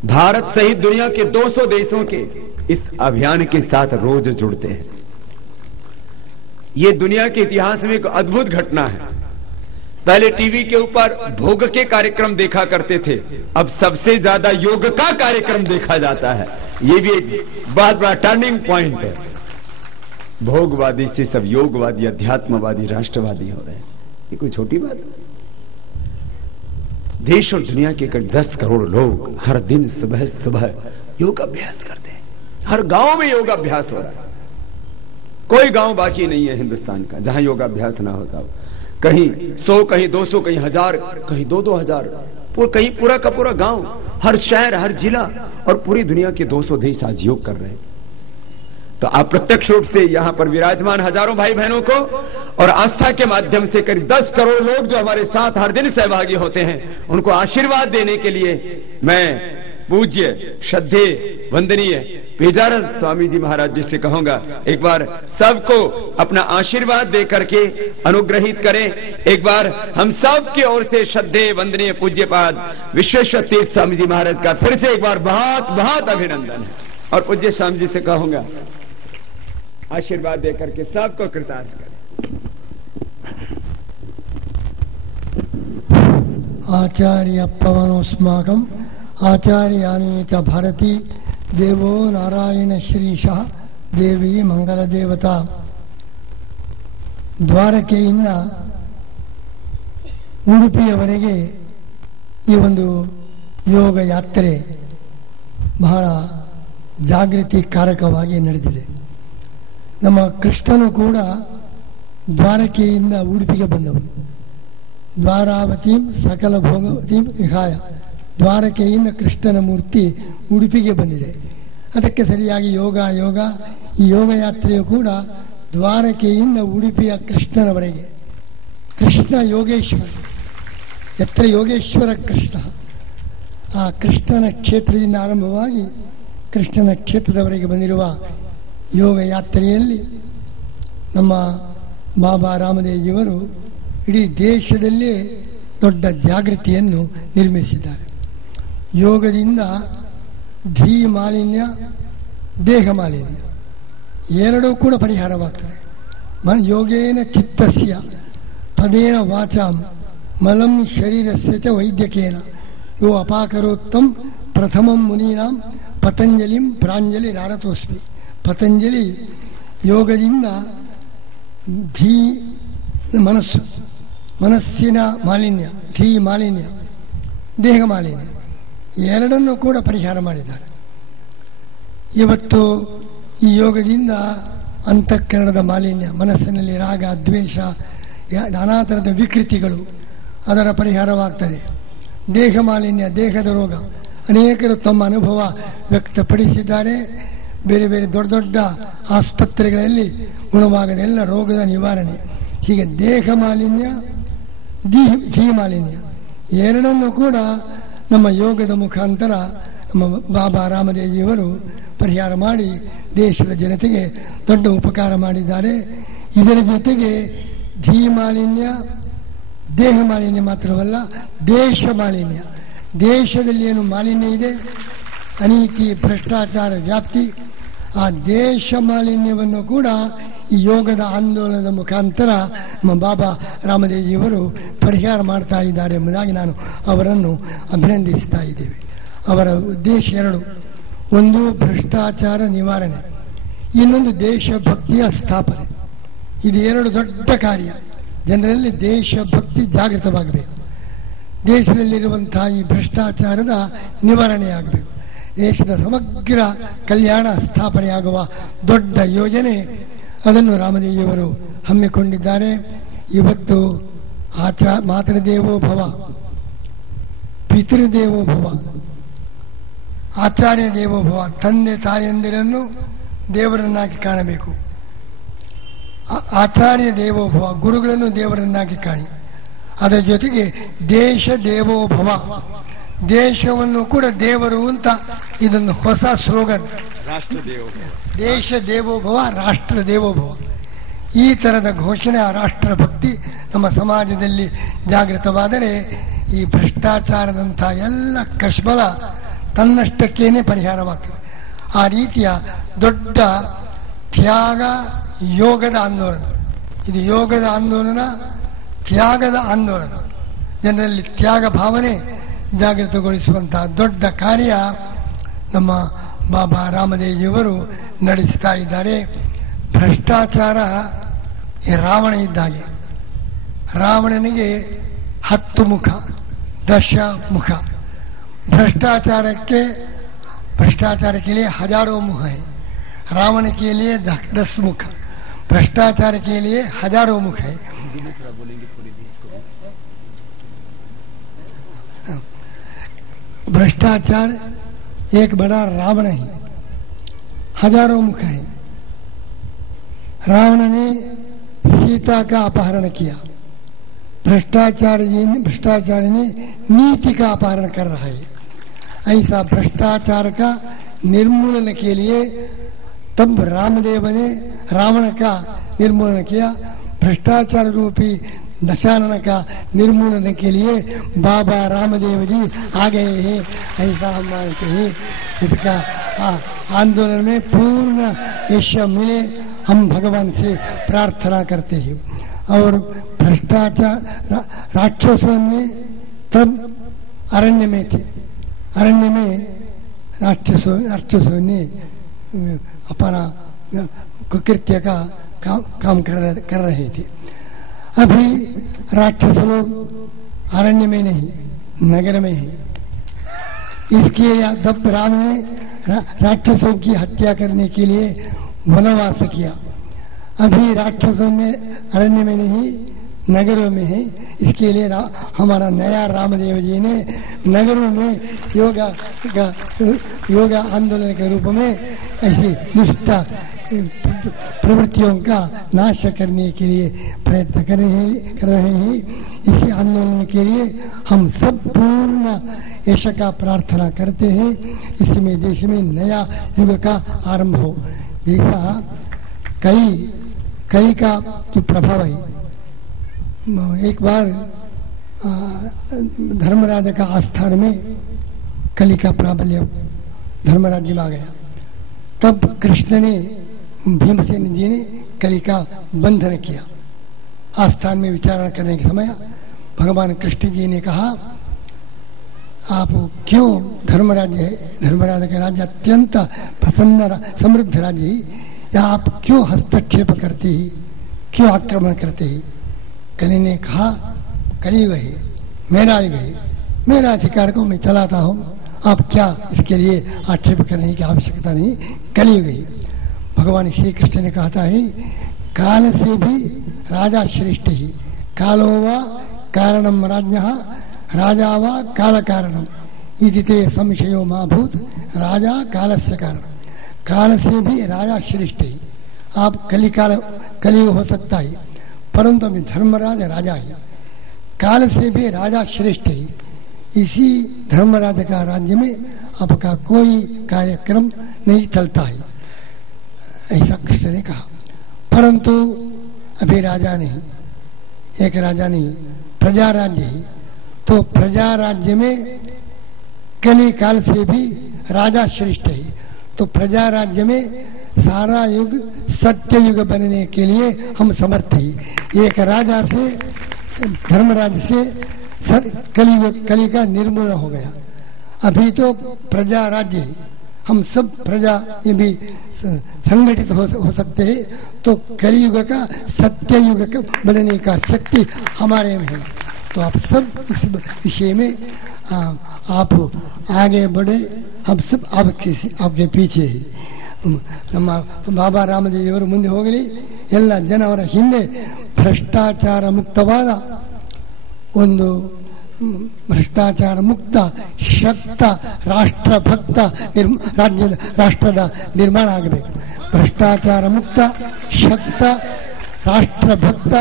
भारत सहित दुनिया के 200 देशों के इस अभियान के साथ रोज जुड़ते हैं। यह दुनिया के इतिहास में एक अद्भुत घटना है। पहले टीवी के ऊपर भोग के कार्यक्रम देखा करते थे, अब सबसे ज्यादा योग का कार्यक्रम देखा जाता है। यह भी एक बहुत बड़ा टर्निंग पॉइंट है। भोगवादी से सब योगवादी, अध्यात्मवादी, राष्ट्रवादी हो रहे हैं। ये कोई छोटी बात है। देश और दुनिया के करीब 10 करोड़ लोग हर दिन सुबह सुबह योग अभ्यास करते हैं। हर गांव में योग अभ्यास हो रहा है। कोई गांव बाकी नहीं है हिंदुस्तान का जहां योग अभ्यास ना होता हो। कहीं 100, कहीं 200, कहीं 1000, कहीं 2-2 हजार, कहीं पूरा का पूरा गांव, हर शहर, हर जिला और पूरी दुनिया के 200 देश आज योग कर रहे हैं। तो आप प्रत्यक्ष रूप से यहां पर विराजमान हजारों भाई बहनों को और आस्था के माध्यम से करीब 10 करोड़ लोग जो हमारे साथ हर दिन सहभागी होते हैं, उनको आशीर्वाद देने के लिए मैं पूज्य, श्रद्धे, वंदनीय पेजारा स्वामी जी महाराज जी से कहूंगा, एक बार सबको अपना आशीर्वाद दे करके अनुग्रहित करें। एक बार हम सब की ओर से श्रद्धे, वंदनीय, पूज्यपाद विश्वेश्वर तीर्थ स्वामी जी महाराज का फिर से एक बार बहुत बहुत अभिनंदन है। और पूज्य स्वामी जी से कहूंगा आशीर्वाद दे करके सबको कृतार्थ करें। आचार्य पवनोस्माकम आचार्यानि च भारती देवो नारायण ಶ್ರೀಶಃ ದೇವಿ ಮಂಗಲ ದೇವತಾ. ದ್ವಾರಕೆಯಿಂದ ಉಡುಪಿಯವರೆಗೆ ಈ ಒಂದು ಯೋಗ ಯಾತ್ರೆ ಬಹಳ ಜಾಗೃತಿ ಕಾರಕವಾಗಿ ನಡೆದಿದೆ. ನಮ್ಮ ಕೃಷ್ಣನು ಕೂಡ ದ್ವಾರಕೆಯಿಂದ ಉಡುಪಿಗೆ ಬಂದವರು. ದ್ವಾರಾವತೀಂ ಸಕಲ ಭೋಗವತೀಂ ವಿಹಾಯ. ದ್ವಾರಕೆಯಿಂದ ಕೃಷ್ಣನ ಮೂರ್ತಿ ಉಡುಪಿಗೆ ಬಂದಿದೆ. ಅದಕ್ಕೆ ಸರಿಯಾಗಿ ಯೋಗ ಈ ಯೋಗ ಯಾತ್ರೆಯು ಕೂಡ ದ್ವಾರಕೆಯಿಂದ ಉಡುಪಿಯ ಕೃಷ್ಣನವರೆಗೆ. ಕೃಷ್ಣ ಯೋಗೇಶ್ವರ, ಎತ್ರ ಯೋಗೇಶ್ವರ ಕೃಷ್ಣ. ಆ ಕೃಷ್ಣನ ಕ್ಷೇತ್ರದಿಂದ ಆರಂಭವಾಗಿ ಕೃಷ್ಣನ ಕ್ಷೇತ್ರದವರೆಗೆ ಬಂದಿರುವ ಯೋಗ ಯಾತ್ರೆಯಲ್ಲಿ ನಮ್ಮ ಬಾಬಾ ರಾಮದೇವ್ಜಿಯವರು ಇಡೀ ದೇಶದಲ್ಲೇ ದೊಡ್ಡ ಜಾಗೃತಿಯನ್ನು ನಿರ್ಮಿಸಿದ್ದಾರೆ. ಯೋಗದಿಂದ ಧೀ ಮಾಲಿನ್ಯ, ದೇಹ ಮಾಲಿನ್ಯ ಎರಡೂ ಕೂಡ ಪರಿಹಾರವಾಗ್ತದೆ. ಯೋಗೇನ ಚಿತ್ತಸ್ಯ ಪದೇನ ವಾಚಾಂ ಮಲಂ ಶರೀರಸ್ಯ ಚ ವೈದ್ಯಕೇನ ಯೋ ಅಪಾಕರೋತ್ತಂ ಪ್ರಥಮಂ ಮುನೀನಾಂ ಪತಂಜಲಿಂ ಪ್ರಾಂಜಲಿ ನಾರತೋಸ್ಮಿ. ಪತಂಜಲಿ ಯೋಗದಿಂದ ಧೀ ಮನಸ್ಸಿನ ಮಾಲಿನ್ಯ, ಧೀ ಮಾಲಿನ್ಯ, ದೇಹ ಮಾಲಿನ್ಯ ಎರಡನ್ನೂ ಕೂಡ ಪರಿಹಾರ ಮಾಡಿದ್ದಾರೆ. ಇವತ್ತು ಈ ಯೋಗದಿಂದ ಅಂತಃಕರಣದ ಮಾಲಿನ್ಯ, ಮನಸ್ಸಿನಲ್ಲಿ ರಾಗ, ದ್ವೇಷ, ನಾನಾ ಥರದ ವಿಕೃತಿಗಳು ಅದರ ಪರಿಹಾರವಾಗ್ತದೆ. ದೇಹ ಮಾಲಿನ್ಯ, ದೇಹದ ರೋಗ ಅನೇಕರು ತಮ್ಮ ಅನುಭವ ವ್ಯಕ್ತಪಡಿಸಿದ್ದಾರೆ. ಬೇರೆ ಬೇರೆ ದೊಡ್ಡ ದೊಡ್ಡ ಆಸ್ಪತ್ರೆಗಳಲ್ಲಿ ಗುಣವಾಗದ ಎಲ್ಲ ರೋಗದ ನಿವಾರಣೆ. ಹೀಗೆ ದೇಹ ಮಾಲಿನ್ಯ, ಧೀ ಮಾಲಿನ್ಯ ಎರಡನ್ನೂ ಕೂಡ ನಮ್ಮ ಯೋಗದ ಮುಖಾಂತರ ನಮ್ಮ ಬಾಬಾ ರಾಮದೇವ್ಜಿಯವರು ಪರಿಹಾರ ಮಾಡಿ ದೇಶದ ಜನತೆಗೆ ದೊಡ್ಡ ಉಪಕಾರ ಮಾಡಿದ್ದಾರೆ. ಇದರ ಜೊತೆಗೆ ಧೀ ಮಾಲಿನ್ಯ, ದೇಹ ಮಾಲಿನ್ಯ ಮಾತ್ರವಲ್ಲ, ದೇಶ ಮಾಲಿನ್ಯ. ದೇಶದಲ್ಲಿ ಏನು ಮಾಲಿನ್ಯ ಇದೆ, ಅನೀತಿ, ಭ್ರಷ್ಟಾಚಾರ ವ್ಯಾಪ್ತಿ, ಆ ದೇಶ ಮಾಲಿನ್ಯವನ್ನು ಕೂಡ ಈ ಯೋಗದ ಆಂದೋಲನದ ಮುಖಾಂತರ ನಮ್ಮ ಬಾಬಾ ರಾಮದೇವ್ಜಿಯವರು ಪರಿಹಾರ ಮಾಡ್ತಾ ಇದ್ದಾರೆ ಎಂಬುದಾಗಿ ನಾನು ಅವರನ್ನು ಅಭಿನಂದಿಸ್ತಾ ಇದ್ದೇವೆ. ಅವರ ಉದ್ದೇಶ ಎರಡು: ಒಂದು ಭ್ರಷ್ಟಾಚಾರ ನಿವಾರಣೆ, ಇನ್ನೊಂದು ದೇಶಭಕ್ತಿಯ ಸ್ಥಾಪನೆ. ಇದು ಎರಡು ದೊಡ್ಡ ಕಾರ್ಯ. ಜನರಲ್ಲಿ ದೇಶಭಕ್ತಿ ಜಾಗೃತವಾಗಬೇಕು. ದೇಶದಲ್ಲಿರುವಂತಹ ಈ ಭ್ರಷ್ಟಾಚಾರದ ನಿವಾರಣೆಯಾಗಬೇಕು. ದೇಶದ ಸಮಗ್ರ ಕಲ್ಯಾಣ ಸ್ಥಾಪನೆಯಾಗುವ ದೊಡ್ಡ ಯೋಜನೆ, ಅದನ್ನು ರಾಮದೇವ್ಜಿಯವರು ಹಮ್ಮಿಕೊಂಡಿದ್ದಾರೆ. ಇವತ್ತು ಮಾತೃದೇವೋ ಭವ, ಪಿತೃದೇವೋ ಭವ, ಆಚಾರ್ಯ ದೇವೋಭವ, ತಂದೆ ತಾಯಂದಿರನ್ನು ದೇವರನ್ನಾಗಿ ಕಾಣಬೇಕು. ಆಚಾರ್ಯ ದೇವೋಭವ, ಗುರುಗಳನ್ನು ದೇವರನ್ನಾಗಿ ಕಾಣಿ. ಅದರ ಜೊತೆಗೆ ದೇಶ ದೇವೋಭವ, ದೇಶವನ್ನು ಕೂಡ ದೇವರು ಅಂತ ಇದೊಂದು ಹೊಸ ಸ್ಲೋಗನ್. ದೇಶ ದೇವೋಭವ, ರಾಷ್ಟ್ರ ದೇವೋಭವ, ಈ ತರದ ಘೋಷಣೆ, ಆ ರಾಷ್ಟ್ರ ಭಕ್ತಿ ನಮ್ಮ ಸಮಾಜದಲ್ಲಿ ಜಾಗೃತವಾದರೆ ಈ ಭ್ರಷ್ಟಾಚಾರದಂಥ ಎಲ್ಲ ಕಶ್ಮಲ ತನ್ನಷ್ಟಕ್ಕೇನೆ ಪರಿಹಾರವಾಗ್ತದೆ. ಆ ರೀತಿಯ ದೊಡ್ಡ ತ್ಯಾಗ ಯೋಗದ ಆಂದೋಲನ ಇದು. ಯೋಗದ ಆಂದೋಲನ, ತ್ಯಾಗದ ಆಂದೋಲನ, ಜನರಲ್ಲಿ ತ್ಯಾಗ ಭಾವನೆ ಜಾಗೃತಗೊಳಿಸುವಂತಹ ದೊಡ್ಡ ಕಾರ್ಯ ನಮ್ಮ ಬಾಬಾ ರಾಮದೇವಿಯವರು ನಡೆಸ್ತಾ ಇದ್ದಾರೆ. ಭ್ರಷ್ಟಾಚಾರ ರಾವಣ ಇದ್ದಾಗೆ. ರಾವಣನಿಗೆ 10 ಮುಖ, 10 ಮುಖ. भ्रष्टाचार के लिए 1000 मुख है, रावण के लिए 10 मुख, भ्रष्टाचार के लिए 1000 मुख है. भ्रष्टाचार एक बड़ा रावण है, 1000 मुख है. रावण ने सीता का अपहरण किया, भ्रष्टाचारी ने नीति का अपहरण कर रहा है. ऐसा भ्रष्टाचार का निर्मूलन के लिए तब रामदेव ने रावण का निर्मूलन किया. भ्रष्टाचार रूपी दशानन का निर्मूलन के लिए बाबा रामदेव जी आ गए हैं, ऐसा हम मानते हैं. इसका आंदोलन में पूर्ण यश मिले, हम भगवान से प्रार्थना करते हैं. और भ्रष्टाचार राक्षसों ने तब अरण्य में थे, अरण्य में राक्षसों ने अपना कुकृत्य का काम कर रहे थे. अभी राक्षस लोग अरण्य में नहीं, नगर में है. इसके तब राम ने राक्षसों की हत्या करने के लिए वनवास किया. अभी राक्षसों में अरण्य में नहीं, नगरों में है. इसके लिए हमारा नया रामदेव जी ने नगरों में योगा आंदोलन के रूप में ऐसी दुष्ट प्रवृत्तियों का नाश करने के लिए प्रयत्न कर रहे हैं. इसी आंदोलन के लिए हम सब पूर्ण यश का प्रार्थना करते हैं. इसमें देश में नया युग का आरंभ हो. जैसा कई का जो प्रभाव है. एक बार धर्मराज का आस्थान में कली का प्राबल्य धर्मराज्य में आ गया. तब कृष्ण ने, भीमसेन जी ने कली का बंधन किया. आस्थान में विचारणा करने के समय भगवान कृष्ण जी ने कहा, आप क्यों धर्मराज का राज्य अत्यंत प्रसन्न समृद्ध राज्य है, या आप क्यों हस्तक्षेप करते ही, क्यों आक्रमण करते ही? कली ने कहा, कलयुग है, मेरा युग है, मेरा अधिकार को मैं चलाता हूं, आप क्या इसके लिए आक्षेप करने की आवश्यकता नहीं, कलयुग है. भगवान श्री कृष्ण ने कहता है, काल से भी राजा श्रेष्ठ ही, कालो वा कारणम राज्ञः, राजा वा काल कारणम, इति ते संशयो मा भूत, राजा कालस्य कारण. काल से भी राजा श्रेष्ठ है. आप कलयुग हो सकता है, परंतु अभी धर्मराज राजा है. काल से भी राजा श्रेष्ठ है. इसी धर्मराज का राज्य में आपका कोई कार्यक्रम नहीं चलता है, ऐसा कृष्ण ने कहा. परंतु अभी राजा नहीं, एक राजा नहीं, प्रजा राज्य है. तो प्रजा राज्य में कली काल से भी राजा श्रेष्ठ है. तो प्रजा राज्य में सारा युग सत्य युग बनने के लिए हम समर्थ हैं. एक राजा से, धर्मराज से कली का निर्मूलन हो गया. अभी तो प्रजा राज्य है, हम सब प्रजा ये भी संगठित हो सकते हैं. तो कलियुग का सत्य युग का बनने का शक्ति हमारे में है. तो आप सब इस विषय में आप आगे बढ़े, हम सब आपके पीछे है. ನಮ್ಮ ಬಾಬಾ ರಾಮದೇವಿಯವರು ಮುಂದೆ ಹೋಗಲಿ. ಎಲ್ಲ ಜನ ಅವರ ಹಿಂದೆ ಭ್ರಷ್ಟಾಚಾರ ಮುಕ್ತವಾದ ಒಂದು ಭ್ರಷ್ಟಾಚಾರ ಮುಕ್ತ ಶಕ್ತ ರಾಷ್ಟ್ರಭಕ್ತ ರಾಜ್ಯದ ರಾಷ್ಟ್ರದ ನಿರ್ಮಾಣ ಆಗಬೇಕು. भ्रष्टाचार मुक्त शक्त राष्ट्रभक्त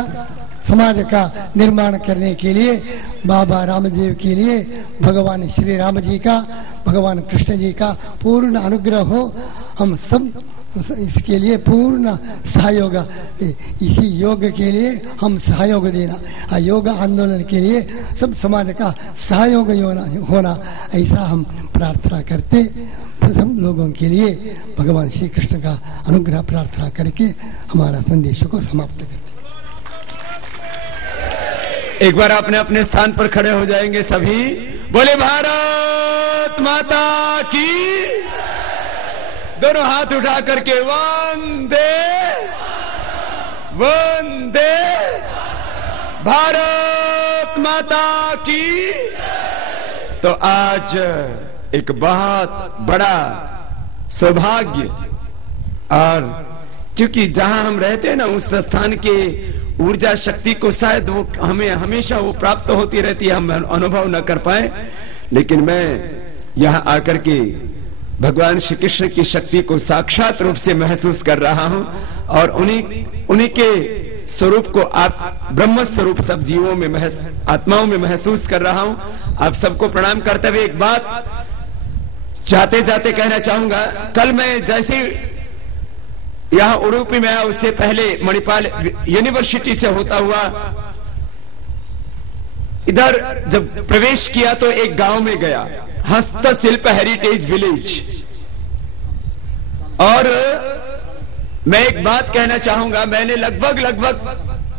समाज का निर्माण करने के लिए बाबा रामदेव के लिए भगवान श्री राम जी का, भगवान कृष्ण जी का पूर्ण अनुग्रह हो. हम सब इसके लिए पूर्ण सहयोग, इसी योग के लिए हम सहयोग देना, योग आंदोलन के लिए सब समाज का सहयोग होना ऐसा हम प्रार्थना करते. सब लोगों के लिए भगवान श्री कृष्ण का अनुग्रह प्रार्थना करके हमारा संदेश को समाप्त करते. एक बार अपने अपने स्थान पर खड़े हो जाएंगे सभी. बोले भारत माता की. दोनों हाथ उठा करके वंदे वंदे भारत माता की. तो आज एक बहुत बड़ा सौभाग्य, और क्योंकि जहां हम रहते हैं ना उस स्थान के ऊर्जा शक्ति को शायद वो हमें हमेशा वो प्राप्त होती रहती है, हम अनुभव न कर पाए, लेकिन मैं यहां आकर के भगवान श्री कृष्ण की शक्ति को साक्षात रूप से महसूस कर रहा हूं, और उन्हीं के स्वरूप को आप ब्रह्म स्वरूप सब जीवों में आत्माओं में महसूस कर रहा हूं. आप सबको प्रणाम करते हुए एक बात जाते जाते कहना चाहूंगा. कल मैं जैसे यहां उडुपी में आया, उससे पहले मणिपाल यूनिवर्सिटी से होता हुआ इधर जब प्रवेश किया तो एक गांव में गया, हस्तशिल्प हेरिटेज विलेज. और मैं एक बात कहना चाहूंगा, मैंने लगभग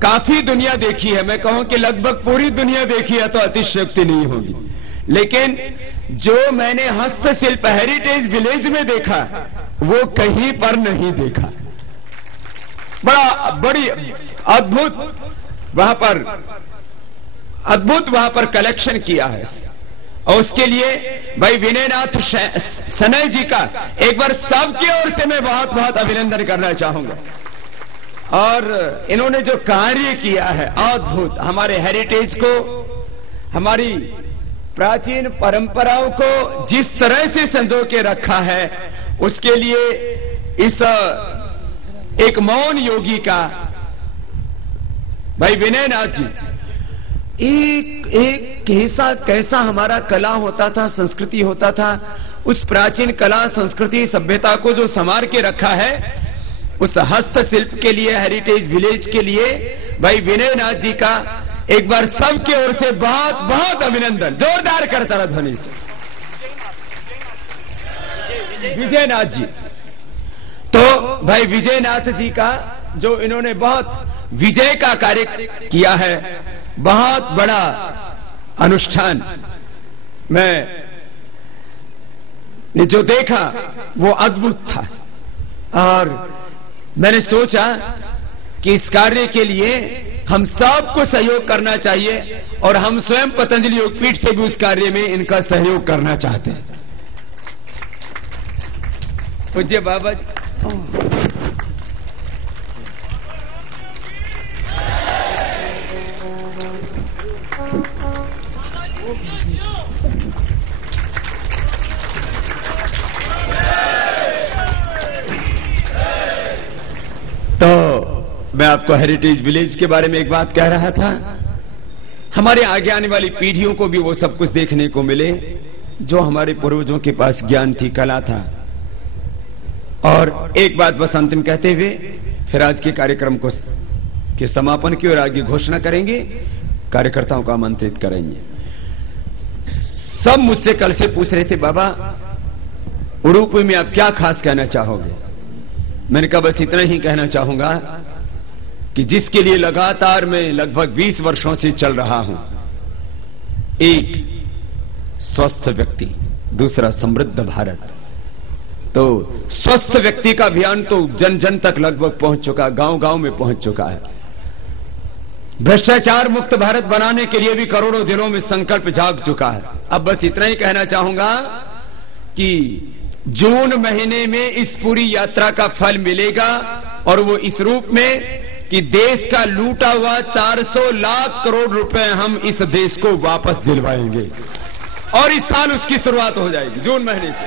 काफी दुनिया देखी है. मैं कहूं कि लगभग पूरी दुनिया देखी है तो अतिशयोक्ति नहीं होगी, लेकिन जो मैंने हस्तशिल्प हेरिटेज विलेज में देखा वो कहीं पर नहीं देखा. बड़ी अद्भुत वहां पर कलेक्शन किया है, और उसके लिए भाई विनयनाथ सनय जी का एक बार सबकी ओर से मैं बहुत बहुत अभिनंदन करना चाहूंगा. और इन्होंने जो कार्य किया है अद्भुत, हमारे हेरिटेज को, हमारी प्राचीन परंपराओं को जिस तरह से संजो के रखा है, उसके लिए इस एक मौन योगी का भाई विनयनाथ जी, एक कैसा हमारा कला होता था, संस्कृति होता था, उस प्राचीन कला संस्कृति सभ्यता को जो संवार के रखा है, उस हस्तशिल्प के लिए, हेरिटेज विलेज के लिए भाई विनयनाथ जी का एक बार सबके ओर से बहुत बहुत अभिनंदन. जोरदार करता रहा ध्वनि से. विजयनाथ जी, तो भाई विजयनाथ जी का जो इन्होंने बहुत विजय का कार्य किया है, बहुत बड़ा अनुष्ठान मैंने जो देखा वो अद्भुत था. और मैंने सोचा कि इस कार्य के लिए हम सबको सहयोग करना चाहिए, और हम स्वयं पतंजलि योगपीठ से भी उस कार्य में इनका सहयोग करना चाहते हैं. पूज्य बाबा जी, तो मैं आपको हेरिटेज विलेज के बारे में एक बात कह रहा था. हमारे आगे आने वाली पीढ़ियों को भी वो सब कुछ देखने को मिले जो हमारे पूर्वजों के पास ज्ञान थी, कला था. और एक बात बस अंतिम कहते हुए फिर आज के कार्यक्रम को के समापन की और आगे घोषणा करेंगे, कार्यकर्ताओं को आमंत्रित करेंगे. सब मुझसे कल से पूछ रहे थे, बाबा उडुपी में आप क्या खास कहना चाहोगे? मैंने कहा बस इतना ही कहना चाहूंगा कि जिसके लिए लगातार मैं लगभग 20 वर्षों से चल रहा हूं, एक स्वस्थ व्यक्ति, दूसरा समृद्ध भारत. तो स्वस्थ व्यक्ति का अभियान तो जन जन तक लगभग पहुंच चुका, गांव गांव में पहुंच चुका है. भ्रष्टाचार मुक्त भारत बनाने के लिए भी करोड़ों दिलों में संकल्प जाग चुका है. अब बस इतना ही कहना चाहूंगा कि जून महीने में इस पूरी यात्रा का फल मिलेगा, और वो इस रूप में कि देश का लूटा हुआ 400 लाख करोड़ रुपए हम इस देश को वापस दिलवाएंगे और इस साल उसकी शुरुआत हो जाएगी जून महीने से।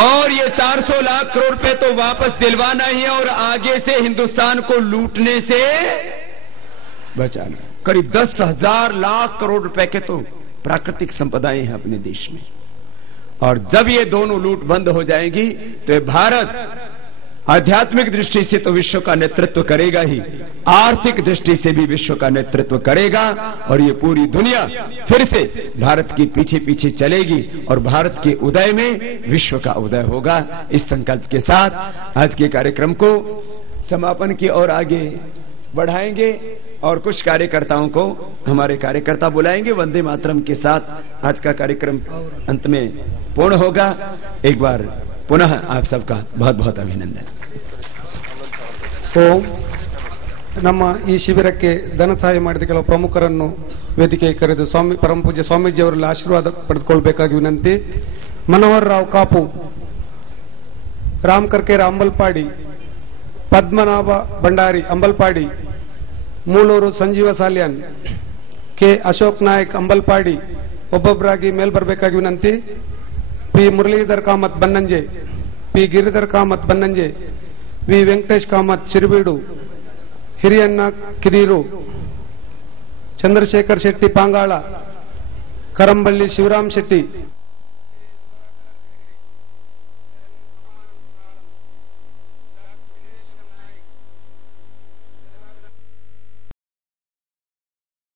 और ये 400 लाख करोड़ रुपए तो वापस दिलवाना ही है और आगे से हिंदुस्तान को लूटने से बचाना। करीब 10,000 लाख करोड़ रुपए के तो प्राकृतिक संपदाएं हैं अपने देश में, और जब ये दोनों लूट बंद हो जाएंगी तो ये भारत आध्यात्मिक दृष्टि से तो विश्व का नेतृत्व करेगा ही, आर्थिक दृष्टि से भी विश्व का नेतृत्व करेगा और ये पूरी दुनिया फिर से भारत के पीछे पीछे चलेगी और भारत के उदय में विश्व का उदय होगा। इस संकल्प के साथ आज के कार्यक्रम को समापन की ओर आगे बढ़ाएंगे और कुछ कार्यकर्ताओं को हमारे कार्यकर्ता बुलाएंगे। वंदे मातरम के साथ आज का कार्यक्रम अंत में पूर्ण होगा। एक बार पुनः आप सबका बहुत बहुत अभिनंदन। ಓಂ ನಮ್ಮ ಈ ಶಿಬಿರಕ್ಕೆ ಧನ ಸಹಾಯ ಮಾಡಿದ ಕೆಲವು ಪ್ರಮುಖರನ್ನು ವೇದಿಕೆಗೆ ಕರೆದು ಸ್ವಾಮಿ ಪರಮ ಪೂಜ್ಯ ಸ್ವಾಮೀಜಿ ಅವರಲ್ಲಿ ಆಶೀರ್ವಾದ ಪಡೆದುಕೊಳ್ಳಬೇಕಾಗಿ ವಿನಂತಿ। ಮನೋಹರ್ ರಾವ್ ಕಾಪು, ರಾಮ್ ಕರ್ಕೇರ ಅಂಬಲ್ಪಾಡಿ, ಪದ್ಮನಾಭ ಭಂಡಾರಿ ಅಂಬಲ್ಪಾಡಿ, ಮೂಲೂರು ಸಂಜೀವ ಸಾಲ್ಯಾನ್, ಕೆ ಅಶೋಕ್ ನಾಯಕ್ ಅಂಬಲ್ಪಾಡಿ ಒಬ್ಬೊಬ್ಬರಾಗಿ ಮೇಲ್ ಬರಬೇಕಾಗಿ ವಿನಂತಿ। P Muralidhar Kamath Bannanje, P Giridhar Kamath Bannanje, V Venkatesh Kamath Chirubeedu, Hiriyanna Kiriru, Chandrashekar Shetty Pangala, Karamballi Shivaram Shetty,